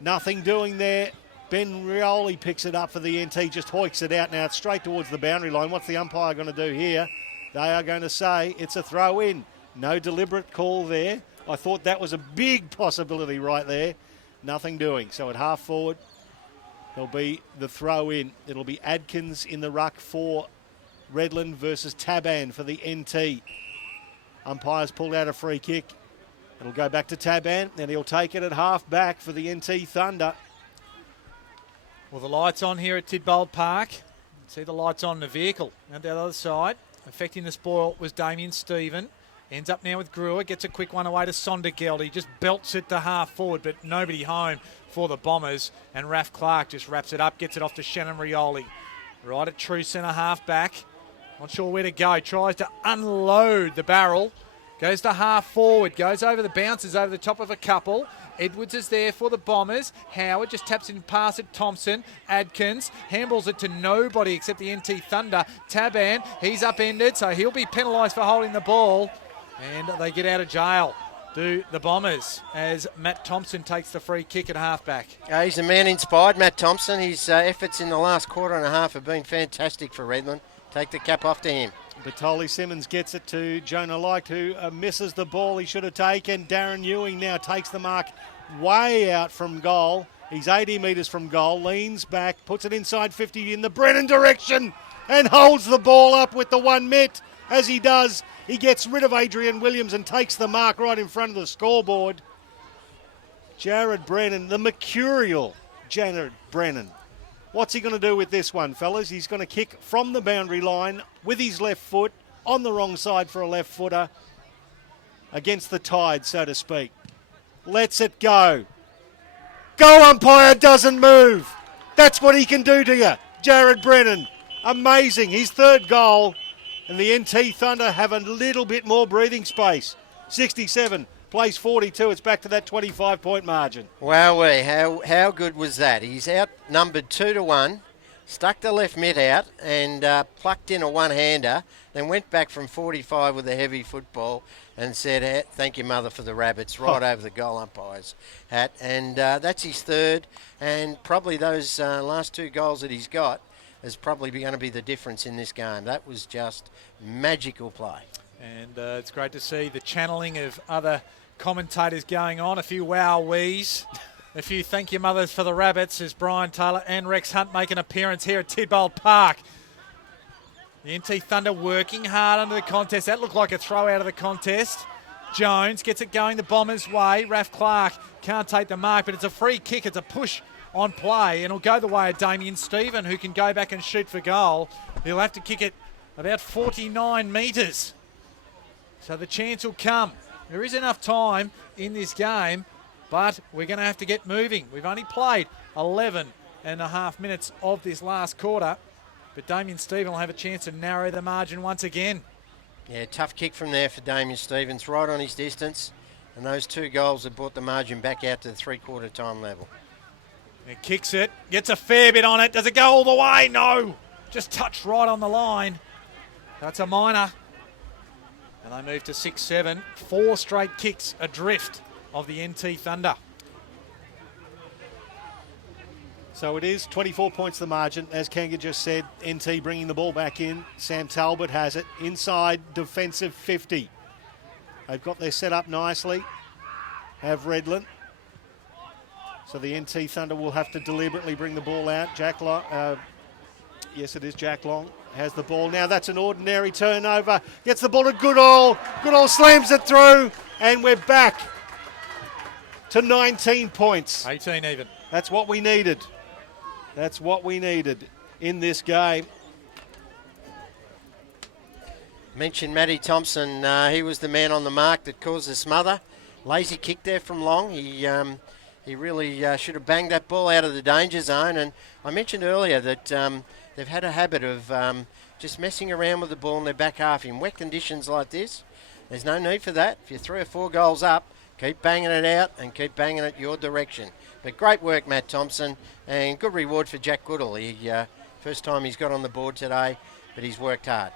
Nothing doing there. Ben Rioli picks it up for the NT, just hoiks it out. Now it's straight towards the boundary line. What's the umpire going to do here? They are going to say it's a throw in. No deliberate call there. I thought that was a big possibility right there. Nothing doing. So at half forward, there'll be the throw in. It'll be Adkins in the ruck for Redland versus Taban for the NT. Umpire's pulled out a free kick. It'll go back to Taban, and he'll take it at half back for the NT Thunder. Well, the lights on here at Tidbold Park. See the lights on the vehicle. And the other side, affecting the spoil was Damien Stephen. Ends up now with Brewer, gets a quick one away to Sondergeld. He just belts it to half forward, but nobody home for the Bombers. And Raf Clark just wraps it up, gets it off to Shannon Rioli. Right at true centre half back. Not sure where to go. Tries to unload the barrel. Goes to half forward. Goes over the bounces over the top of a couple. Edwards is there for the Bombers. Howard just taps in pass at Thompson. Adkins handballs it to nobody except the NT Thunder. Taban, he's upended, so he'll be penalised for holding the ball. And they get out of jail. do the Bombers as Matt Thompson takes the free kick at halfback. He's the man inspired, Matt Thompson. His efforts in the last quarter and a half have been fantastic for Redland. Take the cap off to him. Batoli Simmons gets it to Jonah Light, who misses the ball he should have taken. Darren Ewing now takes the mark way out from goal. He's 80 metres from goal, leans back, puts it inside 50 in the Brennan direction and holds the ball up with the 1 mitt. As he does, he gets rid of Adrian Williams and takes the mark right in front of the scoreboard. Jared Brennan, the mercurial Jared Brennan. What's he going to do with this one, fellas? He's going to kick from the boundary line with his left foot on the wrong side for a left footer against the tide, so to speak. Lets it go. Goal umpire doesn't move. That's what he can do to you, Jared Brennan. Amazing. His 3rd goal. And the NT Thunder have a little bit more breathing space. 67, plays 42. It's back to that 25-point margin. Wowee, how good was that? He's outnumbered 2-1, stuck the left mid out and plucked in a one-hander, then went back from 45 with a heavy football and said, thank you, mother, for the rabbits, right over the goal umpire's hat. And that's his 3rd, and probably those last 2 goals that he's got is probably going to be the difference in this game. That was just magical play. And it's great to see the channeling of other commentators going on. A few wow-wees, a few thank you mothers for the rabbits as Brian Taylor and Rex Hunt make an appearance here at Tidbold Park. The NT Thunder working hard under the contest. That looked like a throw out of the contest. Jones gets it going the Bombers' way. Raf Clark can't take the mark, but it's a free kick. It's a push on play, and it'll go the way of Damien Stephen, who can go back and shoot for goal. He'll have to kick it about 49 metres. So the chance will come. There is enough time in this game, but we're going to have to get moving. We've only played 11 and a half minutes of this last quarter, but Damien Stephen will have a chance to narrow the margin once again. Yeah, tough kick from there for Damien Stevens, right on his distance, and those 2 goals have brought the margin back out to the 3/4 time level. He kicks it, gets a fair bit on it. Does it go all the way? No. Just touched right on the line. That's a minor. And they move to 6-7. 4 straight kicks adrift of the NT Thunder. So it is 24 points the margin. As Kanga just said, NT bringing the ball back in. Sam Talbot has it. Inside defensive 50. They've got their set up nicely. Have Redland. So the NT Thunder will have to deliberately bring the ball out. Jack Long, yes, it is Jack Long, has the ball. Now that's an ordinary turnover. Gets the ball to Goodall. Goodall slams it through, and we're back to 19 points. 18 even. That's what we needed. That's what we needed in this game. Mentioned Matty Thompson. He was the man on the mark that caused the smother. Lazy kick there from Long. He really should have banged that ball out of the danger zone. And I mentioned earlier that they've had a habit of just messing around with the ball in their back half. In wet conditions like this, there's no need for that. If you're 3 or 4 goals up, keep banging it out and keep banging it your direction. But great work, Matt Thompson, and good reward for Jack Goodall. First time he's got on the board today, but he's worked hard.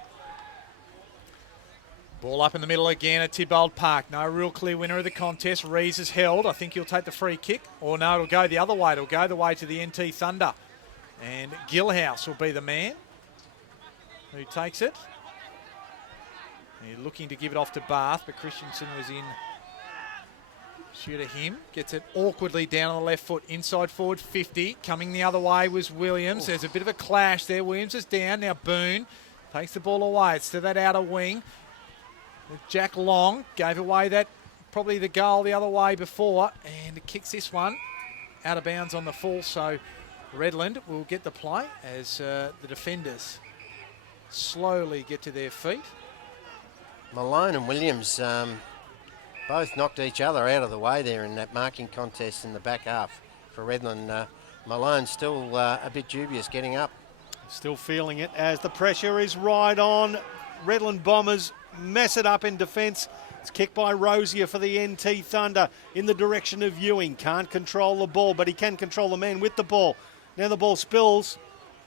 Ball up in the middle again at Tidbold Park. No real clear winner of the contest. Rees is held. I think he'll take the free kick. Or no, it'll go the other way. It'll go the way to the NT Thunder. And Gilhouse will be the man who takes it. He's looking to give it off to Bath, but Christensen was in. Shooter him. Gets it awkwardly down on the left foot. Inside forward 50. Coming the other way was Williams. There's a bit of a clash there. Williams is down. Now Boone takes the ball away. It's to that outer wing. Jack Long gave away that, probably the goal the other way before, and it kicks this one out of bounds on the full. So Redland will get the play as the defenders slowly get to their feet. Malone and Williams both knocked each other out of the way there in that marking contest in the back half for Redland. Malone still a bit dubious getting up. Still feeling it as the pressure is right on. Redland Bombers mess it up in defence. It's kicked by Rosier for the NT Thunder in the direction of Ewing. Can't control the ball, but he can control the man with the ball. Now the ball spills.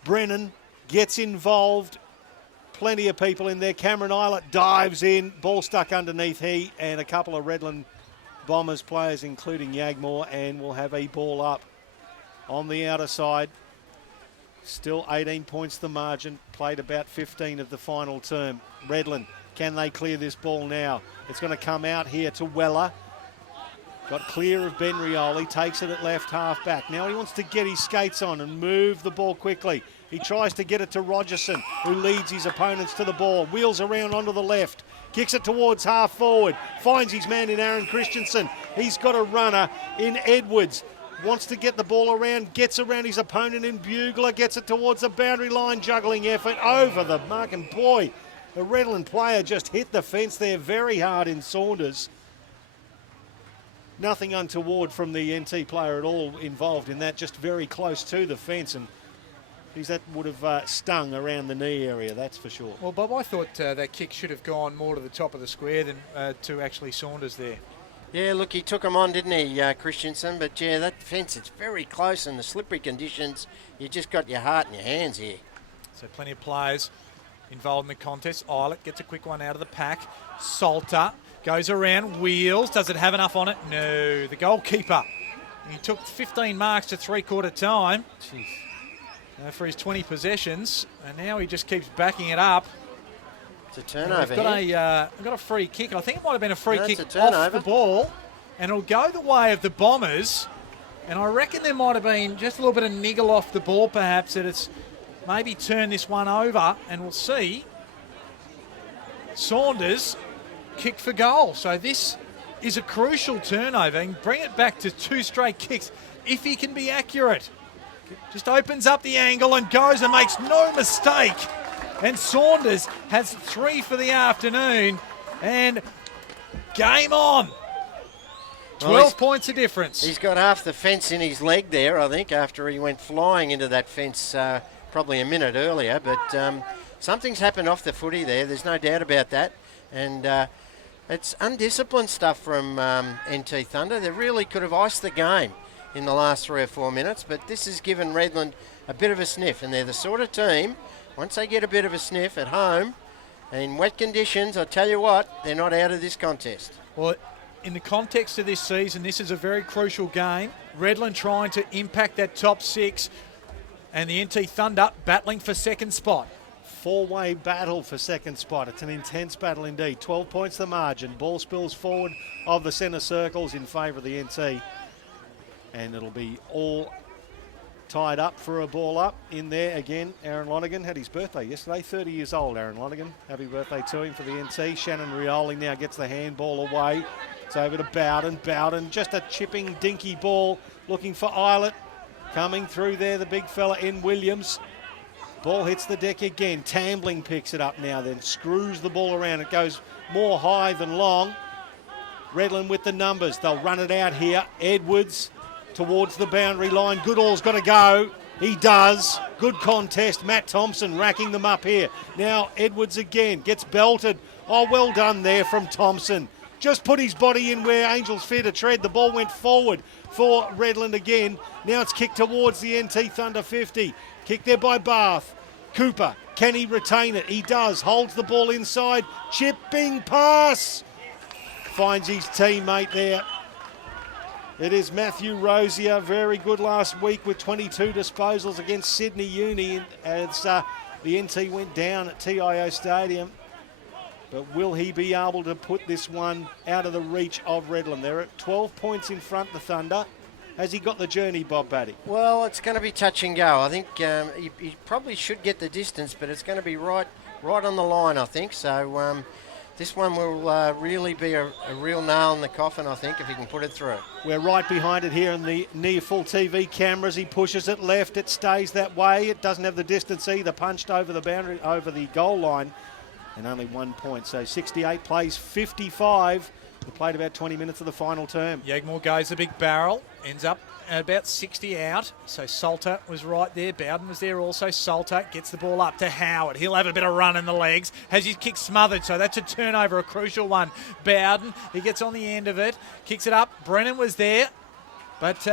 Brennan gets involved. Plenty of people in there. Cameron Eilert dives in. Ball stuck underneath he and a couple of Redland Bombers players, including Yagmore, and will have a ball up on the outer side. Still 18 points the margin. Played about 15 of the final term. Redland, can they clear this ball now? It's going to come out here to Weller. Got clear of Ben Rioli, takes it at left half back. Now he wants to get his skates on and move the ball quickly. He tries to get it to Rogerson, who leads his opponents to the ball. Wheels around onto the left. Kicks it towards half forward. Finds his man in Aaron Christensen. He's got a runner in Edwards. Wants to get the ball around. Gets around his opponent in Bugler. Gets it towards the boundary line. Juggling effort over the mark. And boy, the Redland player just hit the fence there very hard in Saunders. Nothing untoward from the NT player at all involved in that. Just very close to the fence. And geez, that would have stung around the knee area, that's for sure. Well, Bob, I thought that kick should have gone more to the top of the square than to actually Saunders there. Yeah, look, he took him on, didn't he, Christensen? But, yeah, that fence, it's very close in the slippery conditions. You just got your heart in your hands here. So plenty of players involved in the contest. Eilert gets a quick one out of the pack. Salter goes around, wheels. Does it have enough on it? No. The goalkeeper. He took 15 marks to three-quarter time. Jeez. For his 20 possessions, and now he just keeps backing it up. It's a turnover. Got a free kick. I think it might have been a free kick off the ball, and it'll go the way of the Bombers. And I reckon there might have been just a little bit of niggle off the ball, perhaps, that it's maybe turned this one over, and we'll see Saunders kick for goal. So this is a crucial turnover, and bring it back to 2 straight kicks if he can be accurate. Just opens up the angle and goes and makes no mistake. And Saunders has 3 for the afternoon. And game on. 12 points of difference. He's got half the fence in his leg there, I think, after he went flying into that fence probably a minute earlier. But something's happened off the footy there. There's no doubt about that. And it's undisciplined stuff from NT Thunder. They really could have iced the game in the last 3 or 4 minutes, but this has given Redland a bit of a sniff, and they're the sort of team, once they get a bit of a sniff at home, in wet conditions, I tell you what, they're not out of this contest. Well, in the context of this season, this is a very crucial game. Redland trying to impact that top 6, and the NT Thunder battling for second spot. 4-way battle for second spot. It's an intense battle indeed. 12 points the margin. Ball spills forward of the centre circles in favour of the NT. And it'll be all tied up for a ball up in there again. Aaron Lonergan had his birthday yesterday, 30 years old, Aaron Lonergan. Happy birthday to him for the NT. Shannon Rioli now gets the handball away. It's over to Bowden. Bowden, just a chipping, dinky ball, looking for Eilert. Coming through there, the big fella in Williams. Ball hits the deck again. Tambling picks it up now, then screws the ball around. It goes more high than long. Redland with the numbers. They'll run it out here. Edwards towards the boundary line. Goodall's got to go. He does. Good contest. Matt Thompson racking them up here. Now Edwards again gets belted. Oh, well done there from Thompson. Just put his body in where Angels fear to tread. The ball went forward for Redland again. Now it's kicked towards the NT Thunder 50. Kicked there by Bath. Cooper, can he retain it? He does. Holds the ball inside. Chipping pass. Finds his teammate there. It is Matthew Rosier, very good last week with 22 disposals against Sydney Uni as the NT went down at TIO Stadium. But will he be able to put this one out of the reach of Redland? They're at 12 points in front, the Thunder. Has he got the journey, Bob Batty? Well, it's going to be touch and go. I think he probably should get the distance, but it's going to be right on the line, I think. So this one will really be a real nail in the coffin, I think, if he can put it through. We're right behind it here in the NEAFL TV cameras. He pushes it left. It stays that way. It doesn't have the distance either. Punched over the boundary, over the goal line, and only 1 point. So 68 plays 55. They played about 20 minutes of the final term. Yagmore goes the big barrel. Ends up at about 60 out. So Salter was right there. Bowden was there also. Salter gets the ball up to Howard. He'll have a bit of run in the legs. Has his kick smothered, so that's a turnover, a crucial one. Bowden, he gets on the end of it. Kicks it up. Brennan was there. But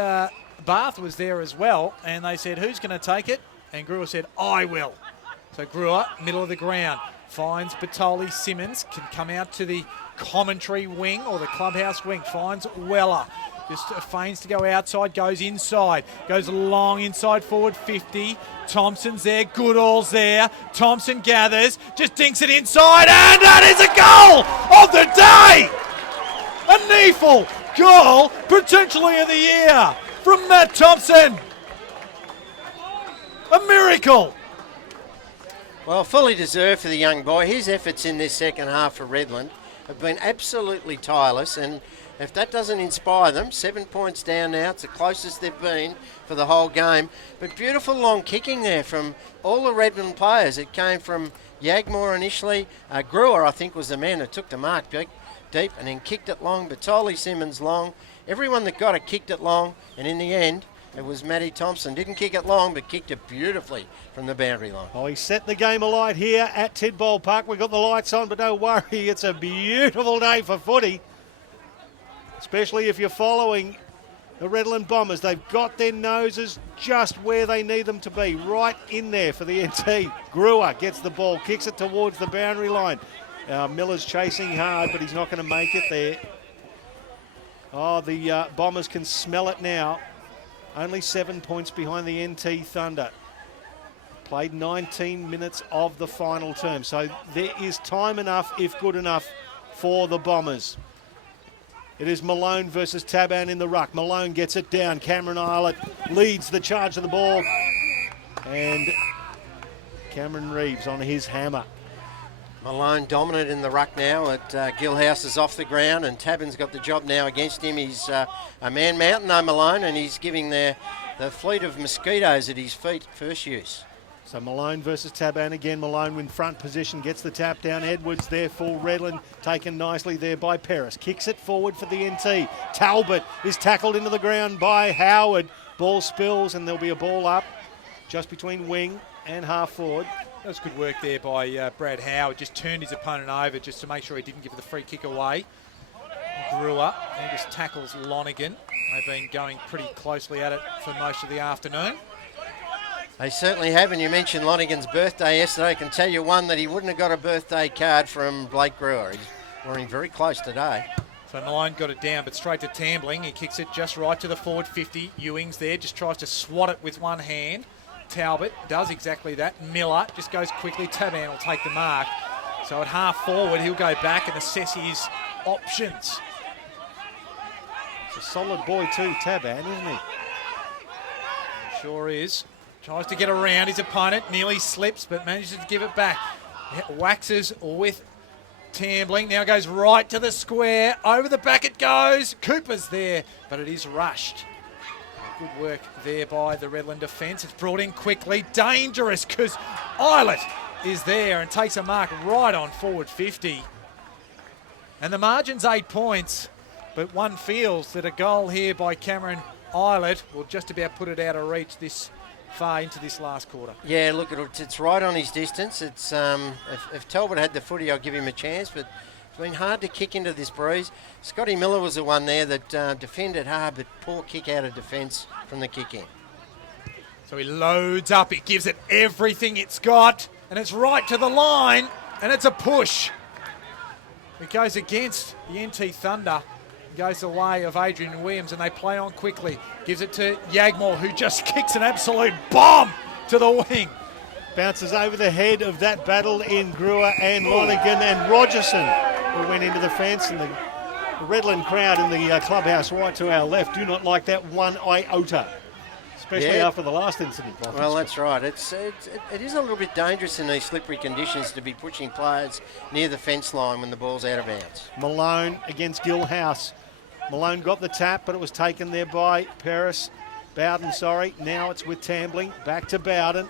Bath was there as well. And they said, who's going to take it? And Brewer said, I will. So Brewer, middle of the ground. finds Batoli. Simmons can come out to the commentary wing or the clubhouse wing. Finds Weller. Just feigns to go outside, goes inside, goes long inside forward 50. Thompson's there, Goodall's there. Thompson gathers, just dinks it inside, and that is a goal of the day! A NEAFL goal, potentially of the year, from Matt Thompson. A miracle. Well, fully deserved for the young boy. His efforts in this second half for Redland have been absolutely tireless, and if that doesn't inspire them, 7 points down now. It's the closest they've been for the whole game. But beautiful long kicking there from all the Redland players. It came from Yagmore initially. Brewer, I think, was the man who took the mark deep and then kicked it long. Batoli, Simmons long. Everyone that got it kicked it long. And in the end, it was Matty Thompson. Didn't kick it long, but kicked it beautifully from the boundary line. Oh, he set the game alight here at Tidbold Park. We've got the lights on, but don't worry, it's a beautiful day for footy. Especially if you're following the Redland Bombers. They've got their noses just where they need them to be, right in there for the NT. Brewer gets the ball, kicks it towards the boundary line. Miller's chasing hard, but he's not going to make it there. Oh, the Bombers can smell it now. Only 7 points behind the NT Thunder. Played 19 minutes of the final term, so there is time enough, if good enough, for the Bombers. It is Malone versus Taban in the ruck. Malone gets it down. Cameron Eilert leads the charge of the ball. And Cameron Reeves on his hammer. Malone dominant in the ruck now. Gilhouse is off the ground, and Taban's got the job now against him. He's a man mountain, though, Malone, and he's giving the fleet of mosquitoes at his feet first use. So Malone versus Taban again. Malone in front position, gets the tap down. Edwards there for Redland, taken nicely there by Paris. Kicks it forward for the NT. Talbot is tackled into the ground by Howard. Ball spills, and there'll be a ball up just between wing and half forward. That was good work there by Brad Howard. Just turned his opponent over just to make sure he didn't give the free kick away. Brewer, he just tackles Lonergan. They've been going pretty closely at it for most of the afternoon. They certainly have, and you mentioned Lonergan's birthday yesterday. I can tell you one that he wouldn't have got a birthday card from Blake Brewer. He's wearing very close today. So Malone got it down, but straight to Tambling. He kicks it just right to the forward 50. Ewing's there, just tries to swat it with one hand. Talbot does exactly that. Miller just goes quickly. Taban will take the mark. So at half forward, he'll go back and assess his options. It's a solid boy too, Taban, isn't he? Sure is. Tries to get around his opponent, nearly slips, but manages to give it back. Waxes with Tambling, now goes right to the square. Over the back it goes. Cooper's there, but it is rushed. Good work there by the Redland defence. It's brought in quickly. Dangerous because Eilert is there and takes a mark right on forward 50. And the margin's 8 points, but one feels that a goal here by Cameron Eilert will just about put it out of reach this far into this last quarter. Yeah, look, it's right on his distance. It's if Talbot had the footy, I'll give him a chance, but it's been hard to kick into this breeze. Scotty Miller was the one there that defended hard, but poor kick out of defence from the kick in. So he loads up, he gives it everything it's got, and it's right to the line, and it's a push. It goes against the NT Thunder. Goes the way of Adrian Williams, and they play on quickly. Gives it to Yagmore, who just kicks an absolute bomb to the wing. Bounces over the head of that battle in Brewer and Lonergan and Rogerson, who went into the fence, and the Redland crowd in the clubhouse right to our left do not like that one iota, especially after the last incident. Well, that's right. It is a little bit dangerous in these slippery conditions to be pushing players near the fence line when the ball's out of bounds. Malone against Gilhouse. Malone got the tap, but it was taken there by Bowden, sorry. Now it's with Tambling. Back to Bowden.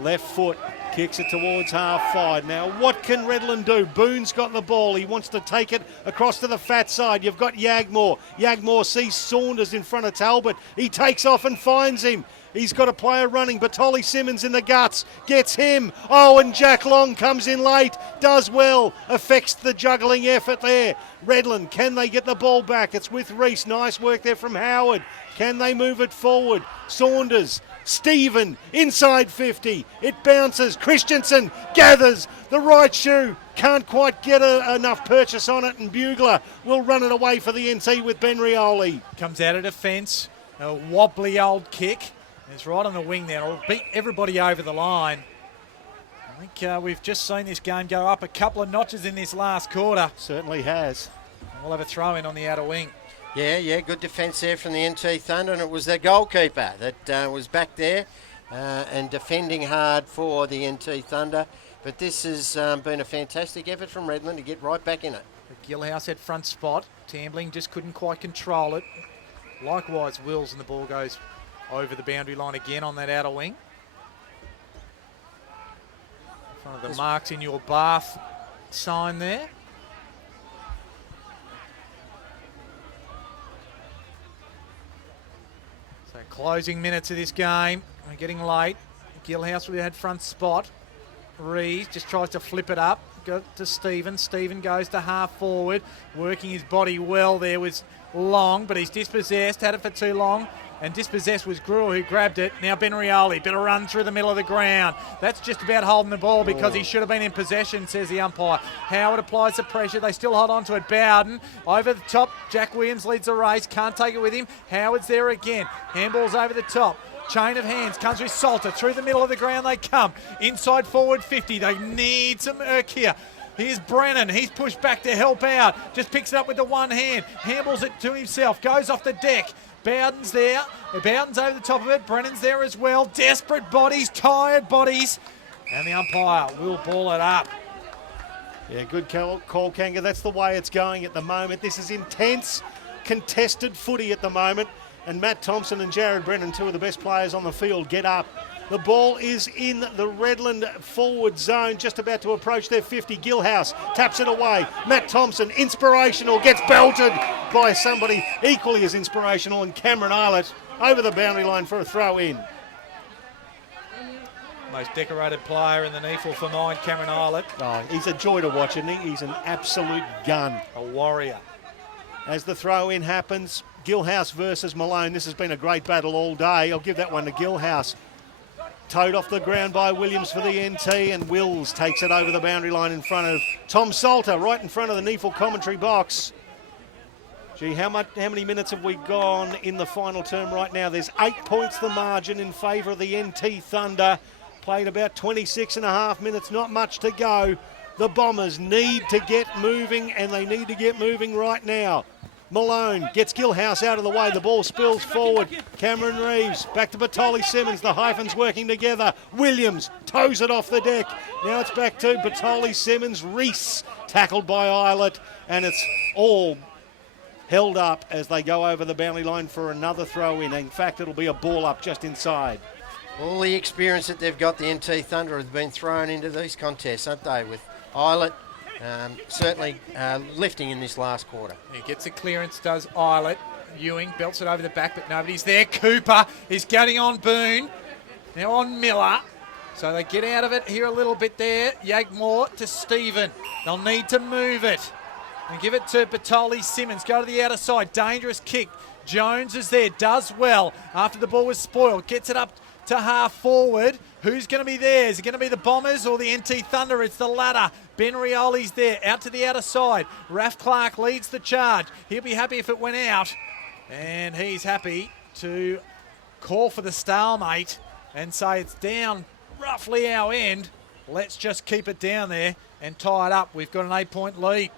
Left foot. Kicks it towards half-wide. Now, what can Redland do? Boone's got the ball. He wants to take it across to the fat side. You've got Yagmore. Yagmore sees Saunders in front of Talbot. He takes off and finds him. He's got a player running. Batoli Simmons in the guts. Gets him. Oh, and Jack Long comes in late. Does well. Affects the juggling effort there. Redland, can they get the ball back? It's with Reese. Nice work there from Howard. Can they move it forward? Saunders Stephen, inside 50. It bounces. Christensen gathers the right shoe. Can't quite get enough purchase on it, and Bugler will run it away for the NT with Ben Rioli. Comes out of defence. A wobbly old kick. It's right on the wing there. It'll beat everybody over the line. I think we've just seen this game go up a couple of notches in this last quarter. Certainly has. We'll have a throw in on the outer wing. Yeah, good defence there from the NT Thunder, and it was the goalkeeper that was back there and defending hard for the NT Thunder. But this has been a fantastic effort from Redland to get right back in it. Gillhouse had front spot. Tambling just couldn't quite control it. Likewise, Wills, and the ball goes over the boundary line again on that outer wing. In front of the marks in your bath sign there. So closing minutes of this game. We're getting late. Gillhouse really had front spot. Rees just tries to flip it up. Go to Stephen. Stephen goes to half forward. Working his body well there was Long, but he's dispossessed. Had it for too long. And dispossessed was Gruel who grabbed it. Now Ben Rioli, bit of run through the middle of the ground. That's just about holding the ball because he should have been in possession, says the umpire. Howard applies the pressure. They still hold on to it. Bowden over the top. Jack Williams leads the race. Can't take it with him. Howard's there again. Handball's over the top. Chain of hands comes with Salter. Through the middle of the ground they come. Inside forward 50. They need some erk here. Here's Brennan. He's pushed back to help out. Just picks it up with the one hand. Handballs it to himself. Goes off the deck. Bowden's there. Bowden's over the top of it. Brennan's there as well. Desperate bodies, tired bodies. And the umpire will ball it up. Yeah, good call, Kanga. That's the way it's going at the moment. This is intense, contested footy at the moment. And Matt Thompson and Jared Brennan, two of the best players on the field, get up. The ball is in the Redland forward zone, just about to approach their 50. Gillhouse taps it away. Matt Thompson, inspirational, gets belted by somebody equally as inspirational, and Cameron Eilert over the boundary line for a throw in. Most decorated player in the NEAFL for mine, Cameron Eilert. Oh, he's a joy to watch, isn't he? He's an absolute gun. A warrior. As the throw in happens, Gillhouse versus Malone. This has been a great battle all day. I'll give that one to Gillhouse. Towed off the ground by Williams for the NT, and Wills takes it over the boundary line in front of Tom Salter, right in front of the NEAFL commentary box. Gee, how many minutes have we gone in the final term right now? There's 8 points the margin in favour of the NT Thunder. Played about 26 and a half minutes, not much to go. The Bombers need to get moving, and they need to get moving right now. Malone gets Gillhouse out of the way. The ball spills forward. Cameron Reeves back to Batoli Simmons. The hyphens working together. Williams toes it off the deck. Now it's back to Batoli Simmons. Reese tackled by Eilert, and it's all held up as they go over the boundary line for another throw in. In fact, it'll be a ball up just inside. All the experience that they've got, the NT Thunder, has been thrown into these contests, haven't they, with Eilert certainly lifting in this last quarter. He gets a clearance, does Eilert. Ewing belts it over the back, but nobody's there. Cooper is getting on Boone. Now on Miller. So they get out of it here a little bit there. Yagmore to Stephen. They'll need to move it. And give it to Batoli Simmons. Go to the outer side. Dangerous kick. Jones is there. Does well after the ball was spoiled. Gets it up to half forward. Who's going to be there? Is it going to be the Bombers or the NT Thunder? It's the latter. Ben Rioli's there, out to the outer side. Raf Clark leads the charge. He'll be happy if it went out. And he's happy to call for the stalemate and say it's down roughly our end. Let's just keep it down there and tie it up. We've got an 8-point lead.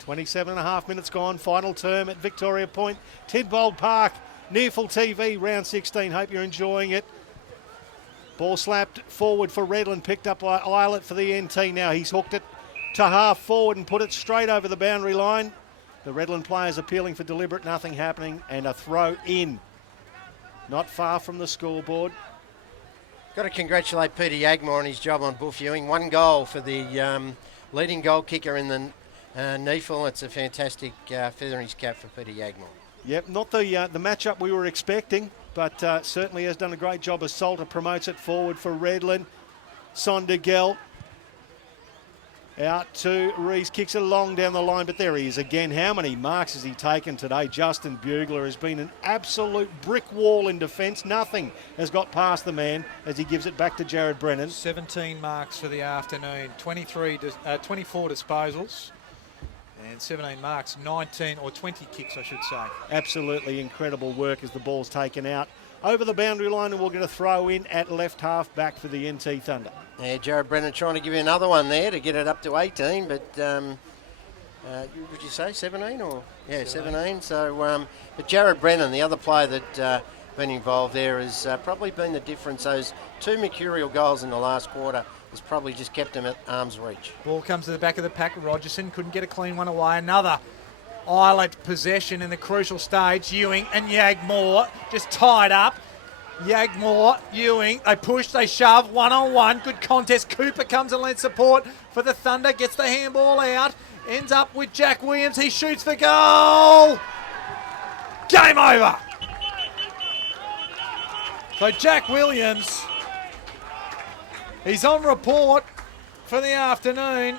27 and a half minutes gone. Final term at Victoria Point. Tidbold Park. NEAFL TV, round 16. Hope you're enjoying it. Ball slapped forward for Redland, picked up by Eilert for the NT. Now he's hooked it to half forward and put it straight over the boundary line. The Redland players appealing for deliberate nothing happening, and a throw in. Not far from the scoreboard. Got to congratulate Peter Yagmore on his job on Buff Ewing. 1 goal for the leading goal kicker in the NEAFL. It's a fantastic feather in his cap for Peter Yagmore. Yep, not the matchup we were expecting, but certainly has done a great job as Salter promotes it forward for Redland. Sondergeld Out to Reese, kicks it long down the line, but there he is again. How many marks has he taken today? Justin Bugler has been an absolute brick wall in defence. Nothing has got past the man as he gives it back to Jared Brennan. 17 marks for the afternoon, 24 disposals and 17 marks, 19 or 20 kicks, I should say. Absolutely incredible work as the ball's taken out over the boundary line, and we'll get a throw in at left half back for the NT Thunder. Yeah, Jared Brennan trying to give you another one there to get it up to 18, but would you say 17 or? Yeah, 17. So, but Jared Brennan, the other player that been involved there, has probably been the difference. Those two mercurial goals in the last quarter has probably just kept him at arm's reach. Ball comes to the back of the pack. Rogerson couldn't get a clean one away. Another Islet possession in the crucial stage. Ewing and Yagmore just tied up. Yagmore, Ewing, they push, they shove, one-on-one, good contest. Cooper comes and lends support for the Thunder, gets the handball out, ends up with Jack Williams, he shoots for goal! Game over! So Jack Williams, he's on report for the afternoon,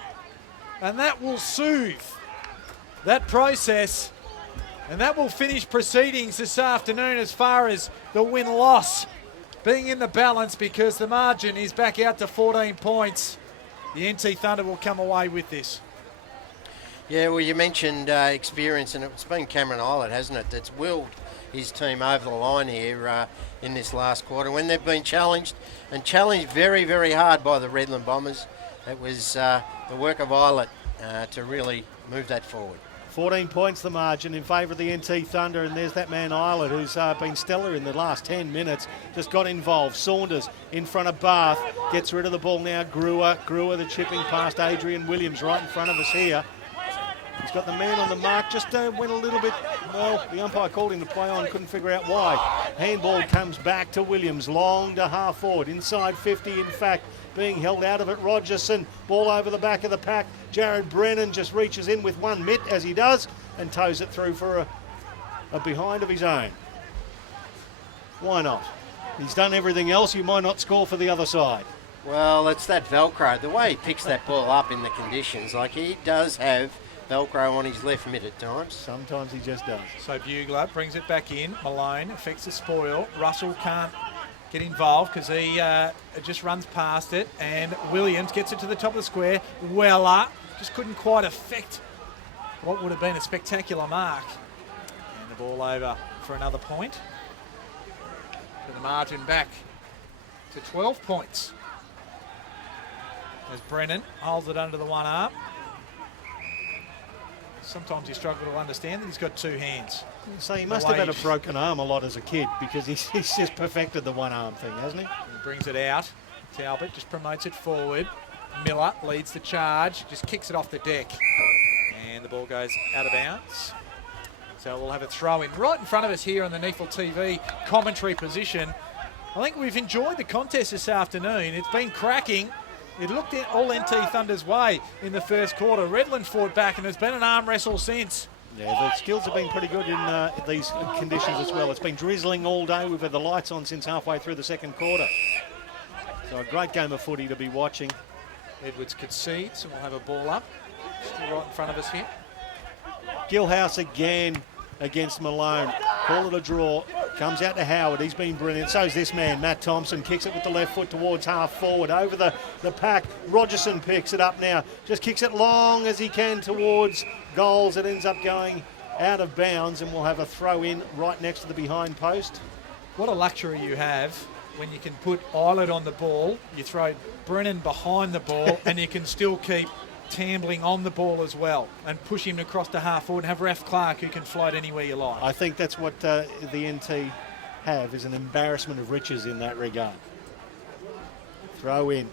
and that will soothe that process. And that will finish proceedings this afternoon as far as the win-loss being in the balance, because the margin is back out to 14 points. The NT Thunder will come away with this. Yeah, well, you mentioned experience, and it's been Cameron Islet, hasn't it, that's willed his team over the line here in this last quarter. When they've been challenged, and challenged very, very hard by the Redland Bombers, it was the work of Islet to really move that forward. 14 points the margin in favour of the NT Thunder, and there's that man Islet who's been stellar in the last 10 minutes, just got involved. Saunders in front of Bath, gets rid of the ball now. Greer the chipping past Adrian Williams right in front of us here. He's got the man on the mark, just went a little bit, well, the umpire called him to play on, couldn't figure out why. Handball comes back to Williams, long to half forward, inside 50 in fact, being held out of it. Rogerson, ball over the back of the pack. Jared Brennan just reaches in with one mitt as he does and toes it through for a behind of his own. Why not? He's done everything else, you might not score for the other side. Well, it's that Velcro, the way he picks that ball up in the conditions, like he does have Velcro on his left mid at times. Sometimes he just does. So Bugler brings it back in. Malone affects the spoil. Russell can't get involved because he just runs past it, and Williams gets it to the top of the square. Weller just couldn't quite affect what would have been a spectacular mark. And the ball over for another point. So the margin back to 12 points. As Brennan holds it under the one arm. Sometimes you struggle to understand that he's got two hands. So he must have had a broken arm a lot as a kid, because he's just perfected the one arm thing, hasn't he? He brings it out. Talbot just promotes it forward. Miller leads the charge, just kicks it off the deck. And the ball goes out of bounds. So we'll have a throw in right in front of us here on the NEAFL TV commentary position. I think we've enjoyed the contest this afternoon. It's been cracking. It looked all NT Thunder's way in the first quarter. Redland fought back, and there's been an arm wrestle since. Yeah, the skills have been pretty good in these conditions as well. It's been drizzling all day. We've had the lights on since halfway through the second quarter. So a great game of footy to be watching. Edwards concedes, and we'll have a ball up. Still right in front of us here. Gilhouse again against Malone. Call it a draw. Comes out to Howard. He's been brilliant. So's this man, Matt Thompson. Kicks it with the left foot towards half forward. Over the pack. Rogerson picks it up now. Just kicks it long as he can towards goals. It ends up going out of bounds, and we'll have a throw in right next to the behind post. What a luxury you have when you can put Islet on the ball, you throw Brennan behind the ball, and you can still keep Tambling on the ball as well and push him across to half forward and have Raf Clark who can float anywhere you like. I think that's what the NT have, is an embarrassment of riches in that regard. Throw in.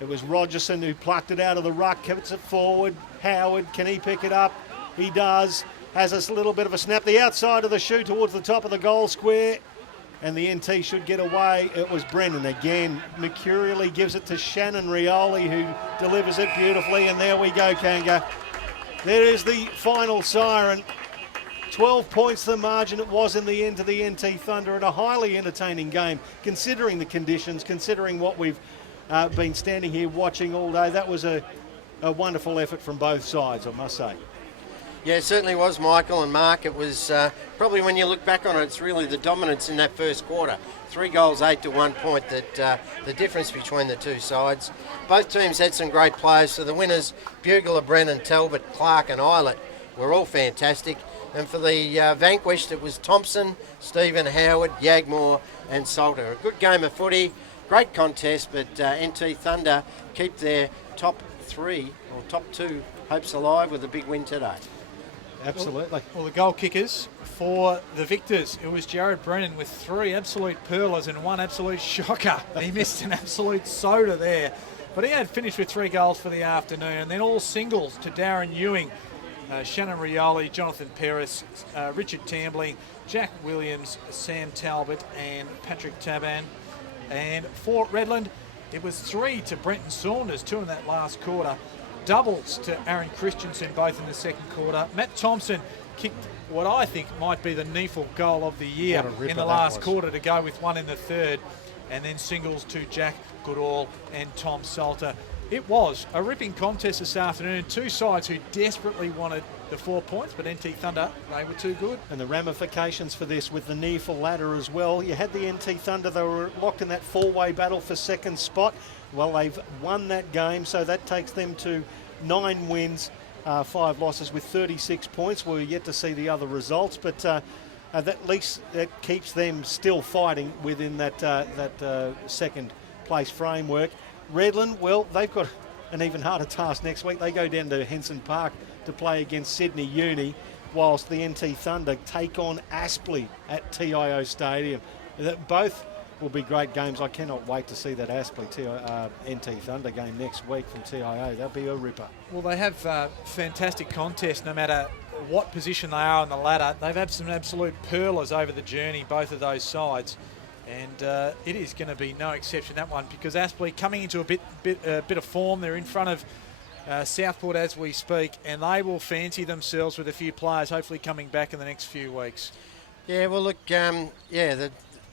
It was Rogerson who plucked it out of the ruck, kept it forward. Howard, can he pick it up? He does. Has a little bit of a snap. The outside of the shoe towards the top of the goal square. And the NT should get away. It was Brennan again. Mercurially gives it to Shannon Rioli, who delivers it beautifully. And there we go, Kanga. There is the final siren. 12 points the margin it was in the end to the NT Thunder, at a highly entertaining game, considering the conditions, considering what we've been standing here watching all day. That was a wonderful effort from both sides, I must say. Yeah, it certainly was, Michael and Mark. It was probably, when you look back on it, it's really the dominance in that first quarter. 3 goals, 8 to 1 point, that the difference between the two sides. Both teams had some great players. So the winners, Bugler, Brennan, Talbot, Clark and Eilert, were all fantastic. And for the vanquished, it was Thompson, Stephen, Howard, Yagmore and Salter. A good game of footy, great contest, but NT Thunder keep their top 3 or top 2 hopes alive with a big win today. Absolutely. Well, the goal kickers for the victors, it was Jared Brennan with 3 absolute pearlers and 1 absolute shocker. He missed an absolute soda there. But he had finished with 3 goals for the afternoon, and then all singles to Darren Ewing, Shannon Rioli, Jonathan Peris, Richard Tambling, Jack Williams, Sam Talbot and Patrick Taban. And for Redland, it was 3 to Brenton Saunders, 2 in that last quarter. Doubles to Aaron Christensen, both in the second quarter. Matt Thompson kicked what I think might be the NEAFL goal of the year in the last quarter to go with 1 in the third. And then singles to Jack Goodall and Tom Salter. It was a ripping contest this afternoon. 2 sides who desperately wanted the 4 points, but NT Thunder, they were too good. And the ramifications for this with the NEAFL ladder as well. You had the NT Thunder, they were locked in that 4-way battle for second spot. Well, they've won that game, so that takes them to 9 wins, 5 losses with 36 points. We're yet to see the other results, but at least that keeps them still fighting within that second place framework. Redland, well, they've got an even harder task next week. They go down to Henson Park to play against Sydney Uni, whilst the NT Thunder take on Aspley at TIO Stadium. Both will be great games. I cannot wait to see that Aspley NT Thunder game next week from TIO. That'll be a ripper. Well, they have fantastic contests no matter what position they are on the ladder. They've had some absolute pearlers over the journey, both of those sides. And it is going to be no exception, that one, because Aspley coming into a bit of form. They're in front of Southport as we speak, and they will fancy themselves with a few players hopefully coming back in the next few weeks. Yeah, well, look, the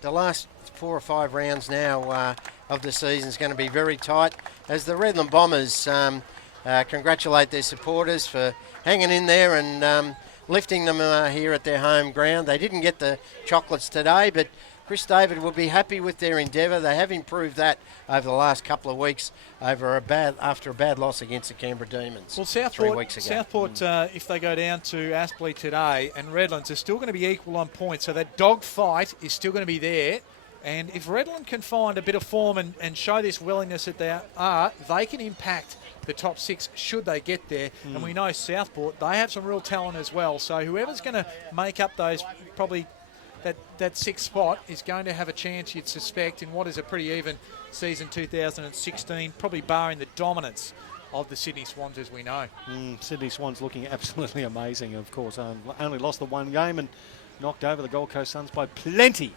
last 4 or 5 rounds now of the season is going to be very tight, as the Redland Bombers congratulate their supporters for hanging in there and lifting them here at their home ground. They didn't get the chocolates today, but Chris David will be happy with their endeavour. They have improved that over the last couple of weeks after a bad loss against the Canberra Demons. Well, 3 weeks ago. Southport, if they go down to Aspley today, and Redlands are still going to be equal on points, so that dog fight is still going to be there. And if Redland can find a bit of form and show this willingness that they are, they can impact the top 6 should they get there. And we know Southport, they have some real talent as well. So whoever's going to make up those probably that 6th spot is going to have a chance, you'd suspect, in what is a pretty even season 2016, probably barring the dominance of the Sydney Swans, as we know. Sydney Swans looking absolutely amazing, of course. Only lost the 1 game and knocked over the Gold Coast Suns by plenty.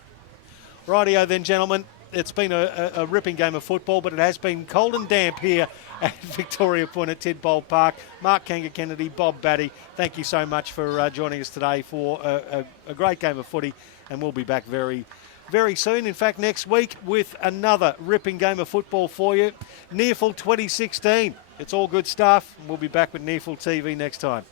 Rightio then, gentlemen. It's been a ripping game of football, but it has been cold and damp here at Victoria Point at Tidbold Park. Mark Kanga-Kennedy, Bob Batty, thank you so much for joining us today for a great game of footy, and we'll be back very, very soon. In fact, next week with another ripping game of football for you. NEAFL 2016. It's all good stuff. We'll be back with NEAFL TV next time.